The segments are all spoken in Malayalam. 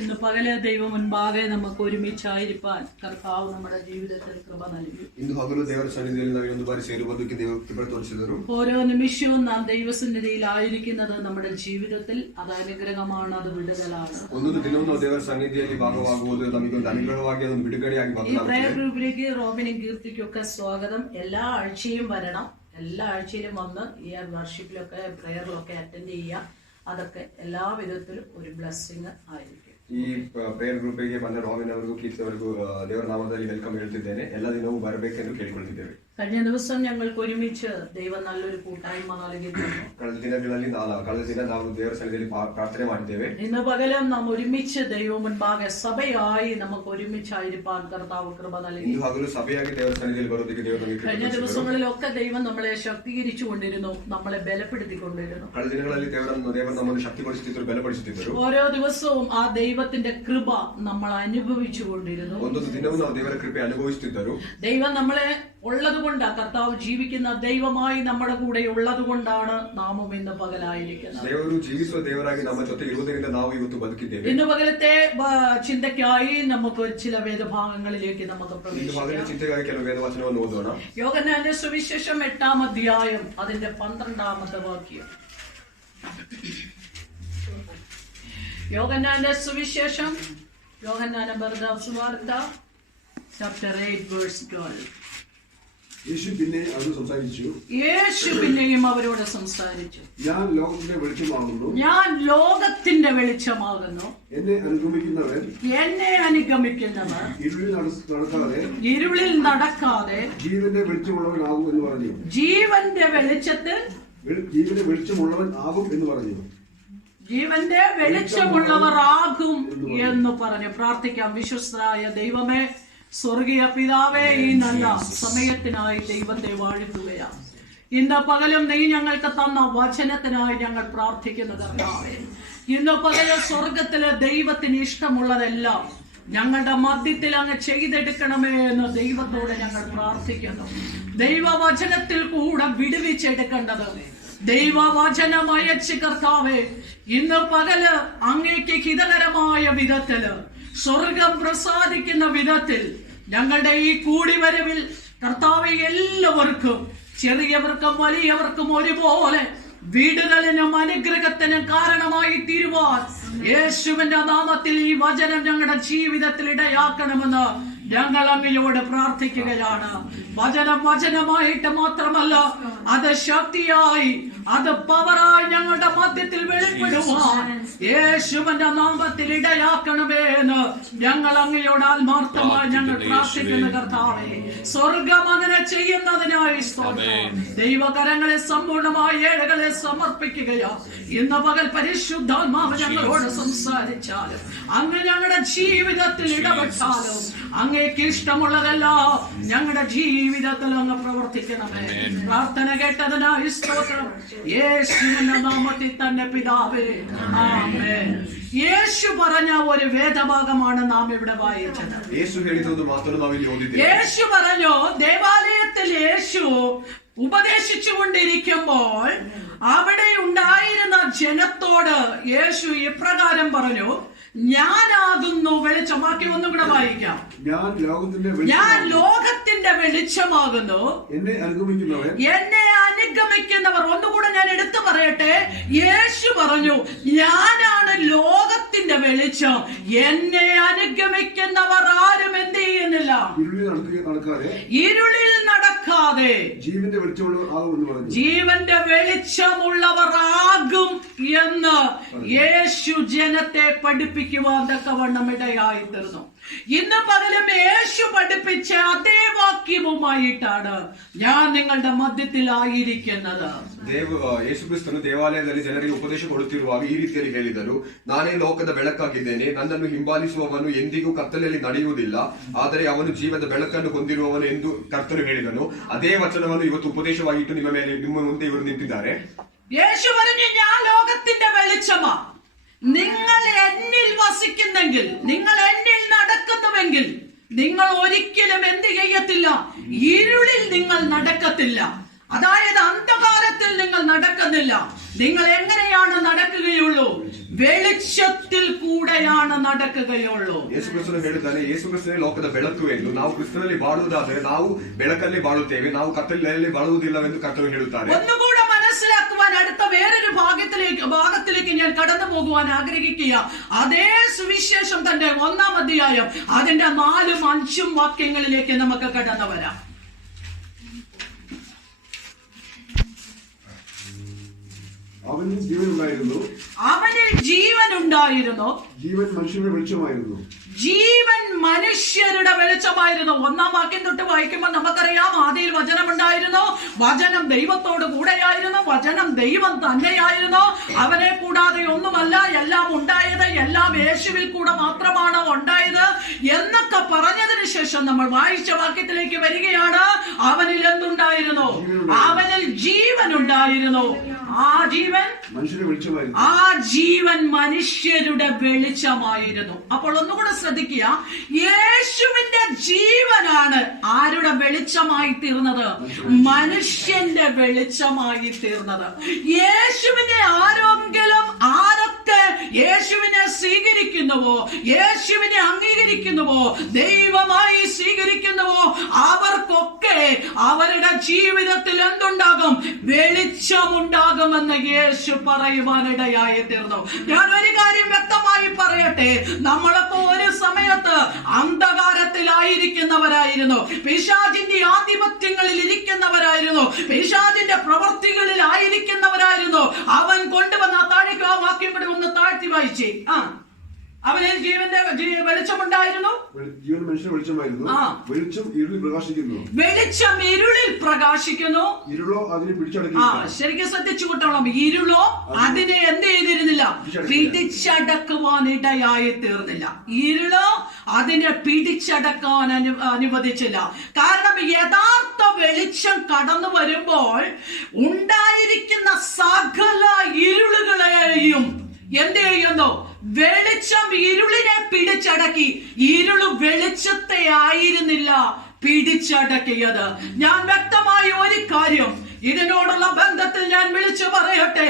ഇന്ന് പകല് ദൈവം മുൻപാകെ നമുക്ക് ഒരുമിച്ചായിരിക്കാൻ കർത്താവ് നമ്മുടെ ജീവിതത്തിൽ കൃപ നൽകി. ഓരോ നിമിഷവും നാം ദൈവസന്നിധിയിലായിരിക്കുന്നത് നമ്മുടെ ജീവിതത്തിൽ അത് അനുഗ്രഹമാണ്, അത് വിടുതലാണ്. ഈ പ്രയർ ഗ്രൂപ്പിലേക്ക് റോബിനും കീർത്തിക്കും ഒക്കെ സ്വാഗതം. എല്ലാ ആഴ്ചയും വരണം, എല്ലാ ആഴ്ചയിലും വന്ന് ഈ വർഷിപ്പിലൊക്കെ പ്രയറിലൊക്കെ അറ്റൻഡ് ചെയ്യുക. ಅದಕ್ಕೆ ಎಲ್ಲಾ ವಿಧದಲ್ಲೂ ಒಂದು ಬ್ಲೆಸ್ಸಿಂಗ್ ಆಯಿತು. ಈ ಪ್ರೇಯರ್ ಗ್ರೂಪಿಗೆ ಬಂದ ರಾಬಿನ್ ಅವರಿಗೂ ಕೀರ್ತಿ ಅವರಿಗೂ ದೇವರ ನಾಮದಲ್ಲಿ ವೆಲ್ಕಮ್ ಹೇಳ್ತಿದ್ದೇನೆ. ಎಲ್ಲ ದಿನವೂ ಬರಬೇಕೆಂದು ಕೇಳಿಕೊಳ್ಳುತ್ತಿದ್ದೇವೆ. കഴിഞ്ഞ ദിവസം ഞങ്ങൾക്ക് ഒരുമിച്ച് ദൈവം നല്ലൊരു കൂട്ടായ്മ നൽകിയിരുന്നു. ಕಳೆದ ದಿನ ನಾವು ದೇವರ ಸನ್ನಿಧಿಯಲ್ಲಿ ಪ್ರಾರ್ಥನೆ ಮಾಡಿದ್ದೇವೆ. ഇന്ന് പകലും നാം ഒരുമിച്ച് ദൈവം മുൻപാകെ സഭയായി നമുക്ക് ഒരുമിച്ചായിരിക്കാൻ കർത്താവ് കൃപ നൽകി. ഇന്ന് പകലും സഭയായി ದೇವರ സന്നിധിയിൽ ಬರೋದಕ್ಕೆ ದೇವರು ನಮಗೆ കഴിഞ്ഞ ദിവസങ്ങളിലൊക്കെ ദൈവം നമ്മളെ ശക്തീകരിച്ചുകൊണ്ടിരുന്നു, നമ്മളെ ബലപ്പെടുത്തിക്കൊണ്ടിരുന്നു. ಕಳೆದ ದಿನಗಳಲ್ಲಿ ದೇವರು ನಮ್ಮನ್ನು ಶಕ್ತಿಗೊಳಿಸುತ್ತಿದ್ದರು, ಬಲಪಡಿಸುತ್ತಿದ್ದರು. ഓരോ ദിവസവും ആ ദൈവത്തിന്റെ കൃപ നമ്മൾ അനുഭവിച്ചുകൊണ്ടിരുന്നു. ಒಂದೊಂದು ದಿನವೂ ನಾವು ದೇವರ ಕೃಪೆ ಅನುಭವಿಸುತ್ತಿದ್ದರು. ദൈവം നമ്മളെ ഉള്ളതുകൊണ്ട്, കർത്താവ് ജീവിക്കുന്ന ദൈവമായി നമ്മുടെ കൂടെ ഉള്ളത് കൊണ്ടാണ് നാമും ഇന്ന് പകലായിരിക്കുന്നത്. ഇന്ന് പകലത്തെ ചിന്തയ്ക്കായി നമുക്ക് ചില വേദഭാഗങ്ങളിലേക്ക് നമുക്ക് പ്രവേശിക്കാം. യോഹന്നാന്റെ സുവിശേഷം 8-ാം അധ്യായം അതിന്റെ 12-ാമത്തെ വാക്യം. യോഹന്നാന്റെ സുവിശേഷം, യോഹന്നാന്റെ സുവാർത്ത ചാപ്റ്റർ 8 വേഴ്സ് 12. യേശു പിന്നെ അവരോട് സംസാരിച്ചു. യേശു പിന്നെയും അവരോട് സംസാരിച്ചു. ഞാൻ ലോകത്തിന്റെ വെളിച്ചമാകുന്നു. ഞാൻ ലോകത്തിന്റെ വെളിച്ചമാകുന്നു. എന്നെ അനുഗമിക്കുന്നവൻ ഇരുളിൽ നടക്കാതെ ജീവന്റെ വെളിച്ചമുള്ളവനാകും എന്ന് പറഞ്ഞു. ജീവന്റെ വെളിച്ചത്തിൽ ജീവന്റെ വെളിച്ചമുള്ളവൻ ആകും എന്ന് പറഞ്ഞു. ജീവന്റെ വെളിച്ചമുള്ളവർ ആകും എന്ന് പറഞ്ഞു. പ്രാർത്ഥിക്കാം. വിശ്വസ്തനായ ദൈവമേ, സ്വർഗീയ പിതാവേ, ഈ നല്ല സമയത്തിനായി ദൈവത്തെ വാഴ്ത്തുകയാണ്. ഇന്ന് പകലും നീ ഞങ്ങൾക്ക് തന്ന വചനത്തിനായി ഞങ്ങൾ പ്രാർത്ഥിക്കുന്നു കർത്താവേ. ഇന്ന് പകലും സ്വർഗത്തിലെ ദൈവത്തിന് ഇഷ്ടമുള്ളതെല്ലാം ഞങ്ങളുടെ മധ്യത്തിൽ അങ്ങ് ചെയ്തെടുക്കണമേ എന്ന് ദൈവത്തോട് ഞങ്ങൾ പ്രാർത്ഥിക്കുന്നു. ദൈവവചനത്തിൽ കൂടെ വിടുവിച്ചെടുക്കേണ്ടത് ദൈവവചനം അയച്ച് കർത്താവേ, ഇന്ന് പകല് അങ്ങേക്ക് ഹിതകരമായ വിധത്തില്, സ്വർഗം പ്രസാദിക്കുന്ന വിധത്തിൽ ഞങ്ങളുടെ ഈ കൂടിവരവിൽ കർത്താവെ എല്ലാവർക്കും, ചെറിയവർക്കും വലിയവർക്കും ഒരുപോലെ വിടുതലിനും അനുഗ്രഹത്തിനും കാരണമായി തീരുവാൻ യേശുവിന്റെ നാമത്തിൽ ഈ വചനം ഞങ്ങളുടെ ജീവിതത്തിൽ ഇടയാക്കണമെന്ന് ഞങ്ങൾ അങ്ങയോട് പ്രാർത്ഥിക്കുകയാണ്. വചനം വചനമായിട്ട് മാത്രമല്ല, അത് ശക്തിയായി, അത് പവറായി ഞങ്ങളുടെ മധ്യത്തിൽ വെളിപ്പെടുവാൻ യേശുവിന്റെ നാമത്തിൽ ഇടയാക്കണമേ എന്ന് ഞങ്ങൾ അങ്ങയോട് ആത്മാർത്ഥമായി ഞങ്ങൾ പ്രാർത്ഥിക്കുന്ന കർത്താവേ, സ്വർഗം അങ്ങനെ ചെയ്യുന്നതിനായി സ്തോത്രം. ദൈവകരങ്ങളെ സമ്പൂർണമായി ഏഴകളെ സമർപ്പിക്കുകയോ. ഇന്ന് പകൽ പരിശുദ്ധാത്മാവ് ഞങ്ങളോട് സംസാരിച്ചാലും, അങ്ങ് ഞങ്ങളുടെ ജീവിതത്തിൽ ഇടപെട്ടാലും, അങ്ങേക്ക് ഇഷ്ടമുള്ളതെല്ലാം ഞങ്ങളുടെ ജീവിതത്തിൽ അങ്ങ് പ്രവർത്തിക്കണമേ. പ്രാർത്ഥന കേട്ടതിനായി സ്തോത്രം. യേശുവിന്റെ നാമത്തിൽ തന്നെ പിതാവേ, ആമേൻ. യേശു പറഞ്ഞ ഒരു വേദഭാഗമാണ് നാം ഇവിടെ വായിച്ചത്. യേശു പറഞ്ഞു, ദേവാലയത്തിൽ യേശു ഉപദേശിച്ചുകൊണ്ടിരിക്കുമ്പോൾ അവിടെ ഉണ്ടായിരുന്ന ജനത്തോട് യേശു ഇപ്രകാരം പറഞ്ഞു, ഞാനാകുന്നു വെളിച്ചം. ബാക്കി ഒന്നും കൂടെ വായിക്കാം. ഞാൻ ലോകത്തിന്റെ വെളിച്ചമാകുന്നു. എന്നെ അനുഗമിക്കുന്നവർ, ഒന്നുകൂടെ ഞാൻ എടുത്തു പറയട്ടെ. യേശു പറഞ്ഞു, ഞാനാണ് ലോകത്തിന്റെ വെളിച്ചം. എന്നെ അനുഗമിക്കുന്നവർ ആരും എന്ത് ചെയ്യുന്നില്ല, ഇരുളിൽ നടക്കാതെ ജീവന്റെ വെളിച്ചമുള്ളവർ ആകും എന്ന് യേശു ജനത്തെ പഠിപ്പിക്കുവാൻ തക്കവണ്ണം ഇടയായി തീർന്നു. ഇന്ന് പകലും യേശു പഠിപ്പിച്ച അതേ വാക്യവുമായിട്ടാണ് ഞാൻ നിങ്ങളുടെ ಮಧ್ಯದಲ್ಲಿರುತ್ತದೆ. ಯೇಸು ಕ್ರಿಸ್ತನು ದೇವಾಲಯದಲ್ಲಿ ಜನರಿಗೆ ಉಪದೇಶ ಕೊಡುತ್ತಿರುವಾಗ ಈ ರೀತಿಯಲ್ಲಿ ಹೇಳಿದರು, ನಾನೇ ಲೋಕದ ಬೆಳಕಾಗಿದ್ದೇನೆ. ನನ್ನನ್ನು ಹಿಂಬಾಲಿಸುವವನು ಎಂದಿಗೂ ಕತ್ತಲೆಯಲ್ಲಿ ನಡೆಯುವುದಿಲ್ಲ, ಆದರೆ ಅವನು ಜೀವದ ಬೆಳಕನ್ನು ಹೊಂದಿರುವವನು ಎಂದು ಕರ್ತನು ಹೇಳಿದನು. ಅದೇ ವಚನವನ್ನು ಇವತ್ತು ಉಪದೇಶವಾಗಿಟ್ಟು ನಿಮ್ಮ ಮುಂದೆ ಇವರು ನಿಂತಿದ್ದಾರೆ. യേശു പറഞ്ഞു, ഞാൻ ലോകത്തിന്റെ വെളിച്ചമാ. നിങ്ങൾ എന്നിൽ വസിക്കുന്നെങ്കിൽ, നിങ്ങൾ എന്നിൽ നടക്കുന്നുവെങ്കിൽ നിങ്ങൾ ഒരിക്കലും എന്ത് ചെയ്യത്തില്ല, ഇരുളിൽ നിങ്ങൾ നടക്കത്തില്ല. അതായത് അന്ധകാരത്തിൽ നിങ്ങൾ നടക്കുന്നില്ല. നിങ്ങൾ എങ്ങനെയാണ് നടക്കുകയുള്ളൂ? വെളിച്ചത്തിൽ കൂടെയാണ് നടക്കുകയുള്ളൂ. ಯೇಸುಕ್ರಿಸ್ತನು ಹೇಳಿದ್ದಾನೆ, ಯೇಸುಕ್ರಿಸ್ತನೇ ಲೋಕದ ಬೆಳಕು ಎಂದು. ನಾವು ಕ್ರಿಸ್ತನಲ್ಲಿ ಬಾಳುವುದಾದರೆ ನಾವು ಬೆಳಕಲ್ಲಿ ಬಾಳುತ್ತೇವೆ, ನಾವು ಕತ್ತಲೆಯಲ್ಲಿ ಬಾಳುವುದಿಲ್ಲವೆಂದು ಕರ್ತನು ಹೇಳುತ್ತಾರೆ. ഒന്നുകൂടെ മനസ്സിലാക്കുവാൻ അടുത്ത വേറൊരു ഭാഗത്തിലേക്ക് ഞാൻ കടന്നു പോകുവാൻ ആഗ്രഹിക്കുക. അതേ സുവിശേഷം തന്റെ 1-ാം അധ്യായം അതിന്റെ 4-ഉം 5-ഉം വാക്യങ്ങളിലേക്ക് നമുക്ക് കടന്നു വരാം. അവനിൽ ജീവനുണ്ടായിരുന്നു, അവനിൽ ജീവനുണ്ടായിരുന്നു, ജീവൻ മനുഷ്യരുടെ വെളിച്ചമായിരുന്നു. ജീവൻ മനുഷ്യരുടെ വെളിച്ചമായിരുന്നു. 1-ാം വാക്യം തൊട്ട് വായിക്കുമ്പോൾ നമുക്കറിയാം, ആദിയിൽ വചനമുണ്ടായിരുന്നു, വചനം ദൈവത്തോട് കൂടെയായിരുന്നു, വചനം ദൈവം തന്നെയായിരുന്നു, അവനെ കൂടാതെ ഒന്നുമല്ല എല്ലാം ഉണ്ടായത്, എല്ലാം യേശുവിൽ കൂടെ മാത്രമാണ് ഉണ്ടായത് എന്നൊക്കെ പറഞ്ഞതിന് ശേഷം നമ്മൾ വായിച്ച വാക്യത്തിലേക്ക് വരികയാണ്. അവനിൽ എന്തുണ്ടായിരുന്നു? അവനിൽ ജീവൻ ഉണ്ടായിരുന്നു. ആ ജീവൻ മനുഷ്യരുടെ വെളിച്ചമായിരുന്നു. ആ ജീവൻ മനുഷ്യരുടെ വെളിച്ചമായിരുന്നു. അപ്പോൾ ഒന്നുകൂടെ ശ്രദ്ധിക്കുക, യേശുവിന്റെ ജീവനാണ് ആരുടെ വെളിച്ചമായി തീർന്നത്? മനുഷ്യന്റെ വെളിച്ചമായി തീർന്നത്. യേശുവിനെ ആരൊക്കെ യേശുവിനെ സ്വീകരിക്കുന്നുവോ, യേശുവിനെ അംഗീകരിക്കുന്നുവോ, ദൈവമായി സ്വീകരിക്കുന്നുവോ, അവർക്കൊക്കെ അവരുടെ ജീവിതത്തിൽ എന്തുണ്ടാകും? വെളിച്ചമുണ്ടാകുമെന്ന് യേശു പറയുവാനിടയായി തീർന്നു. ഞാൻ ഒരു കാര്യം വ്യക്തമായി പറയട്ടെ, നമ്മളൊക്കെ ഒരു സമയത്ത് അന്ധകാരത്തിലായിരിക്കുന്നവരായിരുന്നു, പിശാചിന്റെ ആധിപത്യങ്ങളിൽ ഇരിക്കുന്നവരായിരുന്നു, പിശാചിന്റെ പ്രവൃത്തികളിൽ ആയിരിക്കുന്നവരായിരുന്നു. അവൻ കൊണ്ടുവന്ന താഴേക്ക് ആ വാക്യം കൂടി ഒന്ന് താഴ്ത്തി വായിച്ചേ. അവനിൽ ജീവന്റെ വെളിച്ചമുണ്ടായിരുന്നു, ജീവൻ മനുഷ്യരുടെ വെളിച്ചമായിരുന്നു. വെളിച്ചം ഇരുളിൽ പ്രകാശിക്കുന്നു, വെളിച്ചം ഇരുളിൽ പ്രകാശിക്കുന്നു, ഇരുളോ അതിനെ പിടിച്ചടക്കില്ല. ശരിക്കും ശ്രദ്ധിച്ചു കൂട്ടണം, ഇരുളോ അതിനെ എന്ത് ചെയ്തിരുന്നില്ല? പിടിച്ചടക്കുവാൻ ഇടയായി തീർന്നില്ല. ഇരുളോ അതിനെ പിടിച്ചടക്കാൻ അനുവദിച്ചില്ല. കാരണം യഥാർത്ഥ വെളിച്ചം കടന്നു വരുമ്പോൾ ഉണ്ടായിരിക്കുന്ന സകല ഇരുളുകളെയും എന്ത് ചെയ്യുന്നു? വെളിച്ചം ഇരുളിനെ പിടിച്ചടക്കി. ഇരുള് വെളിച്ചത്തെ ആയിരുന്നില്ല പിടിച്ചടക്കിയത്. ഞാൻ വ്യക്തമായ ഒരു കാര്യം ഇതിനോടുള്ള ബന്ധത്തിൽ ഞാൻ വിളിച്ചു പറയട്ടെ.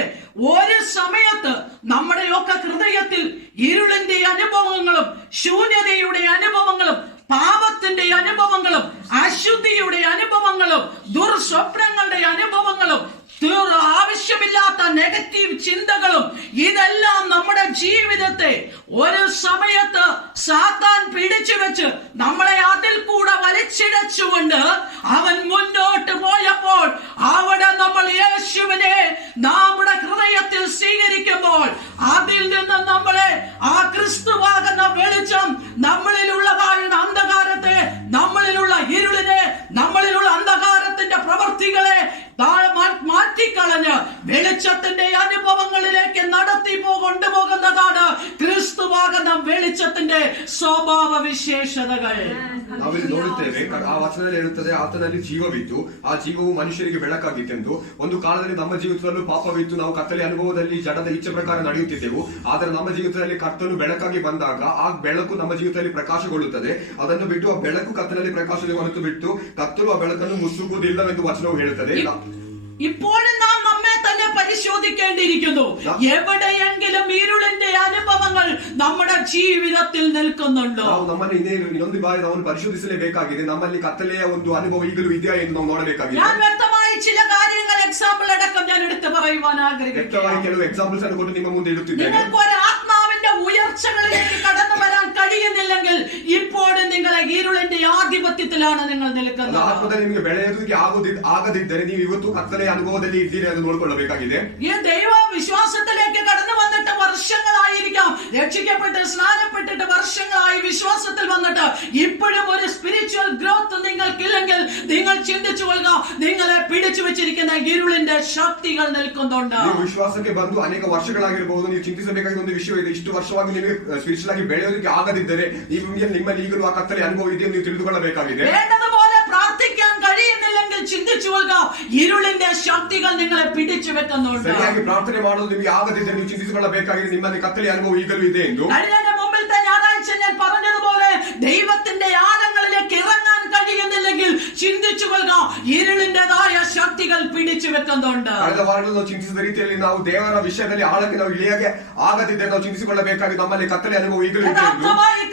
ഒരു സമയത്ത് നമ്മുടെയൊക്കെ ഹൃദയത്തിൽ ഇരുളിന്റെ അനുഭവങ്ങളും ശൂന്യതയുടെ അനുഭവങ്ങളും പാപത്തിന്റെ അനുഭവങ്ങളും അശുദ്ധിയുടെ അനുഭവങ്ങളും ദുർസ്വപ്നങ്ങളുടെ അനുഭവങ്ങളും ആവശ്യമില്ലാത്ത നെഗറ്റീവ് ചിന്തകളും ഇതെല്ലാം നമ്മുടെ ജീവിതത്തെ ഒരു സമയത്ത് സാത്താൻ പിടിച്ചു വെച്ച് നമ്മളെ അതിൽ കൂടെ വലിച്ചിഴച്ചുകൊണ്ട് അവൻ മുന്നോട്ട് പോയപ്പോൾ അവിടെ നമ്മൾ യേശുവിനെ നമ്മുടെ ഹൃദയത്തിൽ സ്വീകരിക്കുമ്പോൾ അതിൽ നിന്ന് നമ്മളെ ആ ക്രിസ്തുവാകുന്ന വെളിച്ചം നമ്മളിലുള്ളതായിരുന്ന അന്ധകാരത്തെ, നമ്മളിലുള്ള ഇരുളിനെ, നമ്മളിലുള്ള അന്ധകാരത്തിന്റെ പ്രവൃത്തികളെ മാറ്റിക്കളഞ്ഞ് വെളിച്ചത്തിന്റെ അനുഭവങ്ങളിലേക്ക് കൊണ്ടുപോകുന്നതാണ് ക്രിസ്തുവാകുന്ന വെളിച്ചത്തിന്റെ ಸ್ವಭಾವ ವಿಶೇಷತೆಗಳು. ನಾವಿಲ್ಲಿ ನೋಡುತ್ತೇವೆ, ಆ ವಚನದಲ್ಲಿ ಹೇಳುತ್ತದೆ, ಆತನಲ್ಲಿ ಜೀವವಿತ್ತು, ಆ ಜೀವವು ಮನುಷ್ಯರಿಗೆ ಬೆಳಕಾಗಿತ್ತೆಂದು. ಒಂದು ಕಾಲದಲ್ಲಿ ನಮ್ಮ ಜೀವಿತದಲ್ಲೂ ಪಾಪವಿತ್ತು, ನಾವು ಕತ್ತಲೆ ಅನುಭವದಲ್ಲಿ ಜಡದ ಇಚ್ಛೆ ಪ್ರಕಾರ ನಡೆಯುತ್ತಿದ್ದೆವು. ಆದರೆ ನಮ್ಮ ಜೀವಿತದಲ್ಲಿ ಕರ್ತನು ಬೆಳಕಾಗಿ ಬಂದಾಗ ಆ ಬೆಳಕು ನಮ್ಮ ಜೀವಿತದಲ್ಲಿ ಪ್ರಕಾಶಗೊಳ್ಳುತ್ತದೆ. ಅದನ್ನು ಬಿಟ್ಟು ಆ ಬೆಳಕು ಕತ್ತಲಲ್ಲಿ ಪ್ರಕಾಶದ ಹೊರತು ಬಿಟ್ಟು ಕತ್ತಲು ಆ ಬೆಳಕನ್ನು ಮುಸುಕುವುದಿಲ್ಲವೆಂದು ವಚನವು ಹೇಳುತ್ತದೆ. ഇപ്പോഴും നാം നമ്മെ തന്നെ പരിശോധിക്കേണ്ടിയിരിക്കുന്നു. എവിടെയെങ്കിലും ഇരുളിന്റെ അനുഭവങ്ങൾ നമ്മുടെ ജീവിതത്തിൽ നിൽക്കുന്നുണ്ടോ? ನಾವು ನಮ್ಮನ್ನು ಇನ್ನೊಂದು ಬಾರಿ ನಾವು ಪರಿಶೋಧಿಸಲೇಬೇಕಾಗಿದೆ. ನಮ್ಮಲ್ಲಿ ಕತ್ತಲೆಯ ಒಂದು ಅನುಭವ ಈಗಲೂ ಇದೆಯಾ ಎಂದು ನಾವು ನೋಡಬೇಕಾಗಿದೆ. ഞാൻ വ്യക്തമായി ചില കാര്യങ്ങൾ എക്സാമ്പിൾ അടക്കം ഞാൻ എടുത്തു പറയുവാൻ ആഗ്രഹിക്കുന്നു. ಕೆಲವು ಎಕ್ಸಾಂಪಲ್ಸ್ ಅನ್ನು ಕೊಟ್ಟು ನಿಮ್ಮ ಮುಂದೆ ಇಡುತ್ತಿದ್ದೇನೆ. നിങ്ങൾക്ക് ഒരു ആത്മാവിന്റെ ഉയർച്ചകളിലേക്ക് കടന്നു വരാൻ കഴിയുന്നില്ലെങ്കിൽ ഇപ്പോഴും നിങ്ങളെ ഇരുളിന്റെ ആധിപത്യത്തിലാണ് നിങ്ങൾ നിൽക്കുന്നത്. ಆತ್ಮದಲ್ಲಿ ನಿಮಗೆ ಬೆಳೆಯೋದಕ್ಕೆ ಆಗದಿದ್ದರೆ ನೀವು ಇವತ್ತು ಕತ್ತಲೆಯ ಅನುಭವದಲ್ಲಿ ಇದ್ದೀರಿ ಎಂದು ನೋಡಿಕೊಳ್ಳಬೇಕಾಗಿದೆ. ഈ ദൈവ വിശ്വാസത്തിലേക്ക് കടന്നു വന്നിട്ട് വർഷങ്ങളായിരിക്കാം, രക്ഷിക്കപ്പെട്ട് സ്നാനപ്പെട്ടിട്ട് വർഷങ്ങളായി വിശ്വാസത്തിൽ വന്നിട്ട് ഇപ്പോഴും ഒരു സ്പിരിച്വൽ ഗ്രോത്ത് നിങ്ങൾക്കില്ലെങ്കിൽ നിങ്ങൾ ചിന്തിച്ചു കൊള്ളുക, നിങ്ങളെ പിടിച്ചു വെച്ചിരിക്കുന്ന ഇരുളിന്റെ ശക്തികൾ നിൽക്കുന്നുണ്ട്. ನೀವು ವಿಶ್ವಾಸಕ್ಕೆ ಬಂದು ಅನೇಕ ವರ್ಷಗಳಾಗಿರಬಹುದು. ನೀವು ಚಿಂತಿಸಬೇಕಾದ ಒಂದು ವಿಷಯ ಇದೆ. ಇಷ್ಟು ವರ್ಷವಾಗಿ ನಿಮಗೆ ಸ್ಪಿರಿಚುವಲ್ ಆಗಿ ಬೆಳೆಯೋದಕ್ಕೆ ಆಗದಿದ್ದರೆ ನಿಮ್ಮಲ್ಲಿ ಈಗಲೂ ಆ ಕತ್ತಲೆ ಅನುಭವ ಇದೆ, ನೀವು ತಿಳಿದುಕೊಳ್ಳಬೇಕಾಗಿದೆ. വേണ്ടതുപോലെ പ്രാർത്ഥിക്കാൻ കഴിയുന്നില്ലെങ്കിൽ ചിന്തിച്ചു കൊള്ളുക, ഇരുളിന്റെ ശക്തികൾ നിങ്ങളെ പിടിച്ചു വെക്കുന്നുണ്ട്. ಸರಿಯಾಗಿ ಪ್ರಾರ್ಥನೆ ಮಾಡೋದು ನಿಮಗೆ ಆಗದಿದ್ದರೆ ನೀವು ಚಿಂತಿಸಿಕೊಳ್ಳಬೇಕಾಗಿದೆ, ನಿಮ್ಮಲ್ಲಿ ಕತ್ತಲೆ ಅನುಭವ ಈಗಲೂ ಇದೆ ಎಂದು. കഴിഞ്ഞ മുമ്പിലത്തെ ഞായറാഴ്ച ഞാൻ പറഞ്ഞതുപോലെ ദൈവത്തിന്റെ ആഴങ്ങളിലേക്ക് ഇറങ്ങാൻ കഴിയുന്നില്ലെങ്കിൽ ഇല്ലെങ്കിൽ ചിന്തിച്ചു കൊള്ളുക, ഇരുളിന്റേതായ ശക്തികൾ പിടിച്ചു വെക്കുന്നുണ്ട്. ಕಳೆದ ವಾರದಲ್ಲಿ ನಾವು ಚಿಂತಿಸಿದ ರೀತಿಯಲ್ಲಿ ನಾವು ದೇವರ ವಿಷಯದಲ್ಲಿ ಆಳಕ್ಕೆ ನಾವು ಇಳಿಯಾಗೆ ಆಗದಿದ್ದರೆ ನಾವು ಚಿಂತಿಸಿಕೊಳ್ಳಬೇಕಾಗಿ ನಮ್ಮಲ್ಲಿ ಕತ್ತಲೆ ಅನುಭವ ಈಗಲೂ ಇದೆ.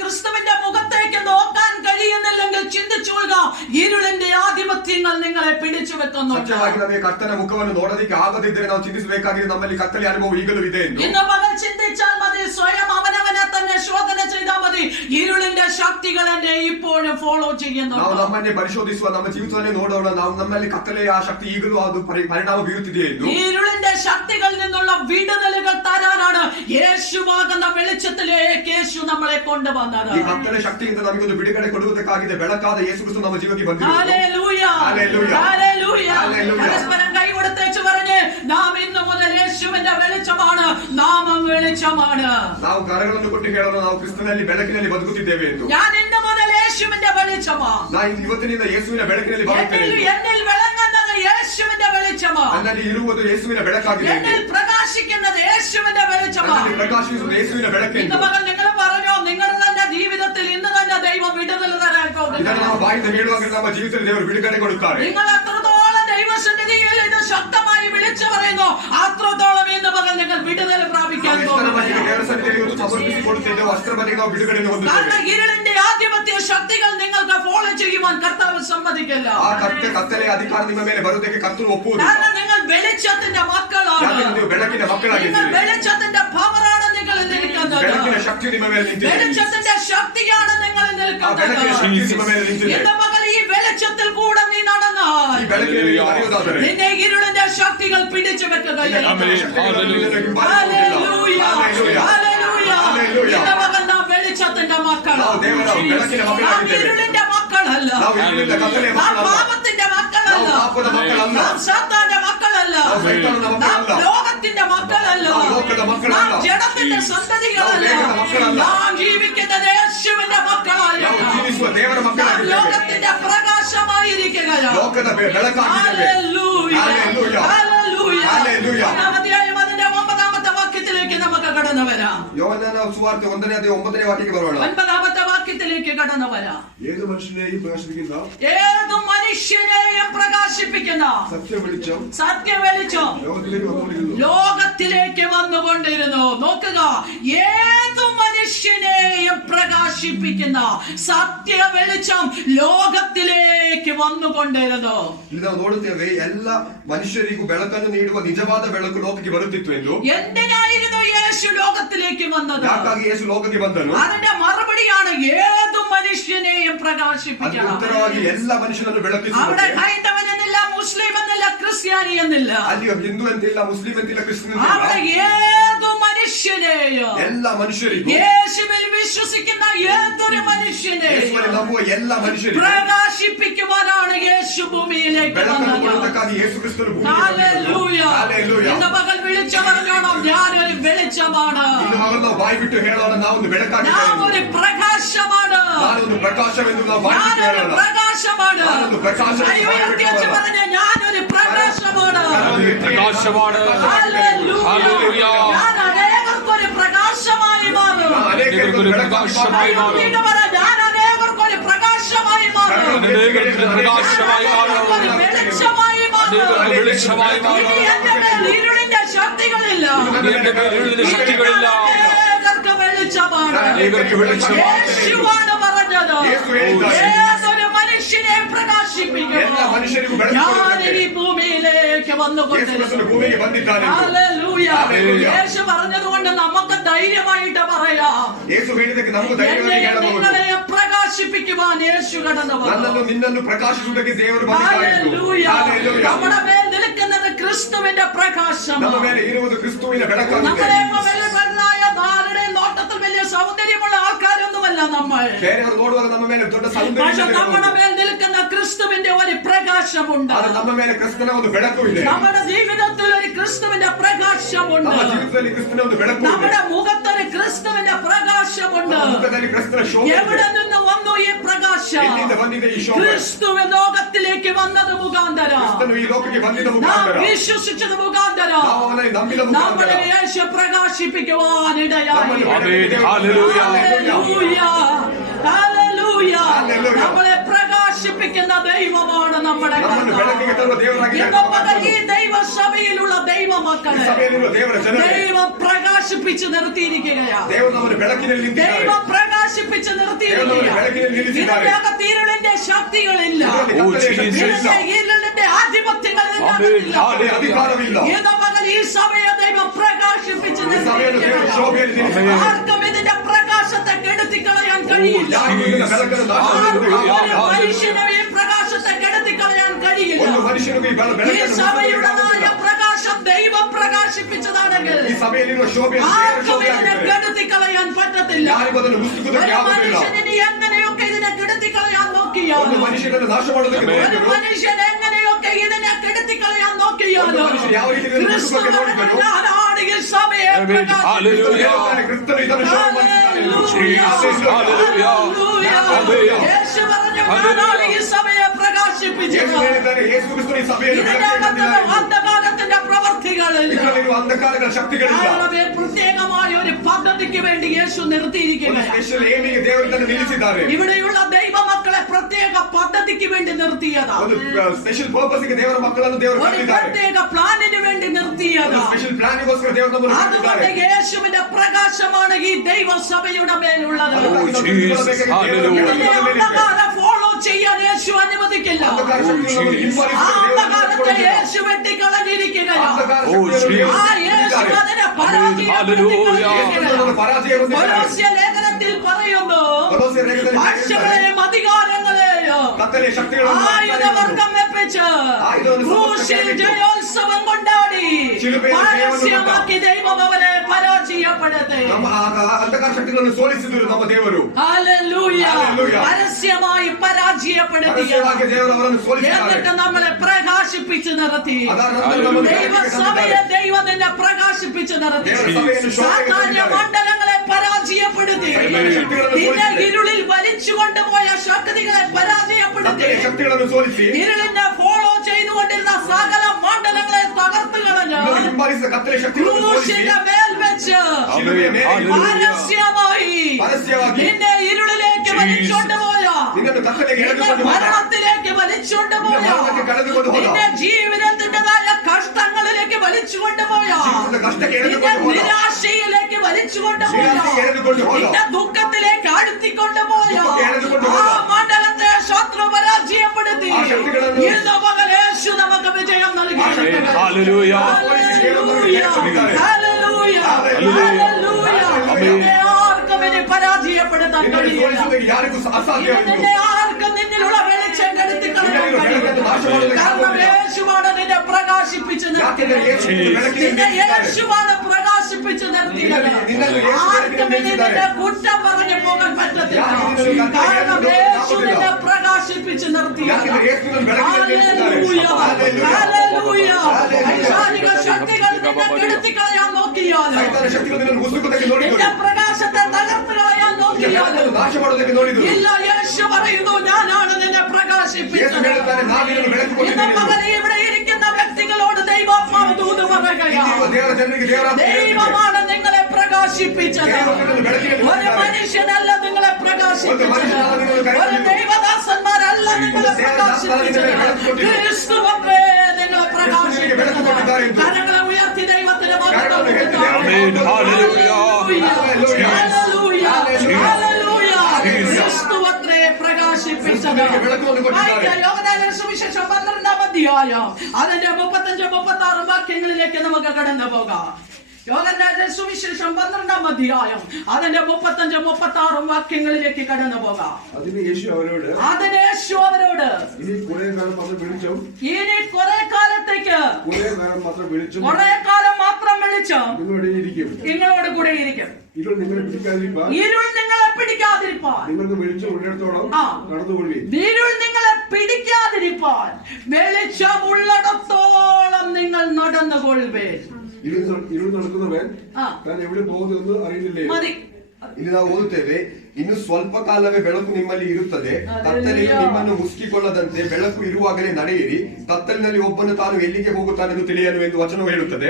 ക്രിസ്തുവിന്റെ മുഖത്തേക്ക് നോക്കാൻ കഴിയുന്നില്ലെങ്കിൽ ചിന്തിച്ചു കൊള്ളുക, ഇരുളിന്റെ ആധിപത്യങ്ങൾ നിങ്ങളെ പിടിച്ചു വെക്കുന്നുണ്ട്. ಸತ್ಯವಾಗಿ ನಮಗೆ ಕರ್ತನ ಮುಖವನ್ನು ನೋಡೋದಕ್ಕೆ ಆಗದಿದ್ದರೆ ನಾವು ಚಿಂತಿಸಬೇಕಾಗಿದೆ, ನಮ್ಮಲ್ಲಿ ಕತ್ತಲೆ ಅನುಭವ ಈಗಲೂ ಇದೆ ಎಂದು. ഇന്ന് പകൽ ചിന്തിച്ചാൽ മതി, സ്വയം അവനവനെ തന്നെ ശോധന ചെയ്താൽ മതി. ഇരുളിന്റെ ശക്തികൾ എന്നെ ഇപ്പോഴും ഫോളോ ചെയ്യുന്നു. ನಾವು ನಮ್ಮನ್ನೇ ಪರಿಶೋಧಿಸುವ, ನಮ್ಮ ಜೀವಿತವನ್ನೇ ನೋಡೋಣ, ನಾವು ನಮ್ಮಲ್ಲಿ ಕತ್ತಲೆಯ ಆ ಶಕ್ತಿ ಈಗಲೂ ಅದು ಪರಿಣಾಮ ಬೀರುತ್ತಿದೆ ಎಂದು. ഇരുളിന്റെ ശക്തികളിൽ നിന്നുള്ള വിടുതലുകൾ തരാനാണ് യേശുവാകുന്ന വെളിച്ചത്തിലേക്ക് യേശു നമ്മളെ കൊണ്ടുവന്നത്. ಈ ಕತ್ತಲೆ ಶಕ್ತಿಯಿಂದ ನಮಗೊಂದು ಬಿಡುಗಡೆ ಕೊಡುವುದಕ್ಕಾಗಿದೆ ಬೆಳಕಾದ ಯೇಸು ಕ್ರಿಸ್ತು ನಮ್ಮ ಜೀವಕ್ಕೆ ಬಂದಿದ್ದಾನೆ. Hallelujah, hallelujah, hallelujah. ഹല്ലേലൂയ. പരസ്പരം കൈ കൊടുത്തേച്ച് പറഞ്ഞ്, നാം ഇന്നു മുതൽ യേശുവിന്റെ വെളിച്ചമാണ്, നാമം വെളിച്ചമാണ്. ನಾವು ಕರಗಳನ್ನು ಕೊಟ್ಟು ಹೇಳೋಣ, ನಾವು ಕ್ರಿಸ್ತನಲ್ಲಿ ಬೆಳಕಿನಲ್ಲಿ ಬದುಕುತ್ತಿದ್ದೇವೆ ಎಂದು. ഞാൻ ഇന്നു മുതൽ യേശുവിന്റെ വെളിച്ചമാണ്. ನಾನು ಇವತ್ತಿನಿಂದ ಯೇಸುವಿನ ಬೆಳಕಿನಲ್ಲಿ ಬದುಕುತ್ತೇನೆ. എന്നിൽ വിളങ്ങുന്നത് യേശുവിന്റെ വെളിച്ചമാണ്. ನನ್ನಲ್ಲಿ ಇರುವುದು ಯೇಸುವಿನ ಬೆಳಕಾಗಿದೆ. എന്നിൽ പ്രകാശിക്കുന്നത് യേശുവിന്റെ വെളിച്ചമാണ്. ನನ್ನಲ್ಲಿ പ്രകാശಿಸುವುದು ಯೇಸುವಿನ ಬೆಳಕೆಂದು. ഇന്ന് പകൽ നിങ്ങൾ പറഞ്ഞോ, നിങ്ങളുടെ തന്നെ ജീവിതത്തിൽ ഇന്ന് തന്നെ ദൈവം വിടുതൽ തരാൻ പോകുന്നു. ಇದನ್ನು ನಾವು ಬಾಯಿಂದ ಹೇಳುವಾಗ ನಮ್ಮ ಜೀವಿತದಲ್ಲಿ ದೇವರು ಬಿಡುಗಡೆ ಕೊಡುತ್ತಾರೆ. നിങ്ങൾ അത്രത്തോളം ദൈവസന്നിധിയിൽ ഇത് ശക്തമായി വിളിച്ചു പറയുന്നു, അത്രത്തോളം ഇന്ന് പകൽ നിങ്ങൾ വിടുതൽ പ്രാപിക്കാൻ പോകുന്നു. ದೇವರ ಸನ್ನಿಧಿಯಲ್ಲಿ ಒಂದು ಸಮರ್ಪಿಸಿಕೊಡುತ್ತೇವೆ, ಅಷ್ಟರ ಬಗ್ಗೆ ನಾವು ಬಿಡುಗಡೆಯನ್ನು ಹೊಂದುತ್ತೇವೆ. കാരണം ഇരുളിന്റെ ആധിപത്യ ശക്തികൾ നിങ്ങൾക്ക് ഫോളോ ചെയ്യുവാൻ കർത്താവ് സമ്മതിക്കില്ല. ಆ ಕತ್ತಲೆ ಅಧಿಕಾರ ನಿಮ್ಮ ಮೇಲೆ ಬರುವುದಕ್ಕೆ ಕರ್ತನು ಒಪ್ಪುವುದಿಲ್ಲ. കാരണം നിങ്ങൾ വെളിച്ചത്തിന്റെ മക്കളാണ്. ನೀವು ಬೆಳಕಿನ ಮಕ್ಕಳಾಗಿದ್ದೀರಿ. നിങ്ങൾ വെളിച്ചത്തിന്റെ പവറാണ് നിങ്ങളിൽ നിൽക്കുന്നത്. ಬೆಳಕಿನ ಶಕ್ತಿ ನಿಮ್ಮ ಮೇಲೆ ನಿಂತಿದೆ. വെളിച്ചത്തിന്റെ ശക്തിയാണ് നിങ്ങളിൽ നിൽക്കുന്നത്. ಬೆಳಕಿನ ಶಕ್ತಿ ನಿಮ್ಮ ಮೇಲೆ ನಿಂತಿದೆ. ഇന്ന് പകൽ ഈ വെളിച്ചത്തിൽ കൂടെ നീ നടന്നാൽ ಈ ಬೆಳಕಿನಲ್ಲಿ ನಡೆಯುವುದಾದರೆ നിന്നെ ഇരുളിന്റെ ശക്തികൾ പിടിച്ചു വെക്കുകയില്ല. Hallelujah, hallelujah. ഇന്ന് പകൽ നാം വെളിച്ചത്തിന്റെ മക്കളാണ്. നാം ഇരുളിന്റെ മക്കളല്ല. നാം പാപത്തിന്റെ മക്കളല്ല. നാം സാത്താന്റെ മക്കളല്ല. നാം ലോകത്തിന്റെ മക്കളല്ല. നാം ജഡത്തിന്റെ സന്തതികളല്ല. നാം ജീവിക്കുന്നത് യേശുവിന്റെ മക്കളായ ലോകത്തിന്റെ പ്രകാശമായിരിക്കുകയാണ്. Hallelujah, hallelujah. അതിന്റെ 9-ാമത്തെ വാക്യത്തിലേക്ക് നമുക്ക് കടന്നു വരാം. യോഹന്നാന സുവാർത്ത 1-ാം വാക്യത്തിലേക്ക് ബರೋಣ. 9-ാമത്തെ വാക്യത്തിലേക്ക് കടന്നു വരാം. ഏത് മനുഷ്യനെയും പ്രകാശിപ്പിക്കുന്ന ഏതു മനുഷ്യനെയും പ്രകാശിപ്പിക്കുന്ന സത്യവെളിച്ചം ലോകത്തിലേക്ക് വന്നുകൊണ്ടിരുന്നു. നോക്കുക, ഏതു മനുഷ്യനെയും പ്രകാശിപ്പിക്കുന്ന സത്യവെളിച്ചം ലോകത്തിലേക്ക് വന്നുകൊണ്ടിരുന്നു. ಇಲ್ಲಿ ನಾವು ನೋಡುತ್ತೇವೆ, ಎಲ್ಲ ಮನುಷ್ಯರಿಗೂ ಬೆಳಕನ್ನು ನೀಡುವ ನಿಜವಾದ ಬೆಳಕು ಲೋಕಕ್ಕೆ ಬರುತ್ತಿತ್ತು ಎಂದು. എന്തിനായിരുന്നു യേശു ലോകത്തിലേക്ക് വന്നത്? ಯಾಕಾಗಿ ಯೇಸು ಲೋಕಕ್ಕೆ ಬಂದನು? അതിന്റെ മറുപടിയാണ് ഏതു മനുഷ്യനെയും പ്രകാശിപ്പിക്കണം. ಉತ್ತರವಾಗಿ ಎಲ್ಲ ಮನುಷ್ಯನನ್ನು ಬೆಳಕಿಸುವ. അവിടെ ഹൈന്ദവനെന്നില്ല, മുസ്ലിം എന്നില്ല, ക്രിസ്ത്യാനി എന്നില്ല. ಅಲ್ಲಿ ಹಿಂದೂ ಅಂತಿಲ್ಲ, ಮುಸ್ಲಿಂ ಅಂತಿಲ್ಲ, ಕ್ರಿಶ್ಚಿಯನ್ അവിടെ ಅಂತಿಲ್ಲ. ഏതു മനുഷ്യനെയും, ಎಲ್ಲ ಮನುಷ್ಯರಿಗೂ, യേശുവിൽ വിശ്വസിക്കുന്ന ഏതൊരു മനുഷ്യനെയും ಯೇಸುವನ್ನು ನಂಬುವ ಎಲ್ಲ ಮನುಷ್ಯರಿಗೂ പ്രകാശിപ്പിക്കുവാനാണ് യേശു ഭൂമിയിലേക്ക് ಬೆಳಕನ್ನು വന്നത്. ಕೊಡುವುದಕ್ಕಾಗಿ ಯೇಸು ಕ್ರಿಸ್ತನು ಭೂಮಿಗೆ ഹല്ലേലൂയ. ഹല്ലേലൂയ. ഇന്ന് പകൽ വിളിച്ചു പറഞ്ഞോണം, ഞാനൊരു വെളിച്ചമാണ്. ಇನ್ನು ಮಗನ ನಾವು ಬಾಯಿ ಬಿಟ್ಟು ಹೇಳೋಣ, ನಾವೊಂದು ഞാൻ ಬೆಳಕಾಗಿದ್ದೇವೆ. ഒരു പ്രകാശമാണ്. ನಾನೊಂದು ಪ್ರಕಾಶವೆಂದು ನಾವು ಬಾಯಿ ಬಿಟ್ಟು ഞാനൊരു ಹೇಳೋಣ. പ്രകാശമാണ്. ഞാനൊരു പ്രകാശമെന്ന് കൈ ഉയർത്തി വെച്ച് പറഞ്ഞ, ഞാനൊരു പ്രകാശമാണ്. പ്രകാശമാണ്. ഹല്ലേലൂയ. ഹല്ലേലൂയ. ഞാൻ അനേകർക്കൊരു പ്രകാശമായി മാറും. ಅನೇಕರಿಗೂ ಬೆಳಕಾಗಿ ಮಾಡು. കൈ പറ, ഞാൻ അനേകർക്കൊരു പ്രകാശമായി മാറും. അനേകർക്ക് പ്രകാശമായി മാറും. ഒരു വെളിച്ചമായി മാറും. അനേകർക്ക് വെളിച്ചമായി മാറും. ഇനി എന്റെ മേൽ ഇരുളിന്റെ ശക്തികളില്ല. എന്റെ മേൽ ഇരുളിന്റെ ശക്തികളില്ല. അനേകർക്ക് വെളിച്ചമാണ്. അനേകർക്ക് വെളിച്ചമാണ്. യേശുവാണ് പറഞ്ഞത്. യേശു ಹೇಳಿದ್ದಾನೆ. ഏതൊരു മനുഷ്യനെ പ്രകാശിപ്പിക്കും. ಎಲ್ಲ ಮನುಷ್ಯರಿಗೂ ಬೆಳಕು ഞാൻ ಕೊಡುವುದಕ್ಕೆ ഈ ഭൂമിയിലേക്ക് ಯೇಸು ಕ್ರಿಸ್ತನು ಭೂಮಿಗೆ ಬಂದಿದ್ದಾನೆ. ഹല്ലേലൂയ. ഹല്ലേലൂയ. യേശു പറഞ്ഞതുകൊണ്ട് നമുക്ക് ധൈര്യമായിട്ട് പറയാം, ಯೇಸು ಹೇಳಿದ್ದಕ್ಕೆ ನಮಗೆ ಧೈರ್ಯವಾಗಿ എന്നെ ಹೇಳಬಹುದು. നിങ്ങളെ പ്രകാശിപ്പിക്കുവാൻ യേശു കടന്നു വന്നു. ನನ್ನನ್ನು ನಿನ್ನನ್ನು ಪ್ರಕಾಶಿಸುವುದಕ್ಕೆ ದೇವರು ಬಂದಿದ್ದಾರೆ ಎಂದು. ഹല്ലേലൂയ. ഹല്ലേലൂയ. നമ്മുടെ മേൽ നിൽക്കുന്നത് ക്രിസ്തുവിന്റെ പ്രകാശം. ನಮ್ಮ ಮೇಲೆ ಇರುವುದು ಕ್ರಿಸ್ತುವಿನ ಬೆಳಕಾಗಿದೆ. നമ്മളെ വെളിപ്പെടുന്നായ ആരുടെയും നോട്ടത്തിൽ വലിയ സൗന്ദര്യമുള്ള ആൾക്കാരൊന്നുമല്ല നമ്മൾ. ಬೇರೆಯವರು ನೋಡುವಾಗ ನಮ್ಮ ಮೇಲೆ ದೊಡ್ಡ പക്ഷെ ಸೌಂದರ್ಯ നമ്മുടെ മേൽ നിൽക്കുന്ന ക്രിസ്തുവിന്റെ ഒരു പ്രകാശമുണ്ട്. ಆದರೆ ನಮ್ಮ ಮೇಲೆ ಕ್ರಿಸ್ತನ ಒಂದು ಬೆಳಕು ಇದೆ. നമ്മുടെ ജീവിതത്തിൽ ഒരു ക്രിസ്തുവിന്റെ പ്രകാശമുണ്ട്. ನಮ್ಮ ಜೀವಿತದಲ್ಲಿ ಕ್ರಿಸ್ತನ ಒಂದು ಬೆಳಕು ಇದೆ. നമ്മുടെ മുഖത്തൊരു ക്രിസ്തുവിന്റെ പ്രകാശമുണ്ട്. ನಮ್ಮ ಮುಖದಲ್ಲಿ ಕ್ರಿಸ್ತನ ಶೋಭೆ എവിടെ ಇದೆ. നിന്ന് വന്നു ഈ പ്രകാശം? ಎಲ್ಲಿಂದ ಬಂದಿದೆ ಈ ಶೋಭೆ? ക്രിസ്തു ലോകത്തിലേക്ക് വന്നത് മുഖാന്തരം, ಕ್ರಿಸ್ತನು ಈ ಲೋಕಕ್ಕೆ ಬಂದಿದ್ದ നാം ಮುಖಾಂತರ, വിശ്വസിച്ചത് മുഖാന്തരം ನಾವು ಅವನನ್ನು ನಂಬಿದ നമ്മളെ ಮುಖಾಂತರ യേശു പ്രകാശിപ്പിക്കുവാനിടയായി. ആമേൻ. ഹല്ലേലൂയ. ഹല്ലേലൂയ. ഹല്ലേലൂയ. ഹല്ലേലൂയ. നമ്മളെ പ്രകാശ പ്രകാശിപ്പിക്കുന്ന ദൈവമാണ് നമ്മുടെ ನಮ್ಮನ್ನು ಬೆಳಕಿಗೆ ತರುವ ದೇವರಾಗಿದ್ದಾನೆ. ഇന്ന് പകൽ ഈ ദൈവസഭയിലുള്ള ദൈവമക്കളെ ಸಭೆಯಲ್ಲಿರುವ ದೇವರ ಜನರೇ, ദൈവം പ്രകാശിപ്പിച്ച് നിർത്തിയിരിക്കുകയാണ്. ದೇವರು ನಮ್ಮನ್ನು ಬೆಳಕಿನಲ್ಲಿ ನಿಲ್ಲಿಸಿದ್ದಾರೆ. ദൈവം പ്രകാശിപ്പിച്ച് നിർത്തിയിരിക്കുകയാണ്. ഇതിനകത്ത് ഇരുളിന്റെ ശക്തികളില്ല, ഇരുളിന്റെ ആധിപത്യങ്ങൾ അധികാരമില്ല. ഇന്ന് പകൽ ഈ സഭയെ ദൈവം പ്രകാശിപ്പിച്ച് നിർത്തിയിരിക്കുകയാണ്. ആർക്കും ഇതിന്റെ പ്രകാശത്തെ കെടുത്തിക്കളയാൻ കഴിയില്ല. മനുഷ്യനും ഈ പ്രകാശത്തെ കെടുത്തിക്കളയാൻ കഴിയില്ല. ഈ സഭയുടേതായ പ്രകാശം ദൈവം പ്രകാശിപ്പിച്ചതാണെങ്കിൽ ആർക്കും ഇതിനെ കെടുത്തിക്കളയാൻ പറ്റത്തില്ല. മനുഷ്യന് എങ്ങനെയൊക്കെ ഇതിനെ കെടുത്തിക്കളയാൻ നോക്കിയാലോ, ഒരു മനുഷ്യൻ എങ്ങനെയൊക്കെ ഇതിനെ കെടുത്തിക്കളയാൻ നോക്കിയാലോ, ക്രിസ്തുവിനാണ് ഈ സഭയെ യേശു പറഞ്ഞു, ഞാനാണ് ഈ സഭയെ പ്രകാശിപ്പിച്ചത്. അന്ധകാരത്തിന്റെ പ്രവർത്തികളിൽ പ്രത്യേകമായ ഒരു പദ്ധതിക്ക് വേണ്ടി യേശു നിർത്തിയിരിക്കുകയാണ്. ഇവിടെയുള്ള ദൈവമക്കളെ പ്രത്യേക പദ്ധതിക്ക് വേണ്ടി നിർത്തിയതാണ്. ഒരു പ്രത്യേക പ്ലാനിന് വേണ്ടി നിർത്തിയതാണ്. അതുകൊണ്ട് യേശുവിന്റെ പ്രകാശമാണ് ഈ ദൈവസഭയുടെ മേലുള്ളത്. ഫോളോ ചെയ്യാൻ യേശു അനുവദിക്കില്ല. അന്ധകാരത്തെ യേശു വെട്ടിക്കളഞ്ഞിരിക്കുകയാണ്. ആ യേശു അതിനെ പരാജയപ്പെടുത്തിയ ലേഖനത്തിൽ പറയുന്നു, ഭാഷകളെയും അധികാരങ്ങളെയും ആയുധവർഗം വെപ്പിച്ച് ക്രൂശിൽ ജയോത്സവം കൊണ്ടാടി പരസ്യമാക്കി ദൈവം അവരെ പരാജയപ്പെടുത്തി. പരസ്യമായി പരാജയപ്പെടുത്തി. എന്നിട്ട് നമ്മളെ പ്രകാശിപ്പിച്ചു നിർത്തി. ദൈവസഭയെ ദൈവം തന്നെ പ്രകാശിപ്പിച്ചു നിർത്തി. സാധാന്യ മണ്ഡലങ്ങളെ പരാജയപ്പെടുത്തി. നിന്നെ ഇരുളിൽ വലിച്ചു കൊണ്ടുപോയ ശക്തികളെ പരാജയപ്പെടുത്തി. ഇരുളിനെ ഫോളോ ചെയ്തുകൊണ്ടിരുന്ന സകല മണ്ഡലങ്ങളെ തകർത്ത് കളഞ്ഞു. ക്രൂശിന്റെ മേൽ വെച്ച് പരസ്യമായി നിന്നെ ഇരുളിലേക്ക് വലിച്ചുകൊണ്ടുപോയ, മരണത്തിലേക്ക് വലിച്ചുകൊണ്ടുപോയ, നിന്റെ ജീവിതത്തിൻ്റെതായ കഷ്ടങ്ങളിലേക്ക് വലിച്ചുകൊണ്ടുപോയ, നിന്റെ നിരാശയിലേക്ക് വലിച്ചുകൊണ്ടുപോയ, നിന്റെ ദുഃഖത്തിലേക്ക് അടുത്തിക്കൊണ്ടുപോയ ആ മണ്ഡലത്തെ ശത്രു പരാജയപ്പെടുത്തി. ഇന്ന് പകൽ യേശു നമുക്ക് വിജയം നൽകി. ഹല്ലേലൂയ. ആർക്കും ഇനി പരാജയപ്പെടുത്താൻ കഴിയില്ല. നിന്നെ ആർക്കും നിന്നിലുള്ള വെളിച്ചം കെടുത്തി കളയാൻ കഴിയില്ല. കാരണം യേശുവാണ് നിന്നെ പ്രകാശിപ്പിച്ചു നിർത്തിയത്. നിന്നെ യേശുവാണ് പ്രകാശിപ്പിച്ചു നിർത്തിയത്. ആർക്കും ഇനി നിന്നെ കുറ്റം പറഞ്ഞു പോകാൻ പറ്റത്തില്ല. കാരണം യേശു നിന്നെ പ്രകാശിപ്പിച്ചു നിർത്തിയത്. ഐശാനിക ശക്തികൾ നിന്നെ കെടുത്തി കളയാൻ നോക്കിയാൽ, നിന്റെ പ്രകാശത്തെ തകർത്ത് കളയാൻ നോക്കിയാൽ, ഇല്ല, യേശു പറയുന്നു, ഞാനാണ് നിന്നെ പ്രകാശിപ്പിച്ചത്. ഇന്ന് പകൽ ഇവിടെ ഇരിക്കുന്ന വ്യക്തികളോട് ദൈവാത്മാവ് ദൂത് പറയുകയാണ്, ദൈവമാണ് നിങ്ങളെ പ്രകാശിപ്പിച്ചത്. ഒരു മനുഷ്യനല്ല നിങ്ങളെ പ്രകാശിപ്പിച്ചത്. ഒരു ദൈവദാസന്മാരല്ല നിങ്ങളെ പ്രകാശിപ്പിച്ചത്. ക്രിസ്തുവേ നിങ്ങളെ പ്രകാശിപ്പിച്ചത്. കരങ്ങളെ ഉയർത്തി ദൈവത്തിന് ക്രിസ്തുവത്രേ പ്രകാശിപ്പിച്ചത്. യോഹന്നാന്റെ സുവിശേഷം 12-ാം അധ്യായം അതിന്റെ 35-36 വാക്യങ്ങളിലേക്ക് നമുക്ക് കടന്നു പോകാം. യോഹന്നാന്റെ സുവിശേഷം 12-ാം അധ്യായം അതിന്റെ 35-36 വാക്യങ്ങളിലേക്ക് കടന്നു പോകാം. അതിന് യേശു അവരോട് ഇനി കുറെ കാലം മാത്രം വെളിച്ചം നിങ്ങളോട് കൂടെ ഇരിക്കും. ഇരുൾ നിങ്ങളെ പിടിക്കാതിരിപ്പാൻ നിങ്ങൾക്ക് വെളിച്ചം ഉള്ളിടത്തോളം നടന്നുകൊള്ളുവിൻ. ഇരുൾ നിങ്ങളെ പിടിക്കാതിരിപ്പാൻ വെളിച്ചമുള്ളിടത്തോളം നിങ്ങൾ നടന്നുകൊള്ളുവേൻ. ഇരുൾ നടക്കുന്നവൻ താൻ എവിടെ പോകുന്നതെന്ന് അറിയുന്നില്ലേ. ಇಲ್ಲಿ ನಾವು ಓದುತ್ತೇವೆ, ಇನ್ನು ಸ್ವಲ್ಪ ಕಾಲವೇ ಬೆಳಕು ನಿಮ್ಮಲ್ಲಿ ಇರುತ್ತದೆ, ಕತ್ತಲೆಯು ನಿಮ್ಮನ್ನು ಮುಸುಕಿಕೊಳ್ಳದಂತೆ ಬೆಳಕು ಇರುವಾಗಲೇ ನಡೆಯಿರಿ. ಕತ್ತಲಿನಲ್ಲಿ ಒಬ್ಬನು ತಾನು ಎಲ್ಲಿಗೆ ಹೋಗುತ್ತಾನೆಂದು ತಿಳಿಯಲು ಎಂದು ವಚನವು ಹೇಳುತ್ತದೆ.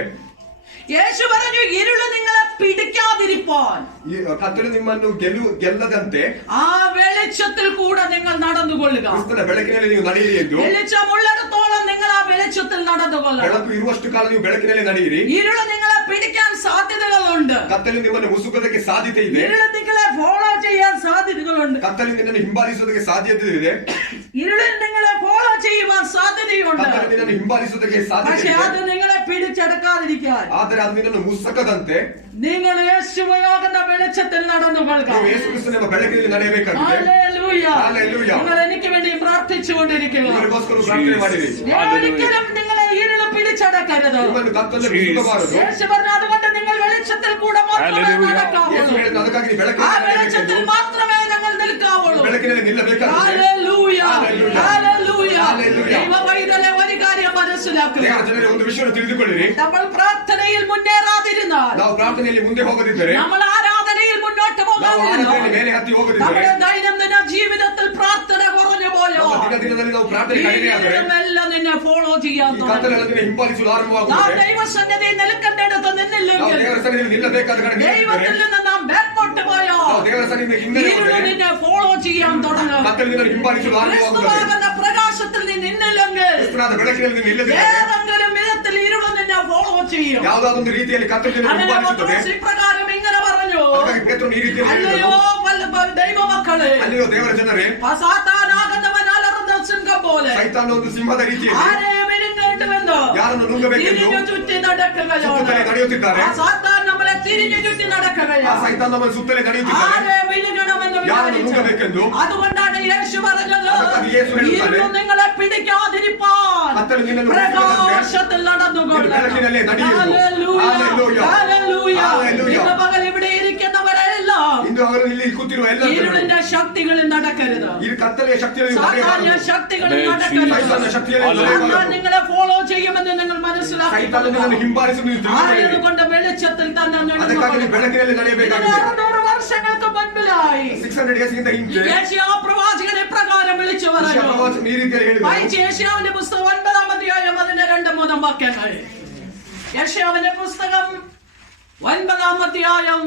യേശു പറഞ്ഞു, ഇരുള് നിങ്ങളെ പിടിക്കാതിരിപ്പാൻ പോകാതിരിപ്പാൻ ಈ ಕತ್ತಲು ನಿಮ್ಮನ್ನು ಗೆಲ್ಲದಂತೆ ആ വെളിച്ചത്തിൽ കൂടെ നിങ്ങൾ നടന്നുകൊള്ളുക. ಕ್ರಿಸ್ತನ ಬೆಳಕಿನಲ್ಲಿ ನೀವು ನಡೆಯಿರಿ ಎಂದು. വെളിച്ചമുള്ളിടത്തോളം നിങ്ങൾ ആ വെളിച്ചത്തിൽ നടന്നുകൊള്ളുക. ಬೆಳಕು ಇರುವಷ್ಟು ಕಾಲ ನೀವು ಬೆಳಕಿನಲ್ಲಿ ನಡೆಯಿರಿ. ഇരുള് നിങ്ങളെ പിടിക്കാൻ സാധ്യതകളുണ്ട്. ಕತ್ತಲು ನಿಮ್ಮನ್ನು ಮುಸುಕೋದಕ್ಕೆ ಸಾಧ್ಯತೆ ಇದೆ. ഇരുള് നിങ്ങളെ ഫോളോ ചെയ്യാൻ സാധ്യതകളുണ്ട്. ಕತ್ತಲು ನಿನ್ನನ್ನು ಹಿಂಬಾಲಿಸುವುದಕ್ಕೆ ಸಾಧ್ಯತೆ ಇದೆ. ഇരുളിൽ നിങ്ങളെ ഫോളോ ചെയ്യുവാൻ സാധ്യതയുണ്ട്. ಕತ್ತಲು ನಿನ್ನನ್ನು ಹಿಂಬಾಲಿಸುವುದಕ್ಕೆ ಸಾಧ್ಯತೆ പക്ഷെ ಇದೆ. അത് നിങ്ങളെ പിടിച്ചെടുക്കാതിരിക്കാൻ ಆದರೆ ಅದು ನಿನ್ನನ್ನು ಮುಸುಕದಂತೆ നിങ്ങൾ യേശുവാകുന്ന വെളിച്ചത്തിൽ നടന്നുകൊള്ളുക. ನೀವು ಯೇಸು ಕ್ರಿಸ್ತನ ಬೆಳಕಿನಲ್ಲಿ ನಡೆಯಬೇಕಾಗಿದೆ. ഹല്ലേലൂയ. ഹല്ലേലൂയ. നിങ്ങൾ എനിക്ക് വേണ്ടി പ്രാർത്ഥിച്ചുകൊണ്ടിരിക്കുക. ನಿಮಗೋಸ್ಕರ ಪ್ರಾರ್ಥನೆ ಮಾಡಿರಿ. ഒരിക്കലും നിങ്ങളെ ഇരുള് പിടിച്ചടക്കരുത്. ನಿಮ್ಮನ್ನು ಕತ್ತಲು ಮುಸುಕಬಾರದು. യേശു പറഞ്ഞു അതുകൊണ്ട് നിങ്ങൾ വെളിച്ചത്തിൽ കൂടെ മാത്രമേ ಯೇಸು നടക്കാവുള്ളൂ. ಹೇಳಿದ ಅದಕ್ಕಾಗಿ ನೀವು ആ ಬೆಳಕಿನಲ್ಲಿ വെളിച്ചത്തിൽ ನಡೆಯಬೇಕು. മാത്രമേ ഞങ്ങൾ നിൽക്കാവുള്ളൂ. ಬೆಳಕಿನಲ್ಲಿ ನಿಲ್ಲಬೇಕಾಗಿದೆ. ഹല്ലേലൂയ. ഹല്ലേലൂയ. ഹല്ലേലൂയ. ഹല്ലേലൂയ. ദൈവ പൈതലെ ഒരു കാര്യം മനസ്സിലാക്കുക. ದೇವರ ಜನರೇ ಒಂದು ವಿಷಯವನ್ನು ತಿಳಿದುಕೊಳ್ಳಿರಿ. നമ്മൾ പ്രാർത്ഥനയിൽ മുന്നേറാതിരുന്നാൽ, ನಾವು ಪ್ರಾರ್ಥನೆಯಲ್ಲಿ ಮುಂದೆ ಹೋಗದಿದ್ದರೆ, നമ്മൾ ആരാധനയിൽ മുന്നോട്ട് ನಾವು പോകാതിരുന്നാൽ, ಆರಾಧನೆಯಲ್ಲಿ ಮೇಲೆ ಹತ್ತಿ ಹೋಗದಿದ್ದರೆ, നമ്മുടെ ദൈനംദിന ജീവിതത്തിൽ പ്രാർത്ഥന കുറഞ്ഞു പോയോ, ನಮ್ಮ ದಿನದಲ್ಲಿ ನಾವು ಪ್ರಾರ್ಥನೆ ಕಡಿಮೆ ಆದರೆ, എല്ലാം നിന്നെ ഫോളോ ചെയ്യാൻ ಈ ಕತ್ತಲೆಲ್ಲ ನಿಮಗೆ ಹಿಂಬಾಲಿಸಲು നാം ಆರಂಭವಾಗುತ್ತದೆ. ദൈവസന്നിധിയിൽ നിൽക്കേണ്ടിടത്ത് ನಾವು നിന്നില്ലെങ്കിൽ, ದೇವರ ಸನ್ನಿಧಿಯಲ್ಲಿ ನಿಲ್ಲಬೇಕಾದ ಕಾರಣ ദൈവത്തിൽ നിന്ന് നാം ബാക്കോട്ട് പോയോ, ನಾವು ದೇವರ ಸನ್ನಿಧಿಯಿಂದ ಹಿಂದೆ ഇരുള് ಹೋದರೆ, നിന്നെ ഫോളോ ചെയ്യാൻ തുടങ്ങും. ಕತ್ತಲು ನಿನ್ನನ್ನು ಹಿಂಬಾಲಿಸಲು ಆರಂಭವಾಗುತ್ತದೆ. ക്രിസ്തുവാകുന്ന പ്രകാശത്തിൽ നീ നിന്നില്ലെങ്കിൽ, ಕ್ರಿಸ್ತನಾದ ಬೆಳಕಿನಲ್ಲಿ ನೀವು ನಿಲ್ಲದಿದ್ದರೆ, ഏതെങ്കിലും വിധത്തിൽ ഇരുള് നിന്നെ ഫോളോ ചെയ്യും. ಯಾವುದಾದೊಂದು ರೀತಿಯಲ್ಲಿ ಕತ್ತಲು ನಿನ್ನನ್ನು അങ്ങനെ ಹಿಂಬಾಲಿಸುತ್ತದೆ. പൗലോസ് ഇപ്രകാരം ഇങ്ങനെ പറഞ്ഞു, ಹಾಗಾಗಿ ಪೇತ್ರನು ಈ ರೀತಿಯಲ್ಲಿ അല്ലയോ ಹೇಳಿದನು, ദൈവമക്കളെ, ಅಲ್ಲಿಯೋ ದೇವರ ಜನರೇ, സാത്താനാകുന്നവൻ അലറുന്ന സിംഹം പോലെ ಸೈತಾನ ಒಂದು ಸಿಂಹದ ರೀತಿಯಲ್ಲಿ ആരെയും വിഴുങ്ങേണ്ടുമെന്ന് ಯಾರನ್ನು ನುಂಗಬೇಕೆಂದು തിരിഞ്ഞു ചുറ്റി നടക്കുകയാണ്. ಸುತ್ತಲೇ ನಡೆಯುತ್ತಿದ್ದಾರೆ. ആ സാത്താൻ നമ്മളെ തിരിഞ്ഞു ചുറ്റി ಆ നടക്കുകയാണ്. ಸೈತಾನ ನಮ್ಮನ್ನು ಸುತ್ತಲೇ ನಡೆಯುತ್ತಿದ್ದಾರೆ. ആരെ വിഴുങ്ങണമെന്ന് ಯಾರನ್ನು വിചാരിച്ചു. ನುಂಗಬೇಕೆಂದು. അതുകൊണ്ടാണ് യേശു പറഞ്ഞത്, ಅದಕ್ಕಾಗಿ ಯೇಸು ಹೇಳುತ್ತಾನೆ, ഇരുಳು നിങ്ങളെ പിടിക്കാതിരിപ്പാൻ ಕತ್ತಲು ನಿನ್ನನ್ನು പ്രകാശത്തിൽ നടന്നുകൊള്ളണം. ಬೆಳಕಿನಲ್ಲೇ ನಡೆಯುವುದು. ഹല്ലേലൂയ. ഹല്ലേലൂയ. ഹല്ലേലൂയ. ഹല്ലേലൂയ. ഇന്ന് പകൽ ഇവിടെ ഇരിക്കുന്നവരെല്ലാം ಇಂದು ಅವರು ಇಲ್ಲಿ ಕೂತಿರುವ ಎಲ್ಲ ಜನರು ഇരുളിന്റെ ശക്തികളിൽ നടക്കരുത്. ಈ ಕತ್ತಲೆಯ ಶಕ್ತಿಯಲ್ಲಿ സാത്താന്യ ನಡೆಯಬಾರದು. ശക്തികളിൽ ಸೈತಾನ നടക്കരുത്. ಶಕ್ತಿಯಲ್ಲಿ സാത്താൻ ನಡೆಯಬಾರದು. നിങ്ങളെ ഫോളോ ചെയ്യുമെന്ന് നിങ്ങൾ മനസ്സിലാക്കി. ಸೈತಾನ ನಿನ್ನನ್ನು ಹಿಂಬಾಲಿಸಲು ನೀವು ತಿಳಿದುಕೊಳ್ಳಿರಿ. ആയതുകൊണ്ട് വെളിച്ചത്തിൽ തന്നെ ಅದಕ್ಕಾಗಿ ನೀವು ಬೆಳಕಿನಲ್ಲಿ ನಡೆಯಬೇಕಾಗಿದೆ. 600 വർഷങ്ങൾക്ക് മുൻപിലായി 600 years ಗಿಂತ ಹಿಂದೆ യേശയ്യാ പ്രവാചകനെ പ്രകാരം വിളിച്ചു പറഞ്ഞു. ಪ್ರವಾಚಕನು ಈ ರೀತಿಯಲ್ಲಿ ಹೇಳಿದನು. വായിച്ച് യേശയ്യാവിന്റെ പുസ്തകം 9-ാം അധ്യായം അതിന്റെ 2-3 വാക്യങ്ങൾ. യേശയ്യാവിന്റെ പുസ്തകം 9-ാം അധ്യായം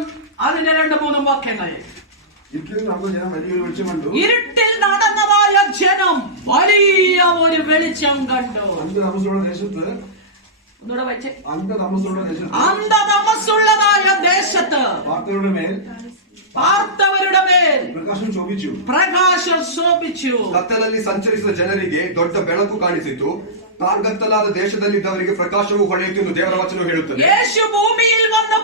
അതിന്റെ 2-3 വാക്യങ്ങൾ. ഇരുട്ടിൽ നടന്ന ജനം വലിയൊരു വെളിച്ചം കണ്ടു. ഇരുട്ടിൽ നടന്നതായ ജനം വലിയ ഒരു വെളിച്ചം കണ്ടു. അന്ധതമസ്സുള്ള ദേശത്ത് ഒന്നുകൂടെ വായിച്ചേ. അന്ധതമസ്സുള്ളതായ ദേശത്ത് പാർത്തവരുടെ മേൽ പ്രകാശം ശോഭിച്ചു. പ്രകാശം ശോഭിച്ചു. ಕತ್ತಲಲ್ಲಿ ಸಂಚರಿಸಿದ ಜನರಿಗೆ ದೊಡ್ಡ ಬೆಳಕು ಕಾಣಿಸಿತು. ಕಾರ್ಗತ್ತಲಾದ ದೇಶದಲ್ಲಿದ್ದವರಿಗೆ ಪ್ರಕಾಶವು ಹೊಳೆಯಿತು ಎಂದು ದೇವರ ವಚನವು ಹೇಳುತ್ತದೆ. യേശു ഭൂമിയിൽ വന്ന്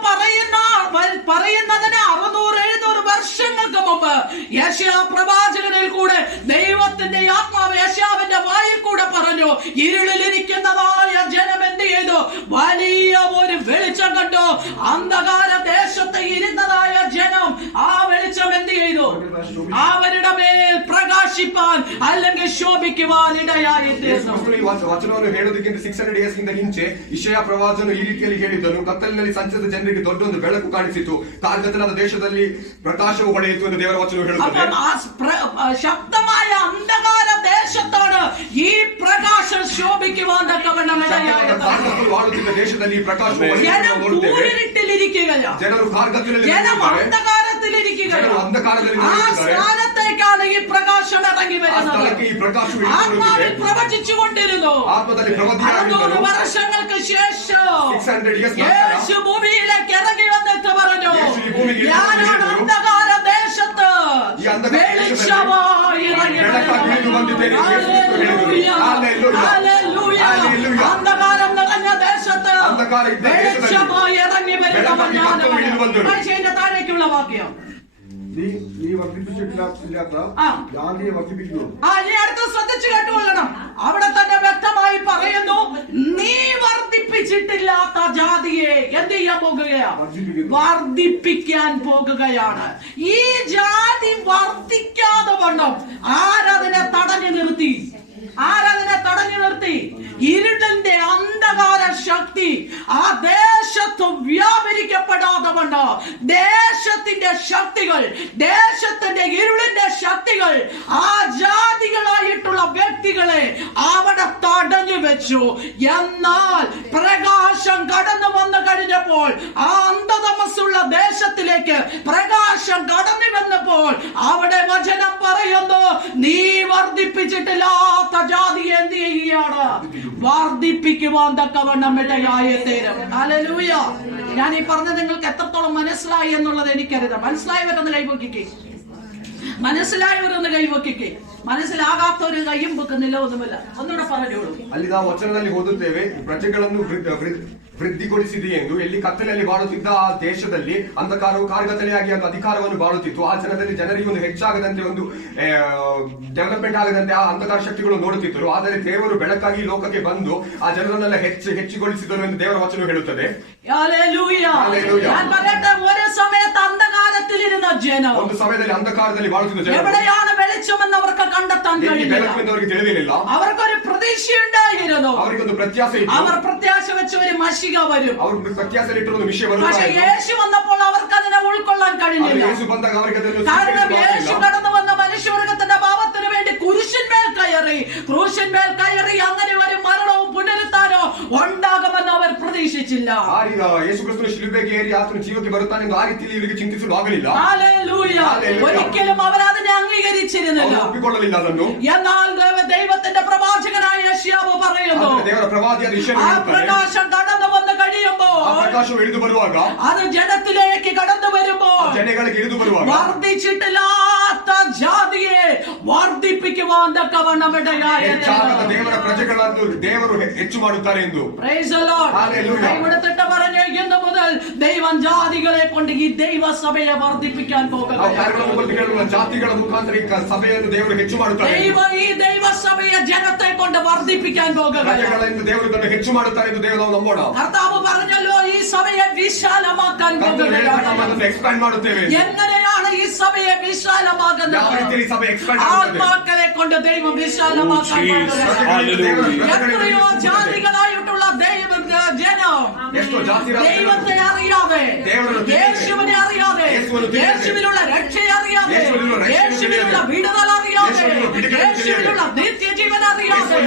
പറയുന്നതിന് 600-700 വർഷങ്ങൾക്ക് മുമ്പ് യേശയ്യാ പ്രവാചകനിൽ കൂടെ ദൈവത്തിന്റെ ആത്മാവ് യേശയ്യാവിന്റെ വായിൽ കൂടെ പറഞ്ഞു, ഇരുളിലിരിക്കുന്നതായ ജനം എന്ത് ചെയ്തു? വലിയ ഒരു വെളിച്ചം കണ്ടു. അന്ധകാര ദേശത്ത് ഇരുന്നതായ ജനം ആ വെളിച്ചം എന്ത് ചെയ്തു? അവരുടെ മേൽ പ്രകാശിപ്പാൻ അല്ലെങ്കിൽ ശോഭിക്കുവാൻ ഇടയായി തീർന്നു. ವಚನವನ್ನು ಹೇಳೋದಕ್ಕಿಂತ 600 years ಗಿಂತ ಹಿಂಚೆ ಇಷಯ ಪ್ರವಾದನು ಈ ರೀತಿಯಲ್ಲಿ ಹೇಳಿದ್ದನು, ಕತ್ತಲಿನಲ್ಲಿ ಸಂಚರಿಸಿದ ಜನರಿಗೆ ದೊಡ್ಡ ಒಂದು ಬೆಳಕು ಕಾಣಿಸಿತು, ಕಾರ್ಗತ್ತಲಾದ ದೇಶದಲ್ಲಿ ಪ್ರಕಾಶವು ಹೊಳೆಯಿತು ಎಂದು ದೇವರ ವಚನವು ಹೇಳುತ್ತದೆ. ശക്തമായ അന്ധകാര ദേശത്താണ് ഈ പ്രകാശം ശോഭിക്കുവാൻ തക്കവണ്ണം ഇടയായത്. വാഴുತ್ತಿದ್ದ ದೇಶದಲ್ಲಿ ಈ ಪ್ರಕಾಶವು ജനം കൂരിരുട്ടിലിരിക്കുകയാണ്. ಜನರು ಕಾರ್ಗತ್ತಲಲ್ಲಿ ജനം അന്ധകാരത്തിലിരിക്കുകയാണ്. ಅಂಧಕಾರದಲ್ಲಿ ആ സ്ഥാനത്തേക്കാണ് ഈ പ്രകാശം ഇറങ്ങി വരുന്നത്. ಈ ಪ್ರಕಾಶವು ആത്മാവിൽ പ്രവചിച്ചുകൊണ്ടിരുന്നു. ಆತ್ಮದಲ್ಲಿ 600 വർഷങ്ങൾക്ക് ശേഷം 600 years യേശു ഭൂമിയിലേക്ക് ഇറങ്ങി വന്നിട്ട് പറഞ്ഞു, ഞാനാണ് അന്ധകാര ദേശത്ത് വെളിച്ചമായി ഇറങ്ങി വരുന്നത്. അന്ധകാരം നിറഞ്ഞ ദേശത്ത് വെളിച്ചമായി ഇറങ്ങി വരുന്നവൻ ഞാനാണ്. ആഴ്ചയുടെ താഴേക്കുള്ള വാക്യം. നീ വർദ്ധിപ്പിച്ചിട്ടില്ലാത്ത ജാതിയെ വർദ്ധിപ്പിക്കുന്നു. ഇനി അടുത്ത് ശ്രദ്ധിച്ചു കേട്ടുകൊള്ളണം. അവിടെ തന്നെ വ്യക്തമായി പറയുന്നു, നീ വർദ്ധിപ്പിച്ചിട്ടില്ലാത്ത ജാതിയെ എന്ത് ചെയ്യാൻ പോകുകയാണ്? വർദ്ധിപ്പിക്കാൻ പോകുകയാണ്. ഈ ജാതി വർദ്ധിക്കാതെ വണ്ണം ആരതിനെ തടഞ്ഞു നിർത്തി? ആരതിനെ തടഞ്ഞു നിർത്തി? ഇരുളിന്റെ അന്ധകാര ശക്തി ആ ദേശത്ത് വ്യാപരിക്കപ്പെടാതെ വണ്ണം ദേശത്തിന്റെ ശക്തികൾ, ദേശത്തിന്റെ ഇരുളിന്റെ ശക്തികൾ ആ ജാതികളായിട്ടുള്ള വ്യക്തികളെ അവിടെ തടഞ്ഞു വെച്ചു. എന്നാൽ പ്രകാശം കടന്നു വന്നു കഴിഞ്ഞപ്പോൾ ആ അന്ധതമസ്സുള്ള ദേശത്തിലേക്ക് ജീവിതത്തിലേക്ക് പ്രകാശം കടന്നു വന്നപ്പോൾ അവിടെ വചനം പറയുന്നു, നീ വർദ്ധിപ്പിച്ചിട്ടില്ലാത്ത ജാതിയെ എന്ത് ചെയ്യുകയാണ്? വർദ്ധിപ്പിക്കുവാൻ തക്കവണ്ണം ഇടയായി തീരും. ഹല്ലേലൂയ. ഞാൻ ഈ പറഞ്ഞത് നിങ്ങൾക്ക് എത്രത്തോളം മനസ്സിലായി എന്നുള്ളത് എനിക്കറിയാം. മനസ്സിലായവരൊന്ന് കൈവക്കിക്കേ, മനസ്സിലായവരൊന്ന് കൈവക്കിക്കേ. മനസ്സിലാകാത്തവര് കയ്യും വെക്കുന്നില്ല, ഒന്നുമില്ല. ഒന്നുകൂടെ പറഞ്ഞോളൂ. ಅಲ್ಲಿ ನಾವು ವಚನದಲ್ಲಿ ಓದುತ್ತೇವೆ, ಪ್ರಜೆಗಳನ್ನು ವೃದ್ಧಿಗೊಳಿಸಿದೆ ಎಂದು. ಎಲ್ಲಿ ಕತ್ತಲೆಯಲ್ಲಿ ಬಾಳುತ್ತಿದ್ದ ಆ ದೇಶದಲ್ಲಿ ಅಂಧಕಾರವು ಕಾರ್ಯಗತಲೆಯಾಗಿ ಒಂದು ಅಧಿಕಾರವನ್ನು ಬಾಳುತ್ತಿತ್ತು. ಆ ಜನದಲ್ಲಿ ಜನರಿಗೆ ಒಂದು ಹೆಚ್ಚಾಗದಂತೆ, ಒಂದು ಡೆವಲಪ್ಮೆಂಟ್ ಆಗದಂತೆ ಆ ಅಂಧಕಾರ ಶಕ್ತಿಗಳು ನೋಡುತ್ತಿದ್ದರು. ಆದರೆ ದೇವರು ಬೆಳಕಾಗಿ ಲೋಕಕ್ಕೆ ಬಂದು ಆ ಜನರನ್ನೆಲ್ಲ ಹೆಚ್ಚಿಗೊಳಿಸಿದರು ಎಂದು ದೇವರ ವಚನ ಹೇಳುತ್ತದೆ. ഒരു സമയത്ത് അന്ധകാരത്തിലിരുന്ന ജനം ಒಂದು ಸಮಯದಲ್ಲಿ ಅಂಧಕಾರದಲ್ಲಿ ಬಾಳುತ್ತಿದ್ದ ಜನ എവിടെയാണ് വെളിച്ചമെന്ന് അവർക്ക് കണ്ടെത്താൻ കഴിഞ്ഞില്ല. ಅವರಿಗೆ ತಿಳಿದಿರಲಿಲ್ಲ. അവർക്കൊരു പ്രതീക്ഷയുണ്ടായിരുന്നു, ಅವರಿಗೊಂದು ಪ್ರತ್ಯಾಶೆ ಇತ್ತು. അവർ പ്രത്യാശ വെച്ച ഒരു മഷിക വരും. ಅವರು ಪ್ರತ್ಯಾಶೆಯಿಟ್ಟಿರುವ ಒಂದು ವಿಷಯ പക്ഷേ യേശു വന്നപ്പോൾ അവർക്ക് അതിനെ ഉൾക്കൊള്ളാൻ കഴിഞ്ഞില്ല. യേശു ಬಂದಾಗ ಅವರಿಗೆ ಅದನ್ನು കാരണം യേശു കടന്നു വന്ന മനുഷ്യവർഗത്തിന്റെ പാപത്തിന് വേണ്ടി ക്രൂശിന്മേൽ കയറി അങ്ങനെ ഒരു മരണവും പുനരുത്ഥാനവും ഉണ്ടാകുമെന്ന് അവർ പ്രതീക്ഷിച്ചില്ല. യേശു ക്രിസ്തു ಶಿಲುಬೆಗೆ ಏರಿ ಆತನು ಜೀವಕ್ಕೆ ಬರುತ್ತಾನೆಂದು ಆ ರೀತಿಯಲ್ಲಿ ಇವರಿಗೆ ಚಿಂತಿಸಲು ಆಗಲಿಲ್ಲ. ഒരിക്കലും അവർ അതിനെ അംഗീകരിച്ചിരുന്നില്ല. ಒಪ್ಪಿಕೊಳ್ಳಲಿಲ್ಲ ಅದನ್ನು. എന്നാൽ ദൈവത്തിന്റെ പ്രവാചകനായ യെശയ്യാവ് പറയുന്നു, ದೇವರ ಪ್ರವಾದಿಯಾದ ಯೆಶಯ್ಯನು ആ പ്രകാശം കടന്നു വന്ന് കഴിയുമ്പോൾ, ಆ ಪ್ರಕಾಶವು ಇಳಿದು ಬರುವಾಗ, അത് ജനത്തിലേക്ക് കടന്നു വരുമ്പോൾ, ಜನಗಳಿಗೆ ಇಳಿದು ಬರುವಾಗ വർദ്ധിച്ചിട്ടില്ലാത്ത ജാതിയെ വർദ്ധിപ്പിക്കുവാൻ തക്കവണ്ണം ഇടയായി ದೇವರ ಪ್ರಜೆಗಳನ್ನು ದೇವರು ಹೆಚ್ಚು ಮಾಡುತ್ತಾರೆ ಎಂದು. Praise the Lord. ദൈവത്തിട്ട് പറഞ്ഞു, ഇന്നു മുതൽ ദൈവം ജാതികളെ കൊണ്ട് ഈ ദൈവസഭയെ വർദ്ധിപ്പിക്കാൻ പോകുന്നു. ಜಾತಿಗಳ ಮುಖಾಂತರ ಈ ಸಭೆಯನ್ನು ದೇವರು ಹೆಚ್ಚು ಮಾಡುತ್ತಾರೆ. ദൈവം ഈ ദൈവസഭയെ ജനത്തെ കൊണ്ട് വർദ്ധിപ്പിക്കാൻ പോകുന്നു. ದೇವರು ಹೆಚ್ಚು ಮಾಡುತ್ತಾರೆ ಎಂದು ದೇವರು ನಾವು ನಂಬೋಣ. കർത്താവ് പറഞ്ഞല്ലോ, ഈ സഭയെ വിശാലമാക്കാൻ പോകുന്നു. ಎಕ್ಸ್ಪ್ಯಾಂಡ್ ಮಾಡುತ್ತೇವೆ. എങ്ങനെയാണ് ഈ സഭയെ വിശാലമാക്കുന്നത്? ಯಾವ ರೀತಿಯಲ್ಲಿ ಸಭೆ ಎಕ್ಸ್ಪ್ಯಾಂಡ್ ಆಗುತ್ತದೆ? ആത്മാക്കളെ കൊണ്ട് ദൈവം വിശാലമാക്കാൻ പോകുന്നു. എത്രയോ ജാതികളായിട്ടുള്ള ജനം ദൈവത്തെ അറിയാതെ, യേശുവിനെ അറിയാതെ, യേശുവിലുള്ള രക്ഷയെ അറിയാതെ, യേശുവിലുള്ള വിടുതൽ അറിയാതെ, യേശുവിലുള്ള നിത്യജീവൻ അറിയാതെ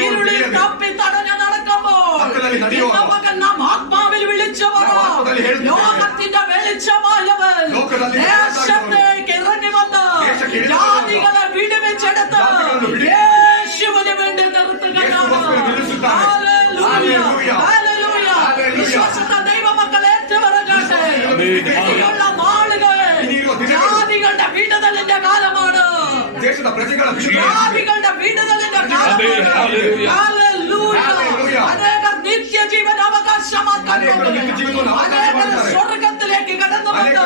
ഇരുളിൽ തപ്പി തടഞ്ഞു നടക്കുമ്പോൾ നാം ആത്മാവിൽ വിളിച്ചു പറ, ലോകത്തിന്റെ വെളിച്ചമായവൻ ദേശത്തേക്ക് ഇറങ്ങി വന്ന് ജാതികളെ വിടുവിച്ചെടുത്ത് യേശുവിന് വേണ്ടി നിർത്തുകയാണ്. വിശ്വാസത്തെ ദൈവമക്കളെ ഏറ്റുപറഞ്ഞാട്ടെ, ഇനിയുള്ള നാളുകൾ ജാതികളുടെ വിടുതലിന്റെ കാലമാണ്. ജാതികളുടെ വിടുതലിന്റെ കാലമാണ്. അനേകം നിത്യജീവൻ അവകാശമാക്കാൻ പോകുന്നു. അനേകം സ്വർഗത്തിലേക്ക് കടന്നു വന്ന്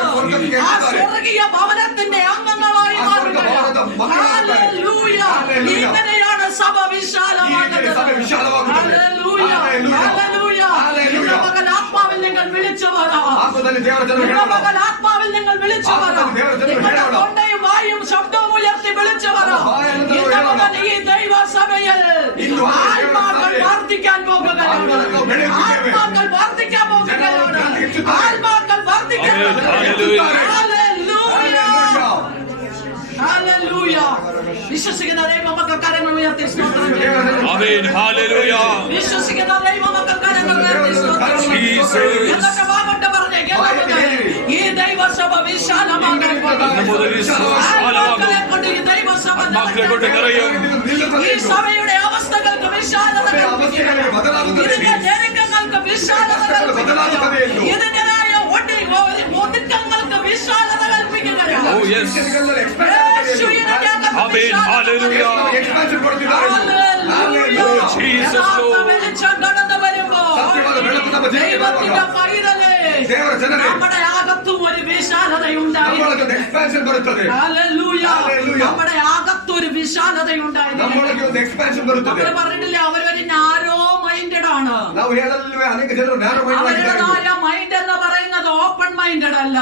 ആ സ്വർഗീയ ഭവനത്തിന്റെ അംഗങ്ങളായി മാറുകയാണ്. ഇങ്ങനെയാണ് സഭ വിശാലമാകുന്നത്. മകൻ ആത്മാവിൽ നിങ്ങൾ വിളിച്ചു പറയാം, മകൻ ആത്മാവിൽ നിങ്ങൾ വിളിച്ചു പറയാം, നിങ്ങളുടെ തൊണ്ടയും വായും ശബ്ദവും ഉയർത്തി വിളിച്ചു പറയാം. ഈ ദൈവസഭയിൽ ആത്മാക്കൾ വർദ്ധിക്കാൻ പോകുകയാണ്. ആത്മാക്കൾ വർദ്ധിക്കാൻ പോകുകയാണ്. ആത്മാക്കൾ വർദ്ധിക്കാൻ വിശ്വസിക്കുന്ന ദൈവമക്കൾ കരങ്ങൾ ഉയർത്തി സ്തോത്രം ചെയ്യുന്നു. വിശ്വസിക്കുന്ന ദൈവമക്കൾ കരങ്ങൾ ഉയർത്തി സ്തോത്രം ചെയ്യുന്നു. എന്നിട്ട് വാങ്ങട്ടെ പറഞ്ഞേ, ഈ ദൈവസഭ വിശാലമാകാൻ പോകുന്നു. ആത്മാക്കളെ കൊണ്ട് ഈ ദൈവസഭ ഈ സഭയുടെ അവസ്ഥകൾക്ക് വിശാലത കൽപ്പിക്കുന്നു. ഇതിന്റെ ഞെരുക്കങ്ങൾക്ക് വിശാലത കൽപ്പിക്കുന്നു. ഇതിന്റേതായ ഒതുക്കങ്ങൾക്ക് വിശാലത കൽപ്പിക്കുകയാണ്. വെളിച്ചം കടന്നു വരുമ്പോ ദൈവത്തിന്റെ പൈതലേ, നമ്മുടെ അകത്തും ഒരു വിശാലതയുണ്ടായി. നമ്മുടെ അകത്തൊരു വിശാലതയുണ്ടായി. നമ്മൾ പറഞ്ഞിട്ടില്ലേ, അവരൊരു നാരോ മൈൻഡഡ് ആണ്. അവരുടേതായ മൈൻഡ് എന്ന് പറയുന്നത് ഓപ്പൺ മൈൻഡഡ് അല്ല.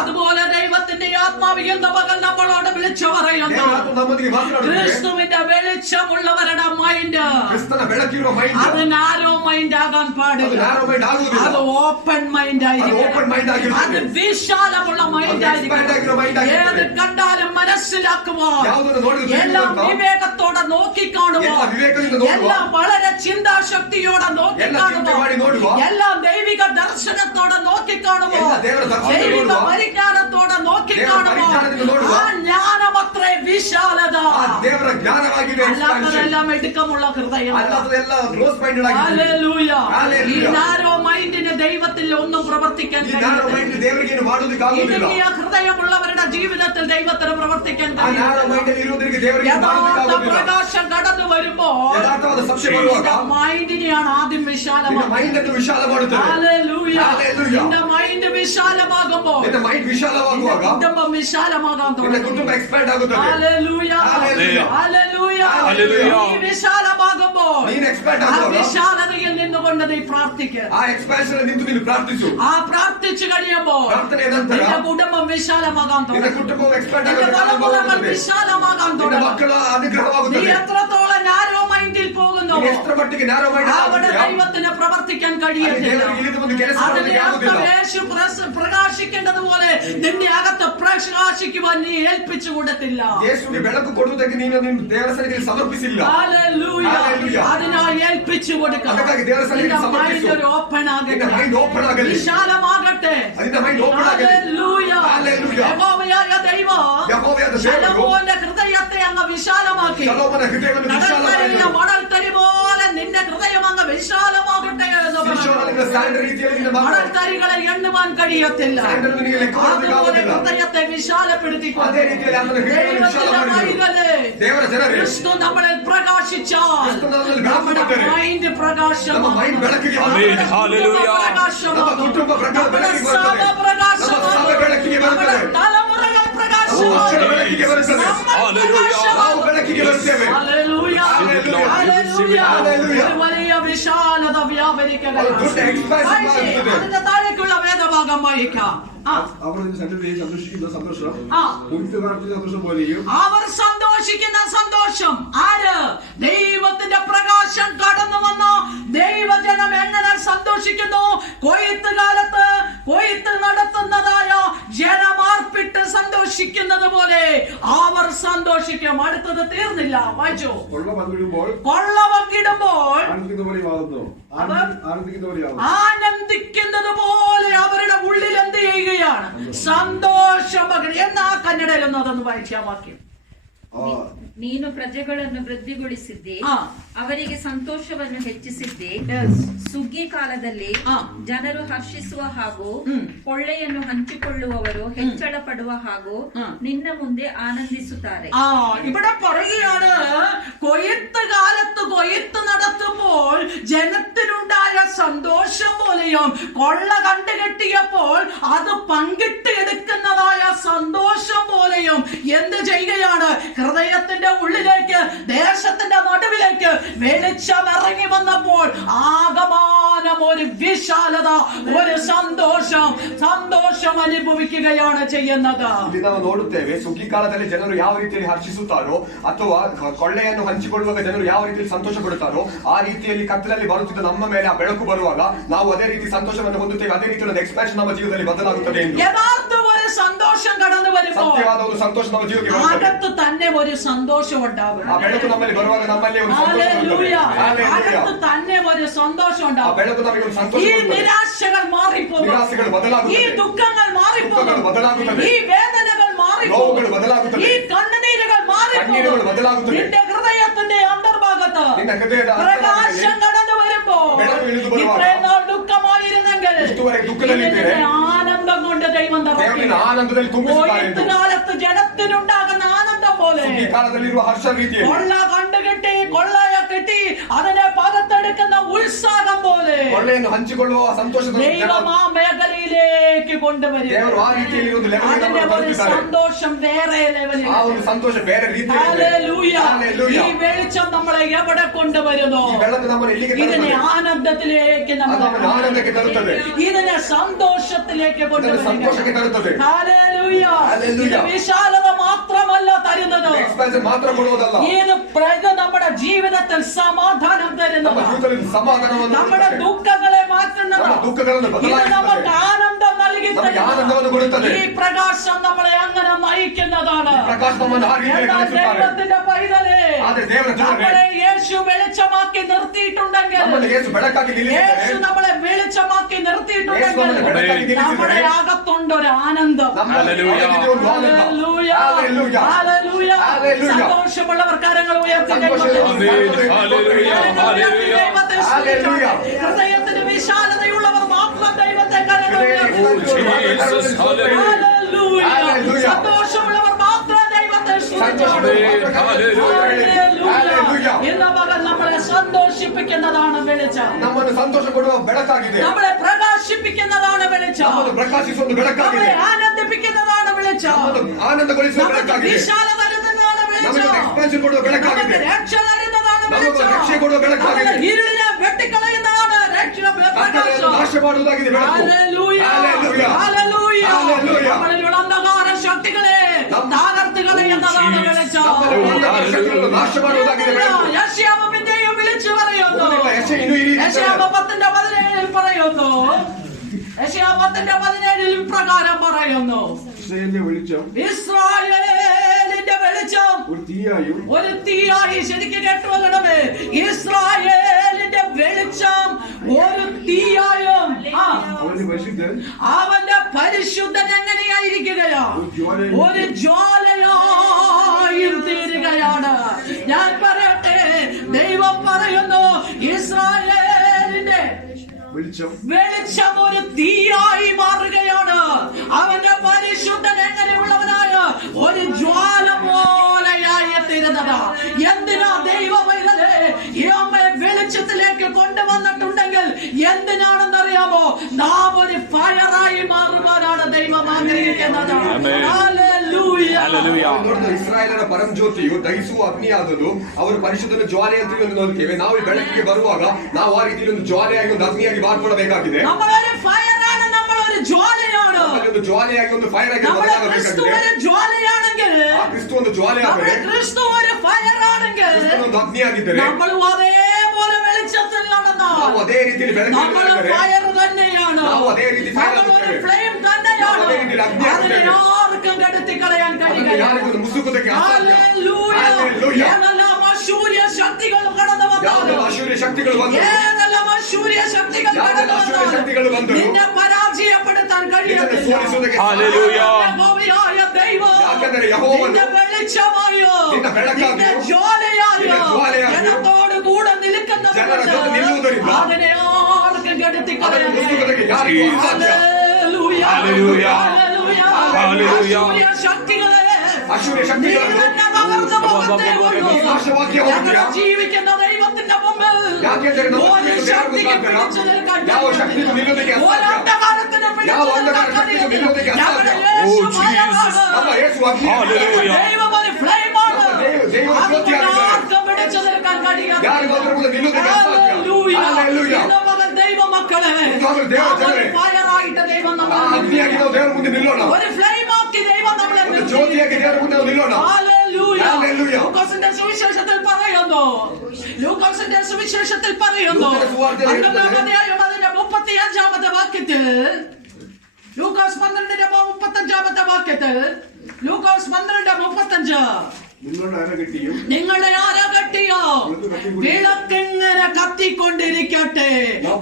അതുപോലെ ദൈവത്തിന്റെ ദൈവാത്മാവ് ഇന്ന് പകൽ നമ്മളോട് വിളിച്ചു പറയുന്നു. ದೇವರಾತ್ಮ ನಮ್ಮೊಂದಿಗೆ ಮಾತನಾಡುತ್ತಿದೆ. ക്രിസ്തുവിന്റെ വെളിച്ചമുള്ളവരുടെ മൈൻഡ് ಕ್ರಿಸ್ತನ ಬೆಳಕಿರುವ ಮೈಂಡ್ അത് നാരോ മൈൻഡ് ആകാൻ ಅದು പാടില്ല. ನ್ಯಾರೋ ಮೈಂಡ್ ಆಗುವುದಿಲ್ಲ. അത് ഓപ്പൺ മൈൻഡ് ಅದು ആയിരിക്കും. ಓಪನ್ ಮೈಂಡ್ അത് ಆಗಿರುತ್ತದೆ. വിശാലമുള്ള മൈൻഡ് അത് expand ಆಗಿರೋ mind ആയിരിക്കും. ಆಗಿರುತ್ತದೆ. ഏത് കണ്ടാലും മനസ്സിലാക്കുവാൻ, ಯಾವುದನ್ನು ನೋಡಿದ್ರು എല്ലാം ತಿಳಿಯುವಂತ, വിവേകത്തോടെ ಎಲ್ಲ നോക്കിക്കാണുവാൻ, ವಿವೇಕದಿಂದ ನೋಡುವ, എല്ലാം വളരെ ചിന്താശക്തിയോടെ ಎಲ್ಲ ಚಿಂತೆ ಮಾಡಿ ನೋಡುವ, നോക്കിക്കാണുവാൻ, എല്ലാം ദൈവിക ദർശനത്തോടെ നോക്കിക്കാണുവാൻ, ಎಲ್ಲ ದೇವರ ದರ್ಶನ ദൈവിക ನೋಡುವ, പരിജ്ഞാനത്തോടെ ದೇವರ നോക്കിക്കാണുവാൻ. ಪರಿಜ್ಞಾನದಿಂದ ನೋಡುವ, ആ ജ്ഞാനമത്രേ വിശാലത. ಆ ದೇವರ ಜ್ಞಾನವಾಗಿದೆ. അല്ലാത്തതെല്ലാം എടുക്കമുള്ള ഹൃദയം. ಅಲ್ಲದೆಲ್ಲ ಕ್ಲೋಸ್ ಮೈಂಡೆಡ್ ಆಗಿದೆ. ഹല്ലേലൂയ. ഈ ഹല്ലേലൂയ. നാരോ മൈൻഡിന് ദൈവത്തിൽ ഒന്നും പ്രവർത്തിക്കാൻ ಈ ನ್ಯಾರೋ കഴിയില്ല. ಮೈಂಡ್ ದೇವರಿಗೆ ಏನು ಮಾಡುವುದಕ್ಕೆ ಆಗುವುದಿಲ್ಲ. ഇടുങ്ങിയ ഹൃദയമുള്ളവരുടെ ജീവിതത്തിൽ ദൈവത്തിന് പ്രവർത്തിക്കാൻ ಆ ನ್ಯಾರೋ കഴിയില്ല. ಮೈಂಡ್ ಅಲ್ಲಿ ಇರುವುದರಿಗೆ ದೇವರಿಗೆ ಏನು യഥാർത്ഥ ಮಾಡುವುದಕ್ಕೆ ಆಗುವುದಿಲ್ಲ. പ്രകാശം കടന്നു വരുമ്പോൾ ಯಥಾರ್ಥವಾದ ಸತ್ಯ ಬರುವಾಗ മൈൻഡിനെയാണ് ആദ്യം ನಿನ್ನ വിശാലമാക്കുന്നത്. ಮೈಂಡ್ ಅನ್ನು ವಿಶಾಲ ಮಾಡುತ್ತದೆ. ഹല്ലേലൂയ. ഹല്ലേലൂയ. നിന്റെ മൈൻഡ് വിശാലമാകുമ്പോൾ ನಿನ್ನ ಮೈಂಡ್ ವಿಶಾಲವಾಗುವಾಗ കുടുംബം വിശാലമാകാൻ ನಿನ್ನ തുടങ്ങും. ಕುಟುಂಬ ಎಕ್ಸ್ಪ್ಯಾಂಡ್ ಆಗುತ್ತದೆ. ഹല്ലേലൂയ. ഹല്ലേലൂയ. ഹല്ലേലൂയ. ഹല്ലേലൂയ. നീ വിശാലമാകുമ്പോൾ ನೀನು ಎಕ್ಸ್ಪ್ಯಾಂಡ್ ആ ಆಗುವಾಗ വിശാലതയിൽ നിന്നുകൊണ്ട് നീ പ്രാർത്ഥിക്കുക. ಆ ಎಕ್ಸ್ಪ್ಯಾನ್ಷನ್ ನಿಂತು ನೀನು ಪ್ರಾರ್ಥಿಸು. ആ പ്രാർത്ഥിച്ചു കഴിയുമ്പോൾ ಪ್ರಾರ್ಥನೆಯ ನಂತರ നിന്റെ കുടുംബം വിശാലമാകാൻ ನಿನ್ನ തുടങ്ങും. ಕುಟುಂಬವು ಎಕ್ಸ್ಪ್ಯಾಂಡ್ നിന്റെ തലമുറകൾ ಆಗುತ್ತದೆ. വിശാലമാകാൻ ನಿನ್ನ തുടങ്ങും. ಮಕ್ಕಳ നീ ಅನುಗ್ರಹವಾಗುತ್ತದೆ. എത്രത്തോളം നാരോ മൈൻഡിൽ പോകുന്നു ನೀನು ಎಷ್ಟರ ಮಟ್ಟಿಗೆ ನ್ಯಾರೋ ಮೈಂಡ್ അവിടെ ಆಗುತ್ತೀಯಾ? ദൈവത്തിന് പ്രവർത്തിക്കാൻ ಅಲ್ಲಿ കഴിയത്തില്ല. ದೇವರಿಗೆ ಇಳಿದು ಬಂದು ಕೆಲಸ അതിന്റെ ಮಾಡಲಿಕ್ಕೆ അർത്ഥം ಆಗುವುದಿಲ್ಲ. യേശു പ്രകാശിക്കേണ്ടതുപോലെ നിന്റെ അകത്ത് പ്രകാശിക്കുവാൻ നീ ഏൽപ്പിച്ചു കൊടുത്തില്ല. ಯೇಸುವಿಗೆ ಬೆಳಕು ಕೊಡುವುದಕ್ಕೆ ನೀನು ನಿನ್ನ ದೇವರ ಸನ್ನಿಧಿಯಲ್ಲಿ ಸಮರ್ಪಿಸಿಲ್ಲ. ഹല്ലേലൂയ. ഹല്ലേലൂയ. അതിനായി ഏൽപ്പിച്ചു കൊടുക്കണം. ಅದಕ್ಕಾಗಿ ದೇವರ ಸನ್ನಿಧಿಯಲ್ಲಿ നിന്റെ ಸಮರ್ಪಿಸು. മൈൻഡ് ഒരു ഓപ്പൺ ನಿನ್ನ ആകട്ടെ. ಮೈಂಡ್ ಓಪನ್ ಆಗಲಿ. വിശാലമാകട്ടെ. ನಿನ್ನ ಮೈಂಡ್ ಓಪನ್ ಆಗಲಿ. ഹല്ലേലൂയ. ഹല്ലേലൂയ. യഹോവയായ ദൈവം ಯೆಹೋವನಾದ ದೇವರು ശലോമോന്റെ ഹൃദയത്തെ അങ്ങ് വിശാലമാക്കി. ಶಲೋಮನ ಹೃದಯವನ್ನು കടൽക്കരയിലെ ವಿಶಾಲವಾಗಿರು. മണൽത്തരി പോലെ നിന്റെ ഹൃദയം അങ്ങ് വിശാലമാകട്ടെ എന്ന് പറഞ്ഞു. ಶಿಶೋನಿನ ಸ್ಟ್ಯಾಂಡ್ ರೀತಿಯಲ್ಲಿ ನಿನ್ನ ಮನಸ್ಸು മണൽത്തരികളെ എണ്ണുവാൻ കഴിയത്തില്ല. ಸ್ಟ್ಯಾಂಡ್ ನಿನಗೆ ಲೆಕ್ಕ ಮಾಡೋದಕ್ಕೆ അതുപോലെ ಆಗುವುದಿಲ್ಲ. ഹൃദയത്തെ വിശാലപ്പെടുത്തിക്കൊണ്ട് ಅದೇ ರೀತಿಯಲ್ಲಿ ಆತನ ಹೃದಯವನ್ನು ವಿಶಾಲವಾಗಿರು. ದೇವರ ಜನರೇ, ക്രിസ്തു നമ്മളിൽ പ്രകാശിച്ചാൽ ಕ್ರಿಸ್ತ ನಮ್ಮಲ್ಲಿ ಬೆಳಕು നമ്മുടെ ಕೊಟ್ಟರೆ, മൈൻഡ് പ്രകാശം, ನಮ್ಮ ಮೈಂಡ್ ಬೆಳಕಿಗೆ നമ്മുടെ ಬರುತ್ತದೆ. ഹല്ലേലൂയ. പ്രകാശം, ನಮ್ಮ ಕುಟುಂಬ ಬೆಳಕಿಗೆ നമ്മുടെ ಬರುತ್ತದೆ. സഭ പ്രകാശം, ನಮ್ಮ ಸಭೆ ಬೆಳಕಿಗೆ നമ്മുടെ ಬರುತ್ತದೆ. തലമുറകൾ പ്രകാശം, ನಮ್ಮ ಬೆಳಕಿಗೆ ಬರುತ್ತದೆ. ನಾವು ಬೆಳಕಿಗೆ ಬರುತ್ತೇವೆ. ഹല്ലേലൂയ. ഹല്ലേലൂയ. ഹല്ലേലൂയ. ഹല്ലേലൂയ. ഒരു വലിയ വിശാലത വ്യാപരിക്കുകയാണ്. ഒരു good expansion വായിച്ചേ, അതിന്റെ താഴേക്കുള്ള വേദഭാഗം വായിക്കാം. അവർ നിന്റെ സന്നിധിയിൽ സന്തോഷിക്കുന്ന സന്തോഷം ആ. ഉയർത്തുകാലത്തിന്റെ സന്തോഷം പോലെയും അവർ സന്തോഷിക്കുന്ന സന്തോഷം. ആര്? ദൈവത്തിന്റെ പ്രകാശം കടന്നു വന്ന ദൈവജനം എങ്ങനെ സന്തോഷിക്കുന്നു? കൊയ്ത്ത് കാലത്ത് കൊയ്ത്ത് നടത്തുന്നതായ ജനമാർപ്പിട്ട് സന്തോഷിക്കുന്നത് പോലെ അവർ സന്തോഷിക്കും. അടുത്തത് തീർന്നില്ല, വായിച്ചു. കൊള്ള പങ്കിടുമ്പോൾ കൊള്ള പങ്കിടുമ്പോൾ ആനന്ദിക്കുന്ന പോലെയാകുന്നു. ആനന്ദിക്കുന്ന പോലെയാകുന്നു. ആനന്ദിക്കുന്നത് പോലെ അവരുടെ ഉള്ളിൽ എന്ത് ചെയ്യുകയാണ്? സന്തോഷം പകരുക. എന്നാ കന്നഡയിലൊന്നും അതൊന്ന് വായിച്ചാൽ വാക്യം. ನೀನು ಪ್ರಜೆಗಳನ್ನು ವೃದ್ಧಿಗೊಳಿಸಿದ್ದೆ, ಆ. ಅವರಿಗೆ ಸಂತೋಷವನ್ನು ಹೆಚ್ಚಿಸಿದ್ದೆ. Yes. ಸುಗ್ಗಿ ಕಾಲದಲ್ಲಿ ಆ. ಜನರು ಹರ್ಷಿಸುವ ಹಾಗೂ ಹ್ಮ್. ಕೊಳ್ಳೆಯನ್ನು ಹಂಚಿಕೊಳ್ಳುವವರು ಹೆಚ್ಚಳ ಪಡುವ ಹಾಗೂ ನಿನ್ನ ಮುಂದೆ ಆನಂದಿಸುತ್ತಾರೆ. ആ ഇവിടെ പറയുകയാണ്, കൊയ്ത്ത് കാലത്ത് കൊയ്ത്ത് നടത്തുമ്പോൾ ജനത്തിനുണ്ടായ സന്തോഷം പോലെയും കൊള്ള കണ്ടുകെട്ടിയപ്പോൾ അത് പങ്കിട്ട് എടുക്കുന്നതായ സന്തോഷം പോലെയും എന്ത് ചെയ്യുകയാണ്? ഹൃദയത്തിന്റെ ഉള്ളിലേക്ക്, ദേശത്തിന്റെ നടുവിലേക്ക് വെളിച്ചം ഇറങ്ങി വന്നപ്പോൾ ആകമാനം ഒരു വിശാലത, ഒരു സന്തോഷം അനുഭവിക്കുകയാണ് ചെയ്യുന്നത്. ಇಲ್ಲಿ ನಾವು ನೋಡುತ್ತೇವೆ, ಸುಗ್ಗಿ ಕಾಲದಲ್ಲಿ ಜನರು ಯಾವ ರೀತಿಯಲ್ಲಿ ಹರ್ಷಿಸುತ್ತಾರೋ ಅಥವಾ ಕೊಳ್ಳೆಯನ್ನು ಹಂಚಿಕೊಳ್ಳುವಾಗ ಜನರು ಯಾವ ರೀತಿಯಲ್ಲಿ ಸಂತೋಷ ಪಡುತ್ತಾರೋ ಆ ರೀತಿಯಲ್ಲಿ ಕತ್ತಲಲ್ಲಿ ಬರುತ್ತಿದ್ದ ನಮ್ಮ ಮೇಲೆ ಆ ಬೆಳಕು ಬರುವಾಗ ನಾವು ಅದೇ ರೀತಿ ಸಂತೋಷವನ್ನು ಹೊಂದುತ್ತೇವೆ. ಅದೇ ರೀತಿ ಒಂದು ಎಕ್ಸ್ಪ್ರೆಷನ್ ನಮ್ಮ ಜೀವನದಲ್ಲಿ ಬದಲಾಗುತ್ತದೆ ಎಂದು. യഥാർത്ഥ ഒരു സന്തോഷം കടന്നു വരുമ്പോൾ ಸತ್ಯವಾದ ಒಂದು ಸಂತೋಷ ನಮ್ಮ ಜೀವನಕ್ಕೆ ಬರುತ್ತದೆ. അകത്ത് തന്നെ ഒരു സന്തോഷം ഉണ്ടാകും. ಆ ಬೆಳಕು ನಮ್ಮಲ್ಲಿ ಬರುವಾಗ ನಮ್ಮಲ್ಲಿ ಒಂದು ಸಂತೋಷ ಬರುತ್ತದೆ. അകത്ത് ಹಲ್ಲೆಲೂಯಾ. തന്നെ ഒരു സന്തോഷം ಆ ഉണ്ടാകും. ಬೆಳಕು ನಮಗೆ ಒಂದು ಸಂತೋಷ ഈ ಕೊಡುತ್ತದೆ. നിരാശകൾ മാറിപ്പോകും. ನಿರಾಸೆಗಳು ഈ ಬದಲಾಗುತ್ತದೆ. ദുഃഖങ്ങൾ മാറിപ്പോകും. ദുഃഖಗಳು ಬದಲಾಗುತ್ತದೆ. ഈ വേദനകൾ മാറിപ്പോകും. ನೋವುಗಳು ಬದಲಾಗುತ್ತದೆ. ഈ കണ്ണുനീരുകൾ മാറിപ്പോകും. കണ്ണീരുകൾ ബദലാಗುತ್ತದೆ. നിന്റെ ഹൃദയത്തിന്റെ അന്തർഭാഗത്ത് ನಿನ್ನ ಹೃದಯದ പ്രകാശം കടന്നു വരുമ്പോൾ ಬೆಳಕು ಇಳಿದು ಬರುವಾಗ ഇത്രയും നാൾ ദുഃഖമായിരുന്നെങ്കിൽ ಇಷ್ಟುವರೆಗೆ ದುಃಖದಲ್ಲಿದ್ದೇವೆ. ഇതിനെ ಆನಂದ കൊണ്ട് ദൈവം ದೇವರಿನ ಆನಂದದಲ್ಲಿ ತುಂಬಿಸುತ್ತಾರೆ ಎಂದು. കാലത്ത് ജനത്തിനുണ്ടാകുന്ന ആനന്ദം പോലെ ಈ ಕಾಲದಲ್ಲಿರುವ ಹರ್ಷ ರೀತಿಯಲ್ಲಿ കൊള്ള കണ്ടുകെട്ടി കൊള്ളയൊക്കെ കിട്ടി അതിനെ പകർത്തെടുക്കുന്ന ഉത്സാഹം പോലെ ಕೊಳ್ಳೆಯನ್ನು ಹಂಚಿಕೊಳ್ಳುವ ಸಂತೋಷದ ദൈവം ആ മേഖലയിലേക്ക് കൊണ്ടുവരും. ದೇವರು ಆ ರೀತಿಯಲ್ಲಿ ಒಂದು ಲೆವೆಲ್ಗೆ അതിന്റെ ഒരു ಬರುತ್ತಿದ್ದಾರೆ. സന്തോഷം വേറെ ലെവലിൽ. ಆ ಒಂದು ಸಂತೋಷ ಬೇರೆ ರೀತಿಯಲ್ಲಿ ഹല്ലേലൂയ. ഹല്ലേലൂയ. ഈ വെളിച്ചം നമ്മളെ എവിടെ കൊണ്ടുവരുന്നു? ಈ ಬೆಳಕು ನಮ್ಮನ್ನು ಎಲ್ಲಿಗೆ ഇതിനെ ತರುತ್ತದೆ? ആനന്ദത്തിലേക്ക് ಅದು ನಮ್ಮನ್ನು ಆನಂದಕ್ಕೆ ತರುತ್ತದೆ. ഇതിനെ സന്തോഷത്തിലേക്ക് ಇದನ್ನು കൊണ്ടുവരുന്നു. ಸಂತೋಷಕ್ಕೆ ತರುತ್ತದೆ. ഹല്ലേലൂയ. ഹല്ലേലൂയ. ഇത് വിശാലത മാത്രമല്ല തരുന്നത്. ಎಕ್ಸ್ಪಾನ್ಷನ್ ಮಾತ್ರ ಕೊಡುವುದಲ್ಲ. ഇത് നമ്മുടെ ജീവിതത്തിൽ സമാധാനം ನಮ್ಮ തരുന്നത്. ಜೀವಿತದಲ್ಲಿ ಸಮಾಧಾನವನ್ನು നമ്മുടെ ಕೊಡುತ್ತದೆ. ദുഃഖങ്ങളെ മാറ്റുന്നത്. ನಮ್ಮ ದುಃಖಗಳನ್ನು ഇത് ಬದಲಾಯಿಸುತ್ತದೆ. നമുക്ക് ആനന്ദം നൽകി ನಮಗೆ ಆನಂದವನ್ನು ಕೊಡುತ್ತದೆ. ഈ പ്രകാശം നമ്മളെ അങ്ങനെ നയിക്കുന്നതാണ്. ಪ್ರಕಾಶ ನಮ್ಮನ್ನು ಆ ರೀತಿಯಲ್ಲಿ എന്നാൽ ನಡೆಸುತ್ತಾರೆ. ദൈവത്തിന്റെ പൈതലേ, ಆದರೆ ದೇವರ ಜನರೇ, നമ്മളെ യേശു വെളിച്ചമാക്കി നിർത്തിയിട്ടുണ്ടെങ്കിൽ, ನಮ್ಮನ್ನು ಯೇಸು ಬೆಳಕಾಗಿ ನಿಲ್ಲಿಸಿದ್ದಾರೆ. യേശു നമ്മളെ വെളിച്ചമാക്കി ಯೇಸು നിർത്തിയിട്ടുണ്ടെങ്കിൽ ನಮ್ಮನ್ನು ಬೆಳಕಾಗಿ നമ്മുടെ ನಿಲ್ಲಿಸಿದ್ದಾರೆ. അകത്തുണ്ടൊരു ആനന്ദം. ನಮ್ಮ ഹല്ലേലൂയ. ಒಳಗಿದೆ ಒಂದು ಆನಂದ. ഹല്ലേലൂയ. ഹല്ലേലൂയ. ഹല്ലേലൂയ. ഹല്ലേലൂയ. സന്തോഷമുള്ളവർ കരങ്ങൾ ഉയർത്തി സന്തോഷമുള്ള- ആമേൻ. ഹല്ലേലൂയ. ഹല്ലേലൂയ. ഹല്ലേലൂയ. ഹൃദയത്തിന് വിശാലതയുള്ളവർ മാത്രം ദൈവത്തെ കരങ്ങൾ ഉയർത്തി. ജീസസ്. ഹല്ലേലൂയ. ഹല്ലേലൂയ. ഹല്ലേലൂയ. സന്തോഷമുള്ളവർ മാത്രം ദൈവത്തെ സ്തുതിച്ചു. ഹല്ലേലൂയ. ഇന്ന് പകൽ നമ്മളെ സന്തോഷിപ്പിക്കുന്നതാണ് വെളിച്ചം. ನಮ್ಮನ್ನು ಸಂತೋಷ ಕೊಡುವ ಬೆಳಕಾಗಿದೆ. നമ്മളെ പ്രകാശിപ്പിക്കുന്നതാണ് വെളിച്ചം. ನಮ್ಮನ್ನು ಪ್ರಕಾಶಿಸುವ ಒಂದು ಬೆಳಕಾಗಿದೆ. നമ്മളെ ആനന്ദിപ്പിക്കുന്നതാണ് വെളിച്ചം. ನಮ್ಮನ್ನು ಆನಂದಗೊಳಿಸುವ നമുക്ക് ಬೆಳಕಾಗಿದೆ. വിശാല തരുന്നതാണ് ನಮಗೆ വെളിച്ചം. ಎಕ್ಸ್ಪಾನ್ಷನ್ ಕೊಡುವ നമുക്ക് ಬೆಳಕಾಗಿದೆ. രക്ഷ തരുന്നതാണ് ನಮಗೆ വെളിച്ചം. ರಕ್ಷೆ ಕೊಡುವ ಬೆಳಕಾಗಿದೆ. നമ്മുടെ ഇരുളിനെ വെട്ടിക്കളയുന്നതാണ് ಕತ್ತಲೆಯನ್ನು ನಾಶ ಮಾಡುವುದಾಗಿದೆ ಬೆಳಕು. ഹല്ലേലൂയ. ഹല്ലേലൂയ. ഹല്ലേലൂയ. ഹല്ലേലൂയ. നമ്മളിലുള്ള അന്ധകാര ശക്തികളെ തകർത്ത് കളയുന്നതാണ് വെളിച്ചം. ಶಕ್ತಿಗಳನ್ನು ನಾಶ ಮಾಡುವುದಾಗಿದೆ ಬೆಳಕು. യെശയ്യാവ് പിന്നെയും വിളിച്ചു പറയുന്നു. ಯೆಶಾಯನು ಈ ರೀತಿ യെശയ്യാവ് 10:17 പറയുന്നു. യെശയ്യാവ് 10:17 ഇപ്രകാരം പറയുന്നു. ഇസ്രായേലിന്റെ വെളിച്ചം ഇസ്രായേലിന്റെ വെളിച്ചം ഒരു തീയായും ഒരു തീയായി, ശരിക്കും കേട്ടുകൊള്ളണമേ, ഇസ്രായേലിന്റെ വെളിച്ചം ഒരു തീയായും. അവന്റെ പരിശുദ്ധൻ അവന്റെ പരിശുദ്ധൻ എങ്ങനെയായിരിക്കുകയാ? ഒരു ജ്വാലയായും തീരുകയാണ്. ഞാൻ പറയട്ടെ, ദൈവം പറയുന്നു ഇസ്രായേലിന്റെ വെളിച്ചം ഒരു തീയായി മാറുകയാണ്. അവന്റെ പരിശുദ്ധൻ എങ്ങനെയുള്ളവനായ ഒരു ജ്വാല പോലെയായി തീരുന്നത്. എന്തിനാ ദൈവം ഈ അമ്മയെ വെളിച്ചത്തിലേക്ക് കൊണ്ടുവന്നിട്ടുണ്ടെങ്കിൽ എന്തിനാണെന്നറിയാമോ? നാം ഒരു ഫയറായി മാറുവാനാണ് ദൈവം ആഗ്രഹിക്കുന്നത്. ഹല്ലേലൂയ. ಇಸ್ರಾಯೇಲರ ಪರಂಜ್ಯೋತಿಯು ದಹಿಸುವ ಅಗ್ನಿಯಾದದು. ಅವರು ಪರಿಶುದ್ಧನ ಜ್ವಾಲೆ ಅಂತ ನೋಡ್ತೇವೆ. ನಾವು ಈ ಬೆಳಕಿಗೆ ಬರುವಾಗ ನಾವು ಆ ರೀತಿಯಲ್ಲಿ ಒಂದು ಜ್ವಾಲೆಯಾಗಿ ಒಂದು ಅಗ್ನಿಯಾಗಿ ಮಾರ್ಕೊಳ್ಳಬೇಕಾಗಿದೆ. നമ്മളൊരു ഫയറാണ്, നമ്മളൊരു ജ്വാലയാണ്. ಒಂದು ಜ್ವಾಲೆಯಾಗಿ ಒಂದು ಫೈರ್ ಆಗಿ നമ്മുടെ ക്രിസ്തു ഒരു ജ്വാലയാണെങ്കിൽ, ಆ ಕ್ರಿಸ್ತು ಒಂದು ಜ್ವಾಲೆ നമ്മുടെ ಆದರೆ, ക്രിസ്തു ഒരു ഫയറാണെങ്കിൽ, ಒಂದು ಅಗ್ನಿಯಾಗಿದ್ದರೆ നമ്മളും അതേപോലെ വെളിച്ചത്തിൽ നടന്നാൽ ನಾವು ಅದೇ ರೀತಿಯಲ್ಲಿ ಬೆಳಕಿಗೆ നമ്മൾ ನಡೆದರೆ, ഫയർ തന്നെയാണ്. ನಾವು ಅದೇ ರೀತಿ ಫೈರ್ നമ്മൾ ഒരു ಆಗುತ್ತೇವೆ. ഫ്ലെയിം തന്നെയാണ്. അದೇ ರೀತಿಯಲ್ಲಿ ಅಗ್ನಿ അതിനെ ಆಗುತ್ತೇವೆ. ആർക്കും കടത്തി കളയാൻ ಅದನ್ನು കഴിയില്ല. ಯಾರಿಗೂ ಮುಸುಕುವುದಕ್ಕೆ ಅಸಾಧ್ಯ. ഹല്ലേലൂയ. ഹല്ലേലൂയ. ഏതെല്ലാം അശൂര്യ ശക്തികൾ കടന്നു ಯಾವುದೆಲ್ಲ വന്നാലും, ಅಶೂರ್ಯ ಶಕ್ತಿಗಳು ಬಂದರು, ഏതെല്ലാം അശൂര്യ ശക്തികൾ ಯಾವುದೆಲ್ಲ കടന്നു ಅಶೂರ್ಯ ಶಕ್ತಿಗಳು വന്നാലും ಬಂದರು, നിന്നെ പരാജയപ്പെടുത്താൻ ನಿನ್ನನ್ನು കഴിയത്തില്ല. ಸೋಲಿಸುವುದಕ್ಕೆ ഹല്ലേലൂയ. യഹോവയായ ദൈവം ಯಾಕೆಂದರೆ ಯೆಹೋವನು നിന്റെ വെളിച്ചമായോ, നിನ್ನ ಬೆಳಕಾಗಿಯೋ, നിന്റെ ജ്വാലയായോ, നിന്റെ ജ്വാലയായോ, ജനത്തോട് കൂടെ നിൽക്കുന്നത് ಜನರ ಜೊತೆ ನಿಲ್ಲುವುದರಿಂದ അതിനെ ആർക്കും കടത്തി കളയാൻ ಅದನ್ನು ಮುಸುಕುವುದಕ್ಕೆ ಯಾರಿಗೂ ಅಸಾಧ್ಯ. ഹല്ലേലൂയ. ഹല്ലേലൂയ. ഹല്ലേലൂയ. ഹല്ലേലൂയ. അശൂര്യ ശക്തികളെ ಅಶೂರ್ಯ ಶಕ್ತಿಗಳನ್ನು ನಾಶವಾಕ್ಯ ഞങ്ങൾ ജീവിക്കുന്ന ദൈവത്തിന്റെ മുമ്പിൽ ಯಾಕೆಂದರೆ ನಮ್ಮ ഒരു ದೇವರಿಗೆ ശക്തിക്ക് ಯಾರಿಗೂ പിടിച്ചു നിൽക്കാൻ ಯಾವ കഴിയില്ല. ಶಕ್ತಿಗೂ ನಿಲ್ಲುವುದಕ್ಕೆ ഒരു ಅಸಾಧ್ಯ. അന്ധകാരത്തിന് പിടിച്ചു ಯಾವ നിൽക്കാൻ ಅಂಧಕಾರ ಶಕ್ತಿಗೂ കഴിയില്ല. ನಿಲ್ಲುವುದಕ್ಕೆ ഞങ്ങളുടെ ಅಸಾಧ್ಯ. യേശു Oh, Jesus. ನಮ್ಮ ഫയറാണ്. ಯೇಸು ಅಗ್ನಿ. Hallelujah. ദൈവം ഒരു ഫ്ലെയിമാണ്. ನಮ್ಮ ದೇವರು അതുകൊണ്ട് ಜ್ಯೋತಿಯಾಗಿದ್ದಾರೆ. ആർക്കും പിടിച്ചു നിൽക്കാൻ കഴിയില്ല. ಯಾರಿಗೂ ಅದರ ಮುಂದೆ ನಿಲ್ಲುವುದಕ್ಕೆ ಅಸಾಧ್ಯ. ഹല്ലേലൂയ. ಹಲ್ಲೆಲೂಯ. ഇന്ന് പകൽ ദൈവമക്കളെ, പകൽ ദൈവജനരെ, നാം ഒരു ഫയറായിട്ട് ദൈവം ಆ നമ്മളെ ಅಗ್ನಿಯಾಗಿ ನಾವು ದೇವರ ಮುಂದೆ ನಿಲ್ಲೋಣ. ഒരു ഫ്ലെയിമാക്കി ദൈവം നമ്മളെ ಒಂದು നിർത്തി. ಜ್ಯೋತಿಯಾಗಿ ದೇವರ ಮುಂದೆ ನಾವು ನಿಲ್ಲೋಣ. ഹല്ലേലൂയ. ഹല്ലേലൂയ. ലൂക്കോസിന്റെ സുവിശേഷത്തിൽ പറയുന്നു, ലൂക്കോസിന്റെ സുവിശേഷത്തിൽ പറയുന്നു, ലൂക്കോസിന്റെ സുവാർത്തയിൽ 12-ാം അധ്യായം അതിന്റെ 35-ാമത്തെ വാക്യത്തിൽ, ലൂക്കോസ് 12-ന്റെ 35-ാമത്തെ വാക്യത്തിൽ, ലൂക്കോസ് 12:35, നിങ്ങളുടെ അരകെട്ടിയും നിങ്ങളുടെ ആരകട്ടിയോ വിളക്കിങ്ങനെ കത്തിക്കൊണ്ടിരിക്കട്ടെ.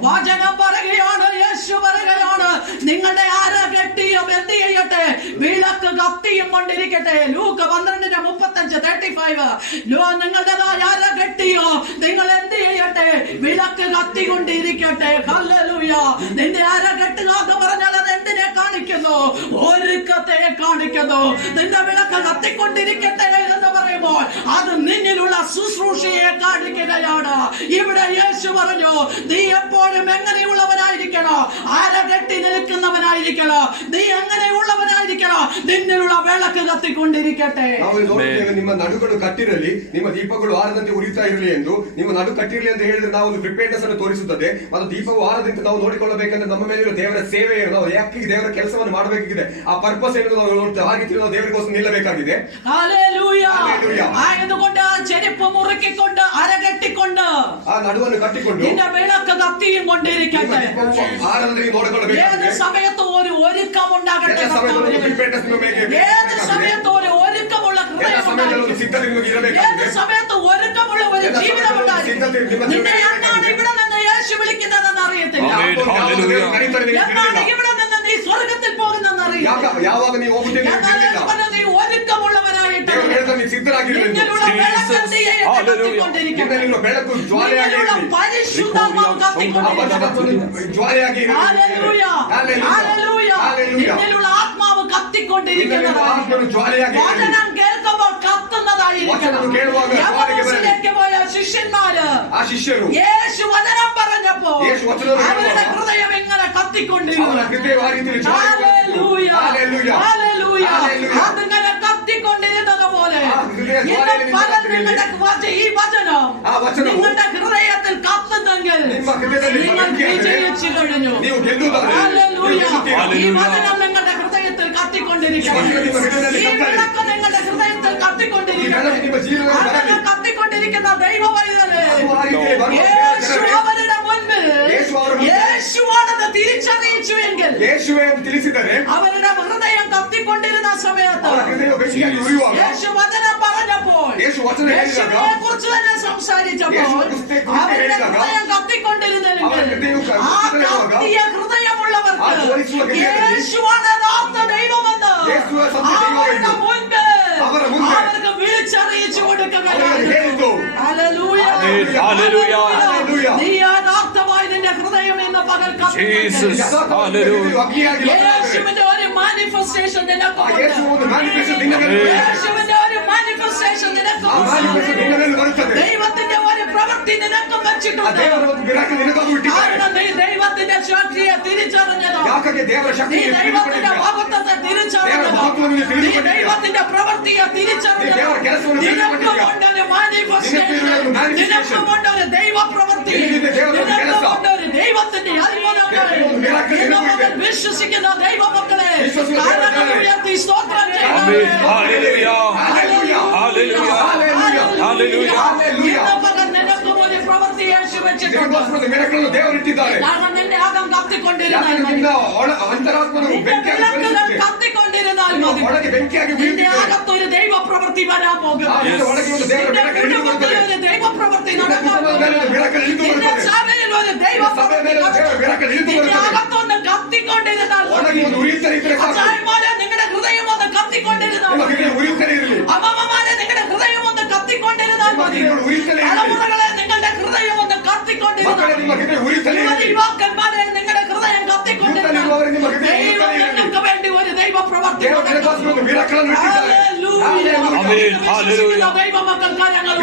വചനം പറയുകയാണ്, യേശു പറയുകയാണ്, നിങ്ങളുടെ ആരകട്ടിയും എന്ത് ചെയ്യട്ടെ? വിളക്ക് കത്തിയും കൊണ്ടിരിക്കട്ടെ. ലൂക്ക് 12:35 നിങ്ങളുടേതായ ആരകട്ടിയോ നിങ്ങൾ എന്ത് ചെയ്യട്ടെ? വിളക്ക് കത്തിക്കൊണ്ടിരിക്കട്ടെ. ഹല്ലേലൂയ. നിന്റെ ആരകെട്ടുക എന്ന് പറഞ്ഞാൽ അത് എന്തിനെ കാണിക്കുന്നു? ഒരുക്കത്തെ കാണിക്കുന്നു. നിന്റെ വിളക്ക് കത്തിക്കൊണ്ടിരിക്കട്ടെ എന്ന് പറയുമ്പോൾ പറയുമ്പോൾ അത് നിന്നിലുള്ള ശുശ്രൂഷയെ കാണിക്കുകയാണ്. ഇവിടെ യേശു പറഞ്ഞു, നീ എപ്പോഴും എങ്ങനെയുള്ളവനായിരിക്കണോ? അരകെട്ടി നിൽക്കുന്നവനായിരിക്കണോ? നീ എങ്ങനെയുള്ളവനായിരിക്കണോ? നിന്നിലുള്ള വിളക്ക് കത്തിക്കൊണ്ടിരിക്കട്ടെ. ನಿಮ್ಮ ನಡುಗಳು ಕಟ್ಟಿರಲಿ, ನಿಮ್ಮ ದೀಪಗಳು ಆರದಂತೆ ಉರಿತಾ ಇರಲಿ ಎಂದು. ನಿಮ್ಮ ನಡು ಕಟ್ಟಿರಲಿ ಅಂತ ಹೇಳಿದ್ರೆ ನಾವು ಒಂದು ಪ್ರಿಪೇರ್ನೆಸ್ ಅನ್ನು ತೋರಿಸುತ್ತದೆ. ಮತ್ತು ದೀಪವು ಆರದಂತೆ ನಾವು ನೋಡಿಕೊಳ್ಳಬೇಕಂದ್ರೆ ನಮ್ಮ ಮೇಲಿರುವ ದೇವರ ಸೇವೆಯನ್ನು ನಾವು ಯಾಕೆ ದೇವರ ಕೆಲಸವನ್ನು ಮಾಡಬೇಕಾಗಿದೆ, ಆ ಪರ್ಪಸ್ ಏನು ನಾವು ನೋಡ್ತೇವೆ. ಆ ರೀತಿ ನಾವು ದೇವರಿಗೋಸ್ಕರ ನಿಲ್ಲಬೇಕಾಗಿದೆ. ആയതുകൊണ്ട് ചെരുപ്പ് മുറുക്കിക്കൊണ്ട് അരകെട്ടിക്കൊണ്ട് ಆ ನಡುವನ್ನು ಕಟ್ಟಿಕೊಂಡು നിന്റെ വിളക്ക് കത്തിയും കൊണ്ടിരിക്കട്ടെ. ഏത് സമയത്തും ഒരു ഒരുക്കം ഉണ്ടാകട്ടെ. ഏത് സമയത്തും ഒരു ഒരുക്കമുള്ള ഹൃദയം ഉണ്ടായിരിക്കും. ഏത് സമയത്തും ഒരുക്കമുള്ള ഒരു ജീവിതം ഉണ്ടായിരിക്കും. നിന്നെ എന്നാണ് ഇവിടെ നിന്ന് യേശു വിളിക്കുന്നതെന്ന് അറിയത്തില്ല. എന്നാണ് ഇവിടെ നിന്ന് നീ സ്വർഗത്തിൽ പോകുന്നെന്ന് അറിയില്ല. നീ ഒരുക്കമുള്ളവനായിട്ട് പരിശുദ്ധാത്മാവ് കത്തിക്കൊണ്ടിരിക്കുന്ന ആത്മാവ് കത്തിക്കൊണ്ടിരിക്കുന്നത് വചനം കേൾക്കുമ്പോൾ കത്തുന്നതായിരിക്കും. പോയ ശിഷ്യന്മാര് യേശു വചനം പറഞ്ഞപ്പോ അവരുടെ ഹൃദയം എങ്ങനെ കത്തിക്കൊണ്ടിരുന്നു. അതിങ്ങനെ കത്തിക്കൊണ്ടിരുന്നത് പോലെ ഈ വചനം നിങ്ങളുടെ ഹൃദയത്തിൽ കത്തുന്നെങ്കിൽ നിങ്ങൾ വിജയിച്ചു കഴിഞ്ഞു. ഈ വചനം നിങ്ങളുടെ ഹൃദയത്തിൽ കത്തിക്കൊണ്ടിരിക്കണം. ഈ വിളക്ക് നിങ്ങളുടെ ഹൃദയത്തിൽ കത്തിക്കൊണ്ടിരിക്കണം. അങ്ങനെ കത്തിക്കൊണ്ടിരിക്കുന്ന ദൈവവൈതലേ, യേശു അവരുടെ മുൻപിൽ യേശുവാണെന്ന് തിരിച്ചറിയിച്ചു എങ്കിൽ അവരുടെ ഹൃദയം കത്തിക്കൊണ്ടിരുന്ന സമയത്ത് യേശു വചനം പറഞ്ഞപ്പോൾ, യേശുവിനെ കുറിച്ച് തന്നെ സംസാരിച്ചപ്പോൾ അവരുടെ ഹൃദയം കത്തിക്കൊണ്ടിരുന്നെങ്കിൽ ആ കത്തിയ ഹൃദയമുള്ളവർക്ക് യേശുവാണ് യഥാർത്ഥ ദൈവമെന്ന് അവരുടെ മുൻപിൽ അവർക്ക് വിളിച്ചറിയിച്ചു കൊടുക്കുകയായിരുന്നു. നീ യഥാർത്ഥമായി നിന്റെ ഹൃദയം എന്ന പകൽ യേശുവിന്റെ ഒരു മാനിഫെസ്റ്റേഷൻ നിനക്കുണ്ട്. യേശുവിന്റെ ഒരു മാനിഫെസ്റ്റേഷൻ നിനക്കുണ്ട്. ദൈവത്തിന്റെ ഒരു പ്രവൃത്തി നിനക്കും വെച്ചിട്ടുണ്ട്. കാരണം നീ ദൈവത്തിന്റെ ശക്തിയെ തിരിച്ചറിഞ്ഞതോ, നീ ദൈവത്തിന്റെ മഹത്വത്തെ തിരിച്ചറിഞ്ഞതോ, നീ ദൈവത്തിന്റെ പ്രവൃത്തിയെ തിരിച്ചറിഞ്ഞതോ, നിനക്കുകൊണ്ടൊരു മാനിഫെസ്റ്റേഷൻ, നിനക്കുകൊണ്ടൊരു ദൈവ പ്രവൃത്തി, നിനക്കുകൊണ്ടൊരു ദൈവത്തിന്റെ അത്ഭുതങ്ങൾ വിശ്വസിക്കുന്ന ദൈവമക്കളെ ഉയർത്തി സ്തോത്രം നിനക്കും ഒരു പ്രവൃത്തി യേശു വെച്ചിട്ടുണ്ട്. കാരണം നിന്റെ അകം കത്തിക്കൊണ്ടിരുന്നാൽ മതി. കത്തിക്കൊണ്ടിരുന്നാൽ മതി. നിന്റെ അകത്തൊരു ദൈവ പ്രവൃത്തി വരാൻ പോകും. ഒരു ദൈവ പ്രവൃത്തി നടക്കാൻ പോകും. നിന്റെ സഭയിൽ ഒരു ദൈവ പ്രവൃത്തി നിന്റെ അകത്തൊന്ന് കത്തിക്കൊണ്ടിരുന്നാൽ മതി. അച്ചായന്മാരെ നിങ്ങളുടെ ഹൃദയം ഒന്ന് കത്തിക്കൊണ്ടിരുന്നാൽ മതി. അമ്മമാരെ നിങ്ങളുടെ ഹൃദയം ഒന്ന് കത്തിക്കൊണ്ടിരുന്നാൽ മതി. തലമുറകളെ നിങ്ങളുടെ ഹൃദയം ഒന്ന് കത്തിക്കൊണ്ടിരുന്നാൽ മതി. യുവാക്കന്മാരെ നിങ്ങളുടെ ഹൃദയം കത്തിക്കൊണ്ടിരുന്നാൽ ദൈവം നിങ്ങൾക്ക് വേണ്ടി ഒരു ദൈവ പ്രവർത്തി ദൈവമക്കൾ കാര്യങ്ങൾ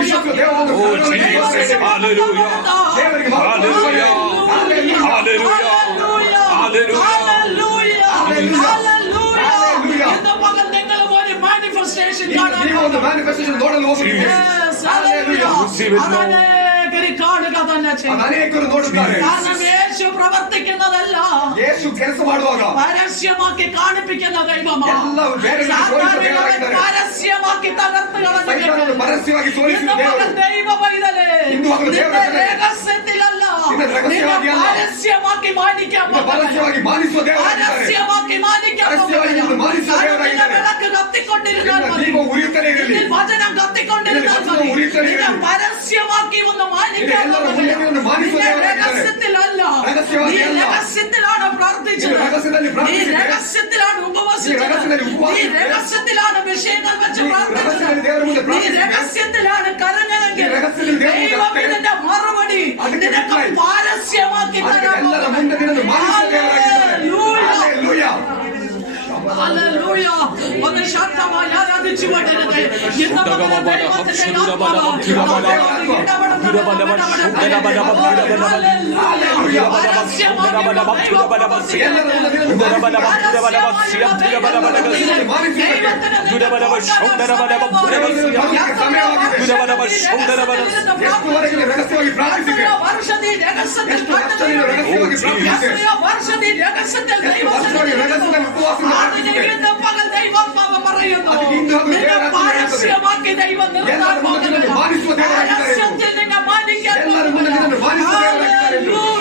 കാണുക തന്നെ കാരണം യേശു പ്രവർത്തിക്കുന്നതല്ല, യേശു ಕೆಲಸ ಮಾಡುವಾಗ പരസ്യമാക്കി കാണിപ്പിക്കുന്ന ദൈവമാണ്. പരസ്യമാക്കി തകർത്ത് പരസ്യമാക്കി ദൈവ പൈതലേ, രഹസ്യത്തിലല്ല പരസ്യമാക്കി മാനിക്കാൻ പരസ്യമാക്കി മാനിಸುವ പരസ്യമാക്കി മാനിക്കാൻ വിളക്ക് കത്തിക്കൊണ്ടിരുന്നാൽ മതി. വചനം കത്തിക്കൊണ്ടിരുന്നാൽ മതി. പരസ്യമാക്കി ഒന്ന് മാനിക്കാൻ രഹസ്യത്തിലല്ല, നീ രഹസ്യത്തിലാണ് പ്രാർത്ഥിച്ചത്, നീ രഹസ്യത്തിലാണ് ഉപവസിച്ചത്, നീ രഹസ്യത്തിലാണ് വിഷയങ്ങൾ വെച്ച് പ്രാർത്ഥിച്ചത്, നീ രഹസ്യത്തിലാണ് കരഞ്ഞതെങ്കിൽ ദൈവം ഇതിന്റെ മറുപടി നിനക്ക് പരസ്യമാക്കി തരാൻ പോകുന്നു. ഒന്ന് ശക്തമായി ആരാധിച്ചു കൊണ്ടിരുന്നത് ഇന്ന് പകരം ദൈവത്തിന്റെ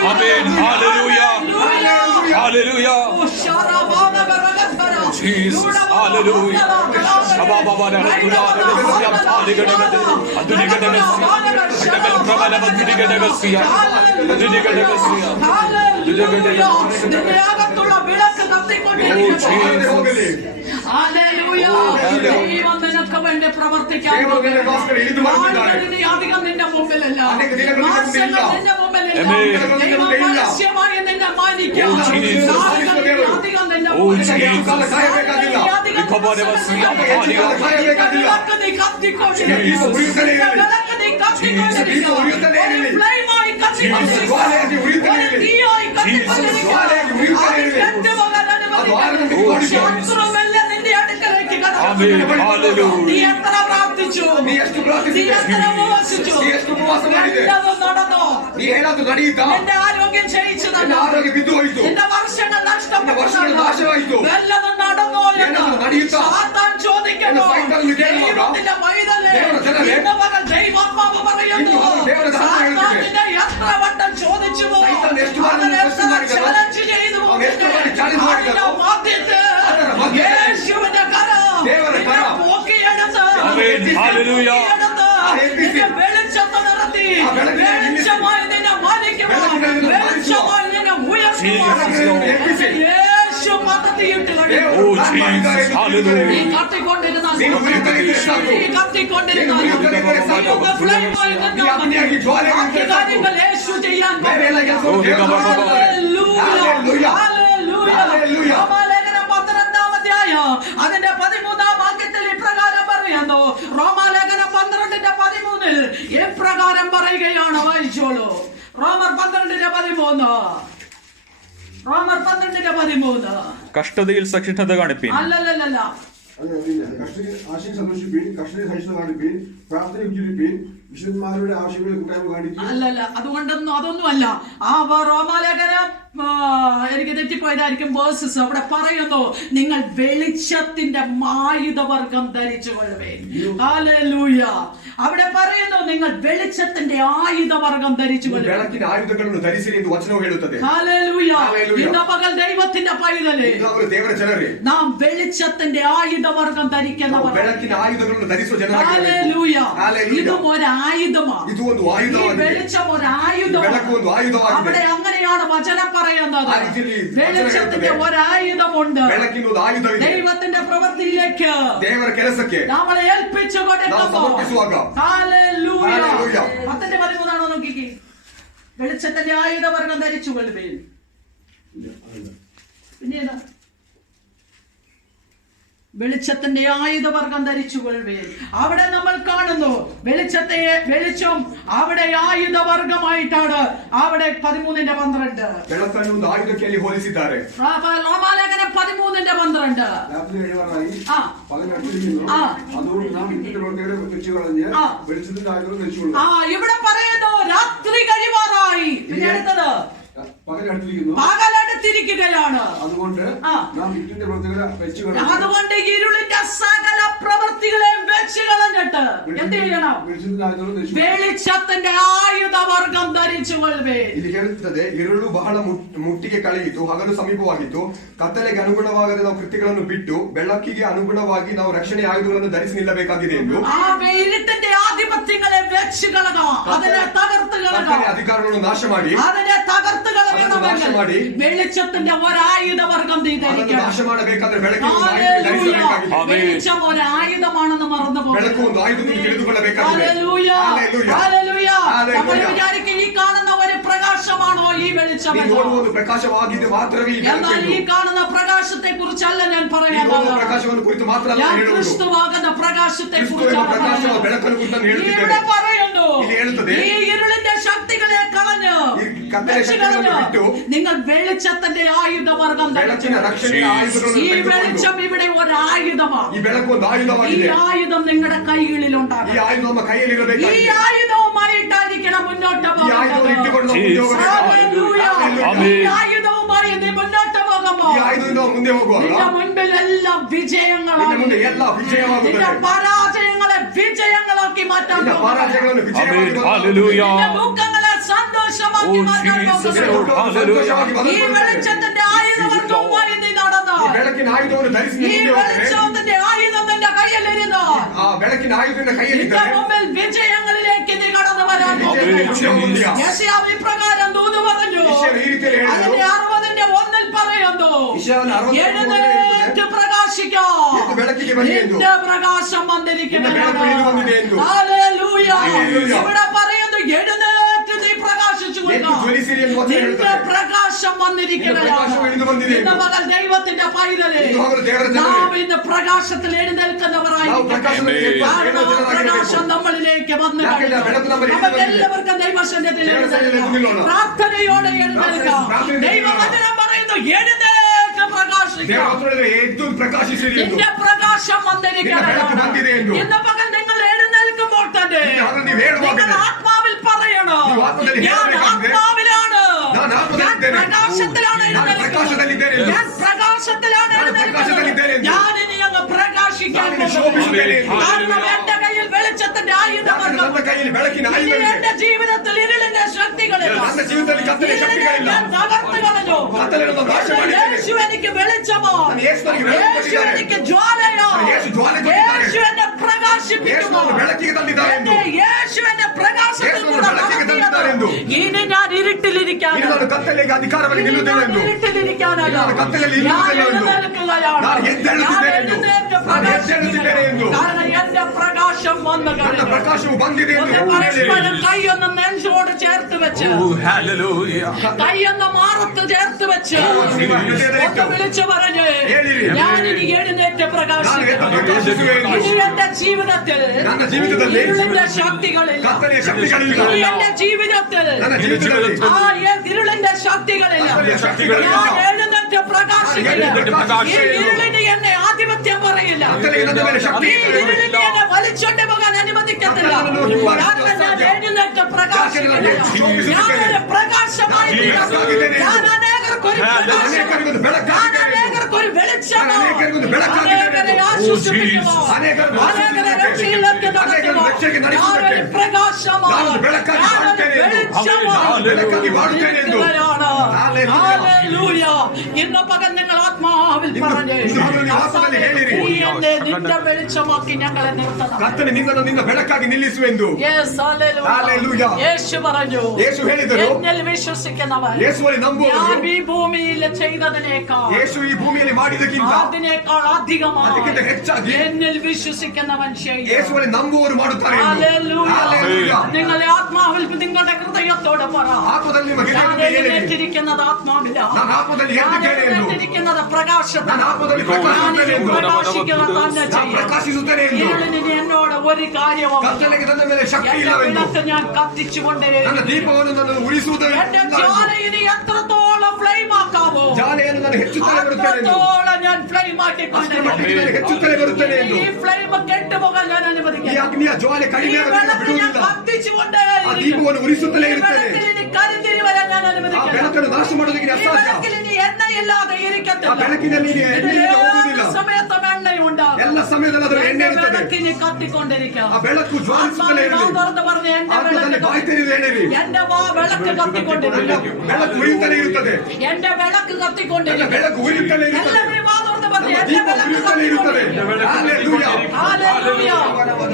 Amen. Hallelujah. Hallelujah. Jesus. Hallelujah. ദൈവം നിനക്ക് വേണ്ടി പ്രവർത്തിക്കാൻ അധികം നിന്റെ മുമ്പിലല്ല, നിന്റെ മുമ്പിലല്ല. ദൈവം പരസ്യമായി നിന്നെ മാനിക്കാം. അധികം നിന്റെ നീ എത്ര പ്രാർത്ഥിച്ചു, നീ എത്ര നടന്നോ, എന്റെ ആരോഗ്യം ക്ഷയിച്ചു, എന്റെ വർഷങ്ങൾ നഷ്ടപ്പെട്ടു, വല്ലതും നടന്നോ എന്ന് സാത്താൻ ചോദിക്കുന്നു. ദൈവത്തിന്റെ പൈതലേ, ഇന്ന് പകൽ ദൈവാത്മാവ് പറയുന്നു, സാത്താനിനെ എത്ര വട്ടം ചോദിച്ചു പോയി, ചലഞ്ച് ചെയ്തു മധ്യത്തെ യേശുവിന്റെ കരം വെളിച്ചത്തെ നിർത്തി, വെളിച്ചമായി നിന്നെ മാനിക്കുവാൻ, വെളിച്ചമായി നിന്നെ ഉയർത്തുവാൻ യേശു പദ്ധതിയിട്ട് നീ കത്തിക്കൊണ്ടിരുന്ന കാര്യങ്ങൾ യേശു ചെയ്യാൻ അതിന്റെ 13-ാം വാക്യത്തിൽ ഇപ്രകാരം പറയുന്നു. റോമാലേഖനം 12:13 ഇപ്രകാരം പറയുകയാണ്, വായിച്ചോളൂ. റോമർ 12:13. റോമർ 12:13. കഷ്ടതയിൽ സഹിഷ്ണുത കാണിപ്പീൻ. അല്ലല്ലല്ല, ആശയം സന്തോഷിപ്പീൻ, കഷ്ടതയിൽ സഹിഷ്ണുത കാണിപ്പീൻ, പ്രാർത്ഥന ഉജ്ജ്വലിപ്പീൻ, വിശുദ്ധന്മാരുടെ ആവശ്യങ്ങളിൽ കൂട്ടായ്മ കാണിക്കും. അല്ലല്ല, അതൊന്നുമല്ല. ആ റോമാലേഖനം എനിക്ക് തെറ്റിപ്പോയതായിരിക്കും വേഴ്സസ്. അവിടെ പറയുന്നു, നിങ്ങൾ വെളിച്ചത്തിന്റെ ആയുധവർഗം ധരിച്ചുകൊള്ളുവേൻ. ഹല്ലേലൂയ. അവിടെ പറയുന്നു, നിങ്ങൾ വെളിച്ചത്തിന്റെ ആയുധവർഗം ധരിച്ചുകൊള്ളുവേൻ. ഹല്ലേലൂയ. ഇന്ന് പകൽ ദൈവത്തിന്റെ പൈതലേ, നാം വെളിച്ചത്തിന്റെ ആയുധവർഗം ധരിക്കുന്നവർ. ഹല്ലേലൂയ. ഇതും ഒരായുധമാണ്. വെളിച്ചം ഒരായുധമാണ്. അവിടെ അങ്ങനെയാണ് വചനം പറയുന്നത്. വെളിച്ചത്തിന്റെ ഒരായുധമുണ്ട്. ദൈവത്തിന്റെ പ്രവൃത്തിയിലേക്ക് നമ്മളെ ഏൽപ്പിച്ചു കൊടുക്കുന്നു. ഹല്ലേലൂയ. 10:13 നോക്കിക്കേ. വെളിച്ചത്തിന്റെ ആയുധവർഗം ധരിച്ചു കൊള്ളുവേൻ. പിന്നീട് വെളിച്ചത്തിന്റെ ആയുധവർഗം ധരിച്ചുകൊള്ളുവേൻ. അവിടെ നമ്മൾ കാണുന്നു വെളിച്ചം അവിടെ ആയുധവർഗമായിട്ടാണ്. അവിടെ 13:12 റോമാലേഖനം 13:12. ഇവിടെ പറയുന്നു, രാത്രി കഴിവാറായി. പിന്നെ അടുത്തത് പകലടുത്തിരിക്കുകയാണ്. അതുകൊണ്ട് ഇരുളിന്റെ സകല പ്രവൃത്തികളെ വെച്ച് കളഞ്ഞിട്ട് എന്ത് ചെയ്യണം? വെളിച്ചത്തിന്റെ ಆಯುಧವರ್ಗಂ ಧರಿಸಿಕೊಳ್ಳುವೆ. ಇಲ್ಲಿ ಹೇಳುತ್ತದೆ, ഇരുಳು ಬಹಳ ಮುಟ್ಟಿಗೆ ಕಳೆಯಿತು, ಹಗಲು ಸಮೀಪವಾಗಿತ್ತು, ಕತ್ತಲೆಗೆ ಅನುಗುಣವಾಗದೆ ನಾವು ಕೃತ್ಯಗಳನ್ನು ಬಿಟ್ಟು ಬೆಳಕಿಗೆ ಅನುಗುಣವಾಗಿ ನಾವು ರಕ್ಷಣೆ ಆಯುಧಗಳನ್ನು ಧರಿಸಿ ನಿಲ್ಲಬೇಕಾಗಿದೆ ಎಂದು. ಆ ഇരുട്ടിന്റെ ആധിപത്യങ്ങളെ വെച്ച് കളക, അതിനെ തകർത്ത് കളക, അധികാരಗಳನ್ನು നാಶ ಮಾಡಿ, അതിനെ തകർത്ത് കളയണമെങ്കിൽ വെളിച്ചത്തിന്റെ ഒരായുധവർഗം ധരിക്കണം. നാಶ ಮಾಡಬೇಕಾದ್ರೆ ಬೆಳಕಿನ ಧರಿಸಬೇಕಾಗಿದೆ. വെളിച്ചം ഒരായുധമാണെന്ന് മറന്നു പോകും. ಬೆಳಕು ಒಂದು ಆಯುಧವನ್ನು ತಿಳಿದುಕೊಳ್ಳಬೇಕಾಗಿದೆ. ഹല്ലേലൂയ. ഹല്ലേലൂയ. നമ്മൾ വിചാരിക്കും ഈ കാണുന്ന ഒരു പ്രകാശമാണ് വെളിച്ചമാണോ ഈ വെളിച്ചം? ನೀನು ನೋಡುವುದು ಪ್ರಕಾಶವಾಗಿದ್ದು ಮಾತ್ರವೇ ಈ എന്നാൽ ഈ ಬೆಳಕು. കാണുന്ന പ്രകാശത്തെ കുറിച്ചല്ല ഞാൻ ಈ പറയാൻ ನೋಡುವ പോകുന്നത്. ಪ್ರಕಾಶವನ್ನು ಕುರಿತು ಮಾತ್ರ ಅಲ್ಲ ഞാൻ ಹೇಳುವುದು. ക്രിസ്തുവാകുന്ന പ്രകാശത്തെ ಕ್ರಿಸ್ತು ಎಂಬ ಪ್ರಕಾಶ ಬೆಳಕನ್ನು ಕುರಿತು ನಾನು ഇവിടെ ಹೇಳುತ್ತಿದ್ದೇನೆ. പറയുന്നു, ಇಲ್ಲಿ ಹೇಳುತ್ತದೆ, ഈ ഇരുളിന്റെ ശക്തികളെ കളഞ്ഞ് ಈ ಕತ್ತಲೆ ಶಕ್ತಿಗಳನ್ನು ಬಿಟ್ಟು നിങ്ങൾ വെളിച്ചത്തിന്റെ ആയുധവർഗം ಬೆಳಕಿನ ರಕ್ಷಣೆಯ ಆಯುಧಗಳನ್ನು ഈ ತೆಗೆದುಕೊಂಡು, വെളിച്ചം ഇവിടെ ഒരു ആയുധമാണ്. ಈ ಬೆಳಕು ಒಂದು ഈ ಆಯುಧವಾಗಿದೆ. ആയുധം നിങ്ങളുടെ കൈകളിൽ ಈ ഉണ്ടാകും. ಆಯುಧ ನಮ್ಮ ಕೈಯಲ್ಲಿ ഈ ಇರಬೇಕಾಗಿದೆ. ആയുധവുമായിട്ടായിരിക്കണം മുന്നോട്ട് ಈ ಆಯುಧವನ್ನು ಇಟ್ಟುಕೊಂಡು ನಾವು ಮುಂದೆ ಹೋಗಬೇಕು. ഹല്ലേലൂയ. ആമേൻ. ഈ ആയുധവുമായി നീ മുന്നോട്ട് പോകുമ്പോൾ ಈ ಆಯುಧದಿಂದ ನಾವು ಮುಂದೆ ಹೋಗುವಾಗ നിന്റെ മുൻപിൽ എല്ലാം ನಿನ್ನ വിജയങ്ങളാണ്. ಮುಂದೆ ಎಲ್ಲ ವಿಜಯವಾಗುತ್ತದೆ. നിന്റെ പരാജയങ്ങളെ വിജയങ്ങളാക്കി മാറ്റാൻ ನಿನ್ನ പോകുന്നു. ಪರಾಜಯಗಳನ್ನು Amen. ವಿಜಯವಾಗಿ Hallelujah. നിന്റെ ദുഃഖങ്ങളെ സന്തോഷമാക്കി Oh, മാറ്റാൻ Jesus. പോകുന്നു. Hallelujah. ഈ വെളിച്ചത്തിന്റെ ആയുധവർഗവുമായി നീ നടന്നു. ಈ ಬೆಳಕಿನ ಆಯುಧವನ್ನು ಧರಿಸಿ ഈ ಮುಂದೆ ಹೋದರೆ, വെളിച്ചത്തിന്റെ ആയുധം നിന്റെ കയ്യിലിരുന്നു. ಆ ಬೆಳಕಿನ ಆಯುಧದ നിന്റെ ಕೈಯಲ್ಲಿದ್ದರೆ മുമ്പിൽ വിജയങ്ങളിലേക്ക് നീ കടന്നു വരാൻ ವಿಜಯದಲ್ಲಿ ಮುಂದೆ ಹೋಗುತ್ತೀಯಾ? യെശയ്യാവ് ഇപ്രകാരം ദൂത് പറഞ്ഞു. ಯೆಶಾಯನು ಈ ರೀತಿಯಲ್ಲಿ ಹೇಳಿದನು. അതിന്റെ 60-1 പറയുന്നു, ಯೆಶಾಯನ 60 എഴുന്നേറ്റ് പ്രകാശിക്കാം, ಎದ್ದು ಬೆಳಕಿಗೆ ಬನ್ನಿ ಎಂದು. നിന്റെ പ്രകാശം വന്നിരിക്കുന്നു. നിന്റെ ಬೆಳಕು ಇಳಿದು ಬಂದಿದೆ ಎಂದು. ഹല്ലേലൂയ. ഹല്ലേലൂയ. ഇവിടെ പറയുന്നു, എഴുന്നേറ്റ് നീ പ്രകാശിച്ചു ಎದ್ದು ಜ್ವಲಿಸಿರಿ ಎಂದು ವಚನ നിന്റെ ಹೇಳುತ್ತದೆ. പ്രകാശം വന്നിരിക്കുന്നു. നിന്റെ പ്രകാശം ഇಳಿದು ಬಂದಿದೆ ಎಂದು. ഇന്ന് മകൾ ദൈവത്തിന്റെ പൈതലേ, ഇന്ന് മകൾ ದೇವರ ಜನರೇ, നാം ഇന്ന് പ്രകാശത്തിൽ ನಾವು എഴുന്നേൽക്കുന്നവരായിരിക്കും. ಪ್ರಕಾಶದಲ್ಲಿ Amen. കാരണം ആ പ്രകാശം ಜನರಾಗಿರಬೇಕು. നമ്മളിലേക്ക് വന്നു ಯಾಕೆಂದ್ರೆ ಆ ಬೆಳಕು ನಮ್ಮಲ್ಲಿ നമുക്ക് ಬಂದಿದೆ. എല്ലാവർക്കും ദൈവസന്നിധിയിൽ ದೇವರ ಸನ್ನಿಧಿಯಲ್ಲಿ എഴുന്നേൽക്കാം. മുന്നിലോಣ. പ്രാർത്ഥനയോടെ എഴുന്നേൽക്കാം. പ്രാർത്ഥനയോടെ ദൈവവചനം പറയുന്നു, എഴുന്നേറ്റ് ದೇವರ പ്രകാശിക്കാം. ಹತ್ತಿರದಲ್ಲಿ ಎದ್ದು ಪ್ರಕಾಶಿಸಿರಿ ಎಂದು. നിന്റെ പ്രകാശം നിന്റെ ಬೆಳಕು ಬಂದಿದೆ ಎಂದು. വന്നിരിക്കുകയാണ്. ഇന്ന് പകൽ നിങ്ങൾ എഴുന്നേൽക്കുമ്പോൾ തന്നെ ഇന്ന് പകൽ നീ ಹೇಳುವಾಗ നിങ്ങൾ ആത്മാവിൽ പറയണം, ನೀವು ಆತ್ಮದಲ್ಲಿ ഞാൻ ಹೇಳಬೇಕೆಂದ್ರೆ, ആത്മാവിലാണ്, ನಾನು ഞാൻ ಆತ್ಮದಲ್ಲಿದ್ದೇನೆ. പ്രകാശത്തിലാണ് ನಾನು എഴുന്നേൽക്കുന്നത്. ಪ್ರಕಾಶದಲ್ಲಿದ್ದೇನೆ ಎಂದು. ഞാൻ പ്രകാശത്തിലാണ് ನಾನು എഴുന്നേൽക്കുന്നത്. ಪ್ರಕಾಶದಲ್ಲಿದ್ದೇನೆ ಎಂದು. ഞാൻ ഇനി അങ്ങ് പ്രകാശിക്കാൻ ನಾನು ಇನ್ನು പോകുന്നു. ಶೋಭಿಸುತ್ತೇನೆ ಎಂದು. കാരണം എന്റെ കയ്യിൽ വെളിച്ചത്തിന്റെ ಯಾಕಂದ್ರೆ ആയുധം ನನ್ನ ಕೈಯಲ್ಲಿ ಬೆಳಕಿನ ഇനി ಆಯುಧವಿದೆ. എന്റെ ജീവിതത്തിൽ ഇരുളിന്റെ ശക്തികളില്ല. ನನ್ನ ಜೀವಿತದಲ್ಲಿ ಕತ್ತಲೆ ಶಕ್ತಿಗಳಿಲ್ಲ. ഞാൻ തകർത്ത് കളഞ്ഞു. ಕತ್ತಲೆಯನ್ನು ನಾಶ ಮಾಡಿದ್ದೇನೆ. യേശു എനിക്ക് വെളിച്ചമോ, ನಾನು ಯೇಸು ನನಗೆ ಬೆಳಕು യേശു ಕೊಟ್ಟಿದ್ದಾನೆ. എനിക്ക് ജ്വാലയോ, യേശു ಜ್ವಾಲೆ ಕೊಟ್ಟಿದ್ದಾನೆ. യേശು എന്നെ ಯೇಸು പ്രകാശിപ്പിക്കുന്നു. ನನ್ನ ಬೆಳಕಿಗೆ ತಂದಿದ್ದಾರೆ ಎಂದು. എന്നെ യേശു എന്നെ പ്രകാശത്തിൽ യേശു കൂടെ ನನ್ನ ಬೆಳಕಿಗೆ ತಂದಿದ್ದಾರೆ ಎಂದು. നടത്തിയത്. ഇനി ഞാൻ ഇരുട്ടിലിരിക്കാൻ, ಇನ್ನು ನಾನು ಕತ್ತಲೆಗೆ ಅಧಿಕಾರವಾಗಿ ನಿಲ್ಲುತ್ತೇನೆ ಎಂದು. ഇരുട്ടിലിരിക്കാനല്ല, ನಾನು ಕತ್ತಲೆಯಲ್ಲಿ ഞാൻ ಇರುವುದಿಲ್ಲ ಎಂದು. എഴുന്നേൽക്കുകയാണ്. ನಾನು ಎದ್ದೇಳುತ್ತಿದ್ದೇನೆ ಎಂದು. എഴുന്നേറ്റ് ನಾನು ಎದ್ದೇಳುತ್ತಿದ್ದೇನೆ ಎಂದು. കാരണം എന്റെ പ്രകാശം വന്നു ನನ್ನ കഴിഞ്ഞു. ಪ್ರಕಾಶವು ಬಂದಿದೆ ಎಂದು ഒന്ന് ಹೇಳಿರಿ. പരസ്പരം കൈയൊന്ന് നെഞ്ചോട് ചേർത്ത് വെച്ച്, Oh, hallelujah. കൈയൊന്ന് മാറത്ത് ചേർത്ത് വെച്ച് ഒന്ന് വിളിച്ചു പറഞ്ഞ്, ಹೇಳಿರಿ. ഞാനിനി എഴുന്നേറ്റ് ನಾನು പ്രകാശിക്കുന്നു. ಎದ್ದು ಪ್ರಕಾಶಿಸುವೆ ಎಂದು. ഇനി എന്റെ ജീവിതത്തിൽ ನನ್ನ ಜೀವಿತದಲ್ಲಿ ഇരുളിന്റെ ശക്തികളില്ല. ಕತ್ತಲೆಯ ಶಕ್ತಿಗಳಿಲ್ಲ. ഇനി എന്റെ ജീവിതത്തിൽ ನನ್ನ ಜೀವಿತದಲ್ಲಿ ആ ഇരുളിന്റെ ശക്തികളില്ല. കತ್ತಲೆಯ ಶಕ್ತಿಗಳಿಲ್ಲ. ഞാൻ എഴുന്നേറ്റ് പ്രകാശിക്കില്ല. ഞാൻ എഴുന്നേറ്റ് പ്രകാശിക്കുന്നു. ഈ ഇരുളിന് എന്നെ ആധിപത്യം പറയില്ല. ಕತ್ತಲೆಗೆ ನನ್ನ ಮೇಲೆ ಶಕ್ತಿ ഈ ಇಲ್ಲ. ഇരുളിനെ എന്നെ വലിച്ചോണ്ട് പോകാൻ അനുവദിക്കത്തില്ല. കാരണം ഞാൻ എഴുന്നേറ്റ് പ്രകാശിക്കില്ല. ഞാൻ ഒരു പ്രകാശമായി തീരുന്നു. ഞാൻ അനേകർക്ക് ഒരു ಅನೇಕರಿಗೊಂದು പ്രകാശം, ഞാൻ അനേകർക്ക് ഒരു വെളിച്ചമോ, അനേകർക്കൊരു വെളിച്ചം. അനേകരെ ആശ്വസിപ്പിക്കുമോ, അനേകർക്ക് അനേകരെ രക്ഷയിലേക്ക് നടത്തുമോ, രക്ഷയ്ക്ക് നടത്തുമോ. ഞാനൊരു പ്രകാശമോ, ഞാനൊരു വെളിക്കാക്കി ഞാനൊരു വാഴുತ್ತೇನೆ ಎಂದು. വെളിച്ചമോ ಬೆಳಕಾಗಿ ಬಾಳುತ್ತೇನೆ ಎಂದು. ഇരിക്കുകയാണ്. ഹല്ലേലൂയ. ഇന്ന് പകൽ നിങ്ങൾ ആത്മാവിൽ പറഞ്ഞ്, ഇന്ന് പകൽ നിങ്ങൾ ആത്മാവിൽ ಹೇಳಿರಿ. നീ എന്നെ നിന്റെ വെളിച്ചമാക്കി ഞങ്ങളെ നിർത്തണം. ಕರ್ತನೆ ನಿನ್ನನ್ನು ನಿನ್ನ ಬೆಳಕಾಗಿ ನಿಲ್ಲಿಸುವೆಂದು. Yes, hallelujah. Hallelujah. യേശു പറഞ്ഞു, യേശು ಹೇಳಿದರು, എന്നിൽ വിശ്വസിക്കുന്നവർ ಯೇಸುವಲ್ಲಿ ನಂಬುವವರು ഞാൻ ഈ ഭൂമിയിൽ ചെയ്തതിനേക്കാൾ ಯೇಸು ಈ ಭೂಮಿಯಲ್ಲಿ ಮಾಡಿದಕ್ಕಿಂತ അതിനേക്കാൾ അധികമായി ಅದಕ್ಕಿಂತ ಹೆಚ್ಚಾಗಿ എന്നിൽ വിശ്വസിക്കുന്നവൻ ചെയ്യും. ಯೇಸುವಲ್ಲಿ ನಂಬುವವರು ಮಾಡುತ್ತಾರೆ ಎಂದು. Hallelujah. Hallelujah. നിങ്ങളെ ആത്മാവിൽ നിങ്ങളുടെ ഹൃദയത്തോട് പറ, ಆತ್ಮದಲ್ಲಿ ನಿಮ್ಮ ഞാൻ ಹೃದಯದಲ್ಲಿ ಹೇಳಿರಿ. എഴുന്നേറ്റിരിക്കുന്നത് ആത്മാവില്ല, ನಾನು ಆತ್ಮದಲ್ಲಿ ഞാൻ ಎದ್ದಿದ್ದೇನೆ ಎಂದು. എഴുന്നേറ്റിരിക്കുന്നത് പ്രകാശത്തിൽ. ನಾನು ಆತ್ಮದಲ್ಲಿ ഞാൻ ಪ್ರಕಾಶಿಸುತ್ತೇನೆ ಎಂದು. പ്രകാശിക്കുക തന്നെ ನಾನು ചെയ്യും. ಪ್ರಕಾಶಿಸುತ್ತೇನೆ ಎಂದು. ഇരുളിന് എന്നോട് ഒരു കാര്യവും ಕತ್ತಲೆಗೆ ನನ್ನ ಮೇಲೆ ಶಕ್ತಿ എന്റെ ಇಲ್ಲವೆಂದು. വിളക്ക് ഞാൻ കത്തിച്ചുകൊണ്ടേ ನನ್ನ ದೀಪವನ್ನು ನಾನು ಉಳಿಸುವುದನ್ನು എന്റെ ജ്വാലയിനി എത്രത്തോളം ഫ്ലെയിം ആക്കാവോ ಜಾಲೆಯನ್ನು ನಾನು ಹೆಚ್ಚುತ್ತಲೇ ಬರುತ್ತೇನೆ ಎಂದು. അത്രത്തോളം ഞാൻ ഫ്ലെയിം ಅಷ್ಟರ ആക്കിക്കൊണ്ടേ ಮಟ್ಟಿಗೆ ನಾನು ಹೆಚ್ಚುತ್ತಲೇ ಬರುತ್ತೇನೆ ಎಂದು. ഈ ഫ്ലെയിം കെട്ടുപോകാൻ ഞാൻ ಈ അനുവദിക്കില്ല. ಅಗ್ನಿಯ ಜ್ವಾಲೆ ഈ ಕಡಿಮೆ ಆಗೋದನ್ನು വെള്ളത്തിൽ ഞാൻ ಬಿಡುವುದಿಲ್ಲ. കത്തിച്ചുകൊണ്ടേ ಆ ದೀಪವನ್ನು ಉರಿಸುತ್ತಲೇ ഈ ಇರುತ್ತೇನೆ. വെള്ളത്തിൽ ഇനി കരിന്തിരി വരാൻ ഞാൻ ಆ അനുവദിക്കില്ല. ಬೆಳಕನ್ನು ನಾಶ ಮಾಡೋದಕ್ಕೆ ഈ ಅಸಾಧ್ಯ. വെള്ളത്തിൽ ഇനി എണ്ണയില്ലാതെ ಆ ഇരിക്കത്തില്ല. ಬೆಳಕಿನಲ್ಲಿ ഇത് ಎಣ್ಣೆಯಿಂದ ಹೋಗುವುದಿಲ್ಲ. ഏത് സമയത്തും എണ്ണയുണ്ടാകും. ಎಲ್ಲ ಸಮಯದಲ್ಲಿ ಅದರ ಎಣ್ಣೆ എന്റെ ಇರುತ್ತದೆ. വിളക്കിനി കത്തിക്കൊണ്ടിരിക്കാം. ಆ ಬೆಳಕು ಜ್ವಾಲಿಸುತ್ತಲೇ ಇರಲಿ. തുറന്ന് പറഞ്ഞ് എന്റെ ಆತ್ಮದಲ್ಲಿ ಬಾಯಿ ತೆರೆದು ಹೇಳಿರಿ. എന്റെ വിളക്ക് ನನ್ನ കത്തിക്കൊണ്ടിരിക്കും. ಬೆಳಕು ಉರಿಯುತ್ತಲೇ ಇರುತ್ತದೆ. എന്റെ വിളക്ക് ನನ್ನ കത്തിക്കൊണ്ടിരിക്കും. ಬೆಳಕು ಉರಿಯುತ್ತಲೇ ಇರುತ್ತದೆ. എല്ലാവരും വാ തുറന്ന് പറഞ്ഞ് ನಮ್ಮ എന്റെ ದೀಪ വിളക്ക് ಉರಿಯುತ್ತಲೇ ಇರುತ್ತದೆ. കത്തിക്കൊണ്ടിരിക്കും. Hallelujah. Hallelujah.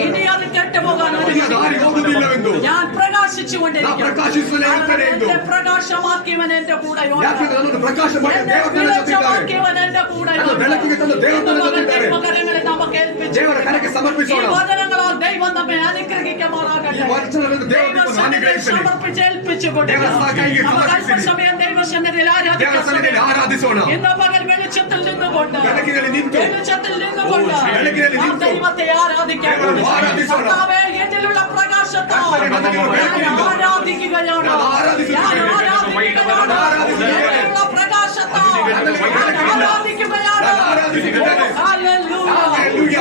ഇനി അത് കെട്ടുപോകാൻ ಇനി ಅದು ಆರಿ ಹೋಗುವುದಿಲ್ಲವೆಂದು. ഞാൻ പ്രകാശിച്ചുകൊണ്ടിരിക്കും. ನಾನು ಪ್ರಕಾಶಿಸುತ್ತಲೇ ಇರುತ್ತೇನೆ ಎಂದು. എന്നെ പ്രകാശമാക്കിയവൻ എന്റെ കൂടെയുണ്ട്. ಯಾಕೆಂದ್ರೆ ನನ್ನನ್ನು ಪ್ರಕಾಶ ಮಾಡಿ എന്നെ ದೇವರನ್ನು ಜೊತೆಗಿದ್ದಾರೆ. വെളിച്ചമാക്കിയവൻ എന്റെ കൂടെയുണ്ട്. ನನ್ನ ಬೆಳಕಿಗೆ ತಂದ ದೇವರನ್ನು ಜೊತೆಗಿದ್ದಾರೆ. ദൈവകരങ്ങളെ നമുക്ക് ഏൽപ്പിച്ചു. ದೇವರ ಕರಕ್ಕೆ ഈ ಸಮರ್ಪಿಸೋಣ. വചനങ്ങളാൽ ദൈവം ദൈവം നമ്മെ അനുഗ്രഹിക്കുമാറാകട്ടെ. ഈ വചനം ദൈവസന്നിധിയിൽ സമർപ്പിച്ച് ഏൽപ്പിച്ചുകൊണ്ട് നമുക്ക് അല്പസമയം ദൈവസന്നിധിയിൽ ആരാധിക്കാം. ഇന്ന് പകൽ വെളിച്ചത്തിൽ നിന്നുകൊണ്ട് ആ ദൈവത്തെ ആരാധിക്കാം. കർത്താവേ, എന്നിലുള്ള പ്രകാശത്താൽ ഞാൻ ആരാധിക്കുകയാണ്. എന്നിലുള്ള പ്രകാശത്താൽ ഞാൻ ആരാധിക്കുകയാണ്. ഹല്ലേലൂയ.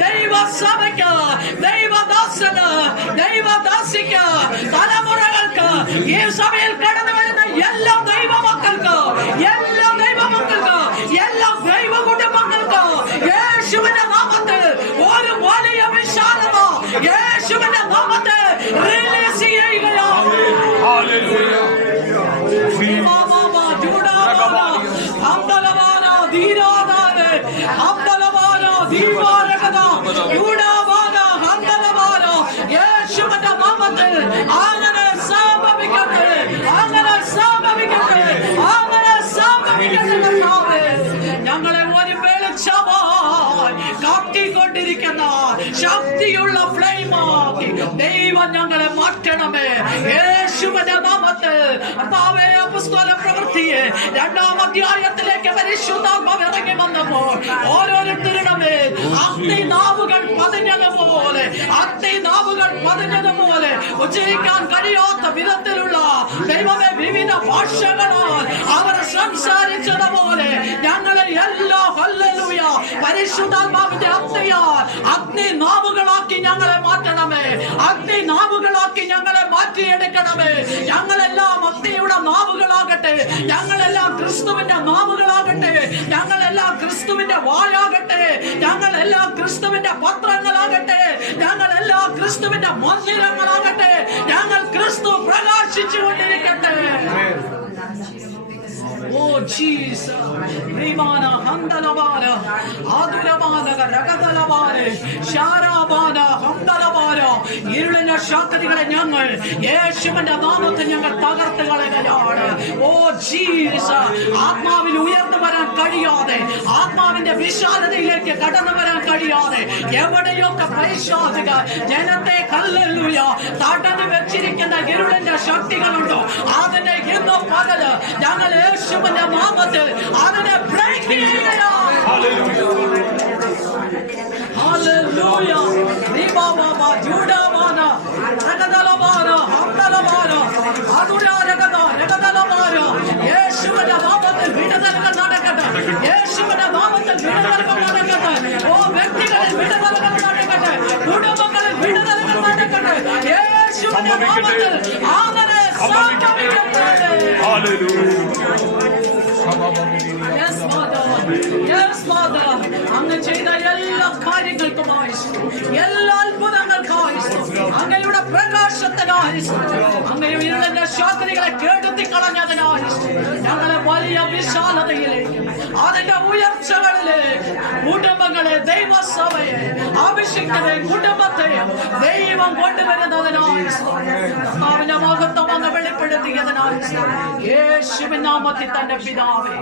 ദൈവസഭയ്ക്ക്, ദൈവദാസന്, ദൈവദാസിക്ക്, തലമുറകൾക്ക്, ഈ സഭയിൽ കടന്നു വരുന്ന എല്ലാ ദൈവമക്കൾക്ക്, എല്ലാ ദൈവമക്കൾക്ക്, എല്ലാ ദൈവ കുടുംബങ്ങൾക്ക് യേശുവിന്റെ നാമത്തിൽ ഒരു വലിയ വിശാലത യേശുവിന്റെ നാമത്തിൽ റിലീസ് ചെയ്യുകയാണ്. യേശുവിന്റെ നാമത്തിൽ അങ്ങനെ സംഭവിക്കട്ടെ, അങ്ങനെ സംഭവിക്കട്ടെ, അങ്ങനെ സംഭവിക്കട്ടെ. ഞങ്ങളെ ഒരു വെളിച്ചമായി കാട്ടിക്കൊണ്ടിരിക്കുന്ന ശക്തിയുള്ള ഫ്ലെയിമായി ദൈവം ഞങ്ങളെ മാറ്റണമേ. യേശുവിന്റെ നാമത്തിൽ കർത്താവേ, അപ്പോസ്തല പ്രവൃത്തിയെ 2-ാം അധ്യായത്തിലേക്ക് പരിശുദ്ധാത്മാവ് ഇറങ്ങി വന്നപ്പോൾ ഓരോരുത്തരുടെ അഗ്നി നാവുകൾ പതിഞ്ഞതുപോലെ, അഗ്നി നാവുകൾ പതിഞ്ഞതുപോലെ ഉച്ചരിക്കാൻ കഴിയാത്ത വിധത്തിലുള്ള ദൈവമേ വിവിധ ഭാഷകളാൽ അവർ സംസാരിച്ചതുപോലെ ഞങ്ങളെ എല്ലാ ഹല്ലേലൂയ പരിശുദ്ധാത്മാവിന്റെ അഗ്നിയാൽ അഗ്നി നാവുകളാക്കി ഞങ്ങളെ മാറ്റണമേ. അഗ്നി നാവുകളാക്കി ഞങ്ങളെ മാറ്റിയെടുക്കണമേ. ഞങ്ങളെല്ലാം അഗ്നിയുടെ നാവുകളാകട്ടെ, ഞങ്ങളെല്ലാം ക്രിസ്തുവിന്റെ നാവുകളാകട്ടെ, ഞങ്ങളെല്ലാം ക്രിസ്തുവിന്റെ വായാകട്ടെ, ഞങ്ങളെല്ലാം ക്രിസ്തുവിന്റെ പത്രങ്ങളാകട്ടെ, ഞങ്ങളെല്ലാം ക്രിസ്തുവിന്റെ മന്ദിരങ്ങളാകട്ടെ. ഞങ്ങൾ ക്രിസ്തു പ്രകാശിച്ചു കൊണ്ടിരിക്കട്ടെ. ഓ ജീസസ്, പ്രിമാന ഹന്തലവാന ആതുരമാന രഗതലവാന ശാരാബാന ഹന്തലവാന ഇരുളിന്റെ ശക്തികളെ ഞങ്ങൾ യേശുവിന്റെ നാമത്തിൽ ഞങ്ങൾ തകർത്ത് കളയുകയാണ്. ഓ ജീസസ്, ആത്മാവിൽ ഉയർന്നു വരാൻ കഴിയാതെ, ആത്മാവിന്റെ വിശാലതയിലേക്ക് കടന്നു വരാൻ കഴിയാതെ എവിടെയൊക്കെ പൈശാചിക ജനത്തെ ഹല്ലേലൂയ തടഞ്ഞു വെച്ചിരിക്കുന്ന ഇരുളിന്റെ ശക്തികളുണ്ടോ, അതിനെ ഇന്ന് പകല് ഞങ്ങൾ യേശുവിന്റെ നാമത്തിൽ അതിനെ ബ്രേക്ക് ചെയ്യുകയാണ്. Hallelujah. Ribaba Judavana Ragadalabara Hamdalavara Aduragada Ragaдаlavara Yeshuvana Mamatal Vidalakata Yeshuvana Mamatal Vidalakata Oh Vectical Vidalakata Udabakal Vidalakata Yeshuvana Mamatal Amane Sakavikata. Hallelujah. Yes, Mother. Yes, Mother. അങ്ങ് ചെയ്ത എല്ലാ കാര്യങ്ങൾക്കുമായി എല്ലാ അത്ഭുതങ്ങൾക്കായി അങ്ങയുടെ പ്രകാശത്തിനായി അങ്ങയുടെ ശാസ്ത്രികളെ കേടുത്തി കളഞ്ഞതിനായി ഞങ്ങളെ വലിയ വിശാലതയിലേക്ക് അതിന്റെ ഉയർച്ചകളിലേക്ക് കുടുംബങ്ങളെ ദൈവസഭയെ അഭിഷിക്തരെ കുടുംബത്തെയും ദൈവം കൊണ്ടുവരുന്നതിനായി കർത്താവിന്റെ മഹത്വം അങ്ങ് വെളിപ്പെടുത്തിയതിനായി യേശുവിൻ നാമത്തിൽ തന്റെ പിതാവേ.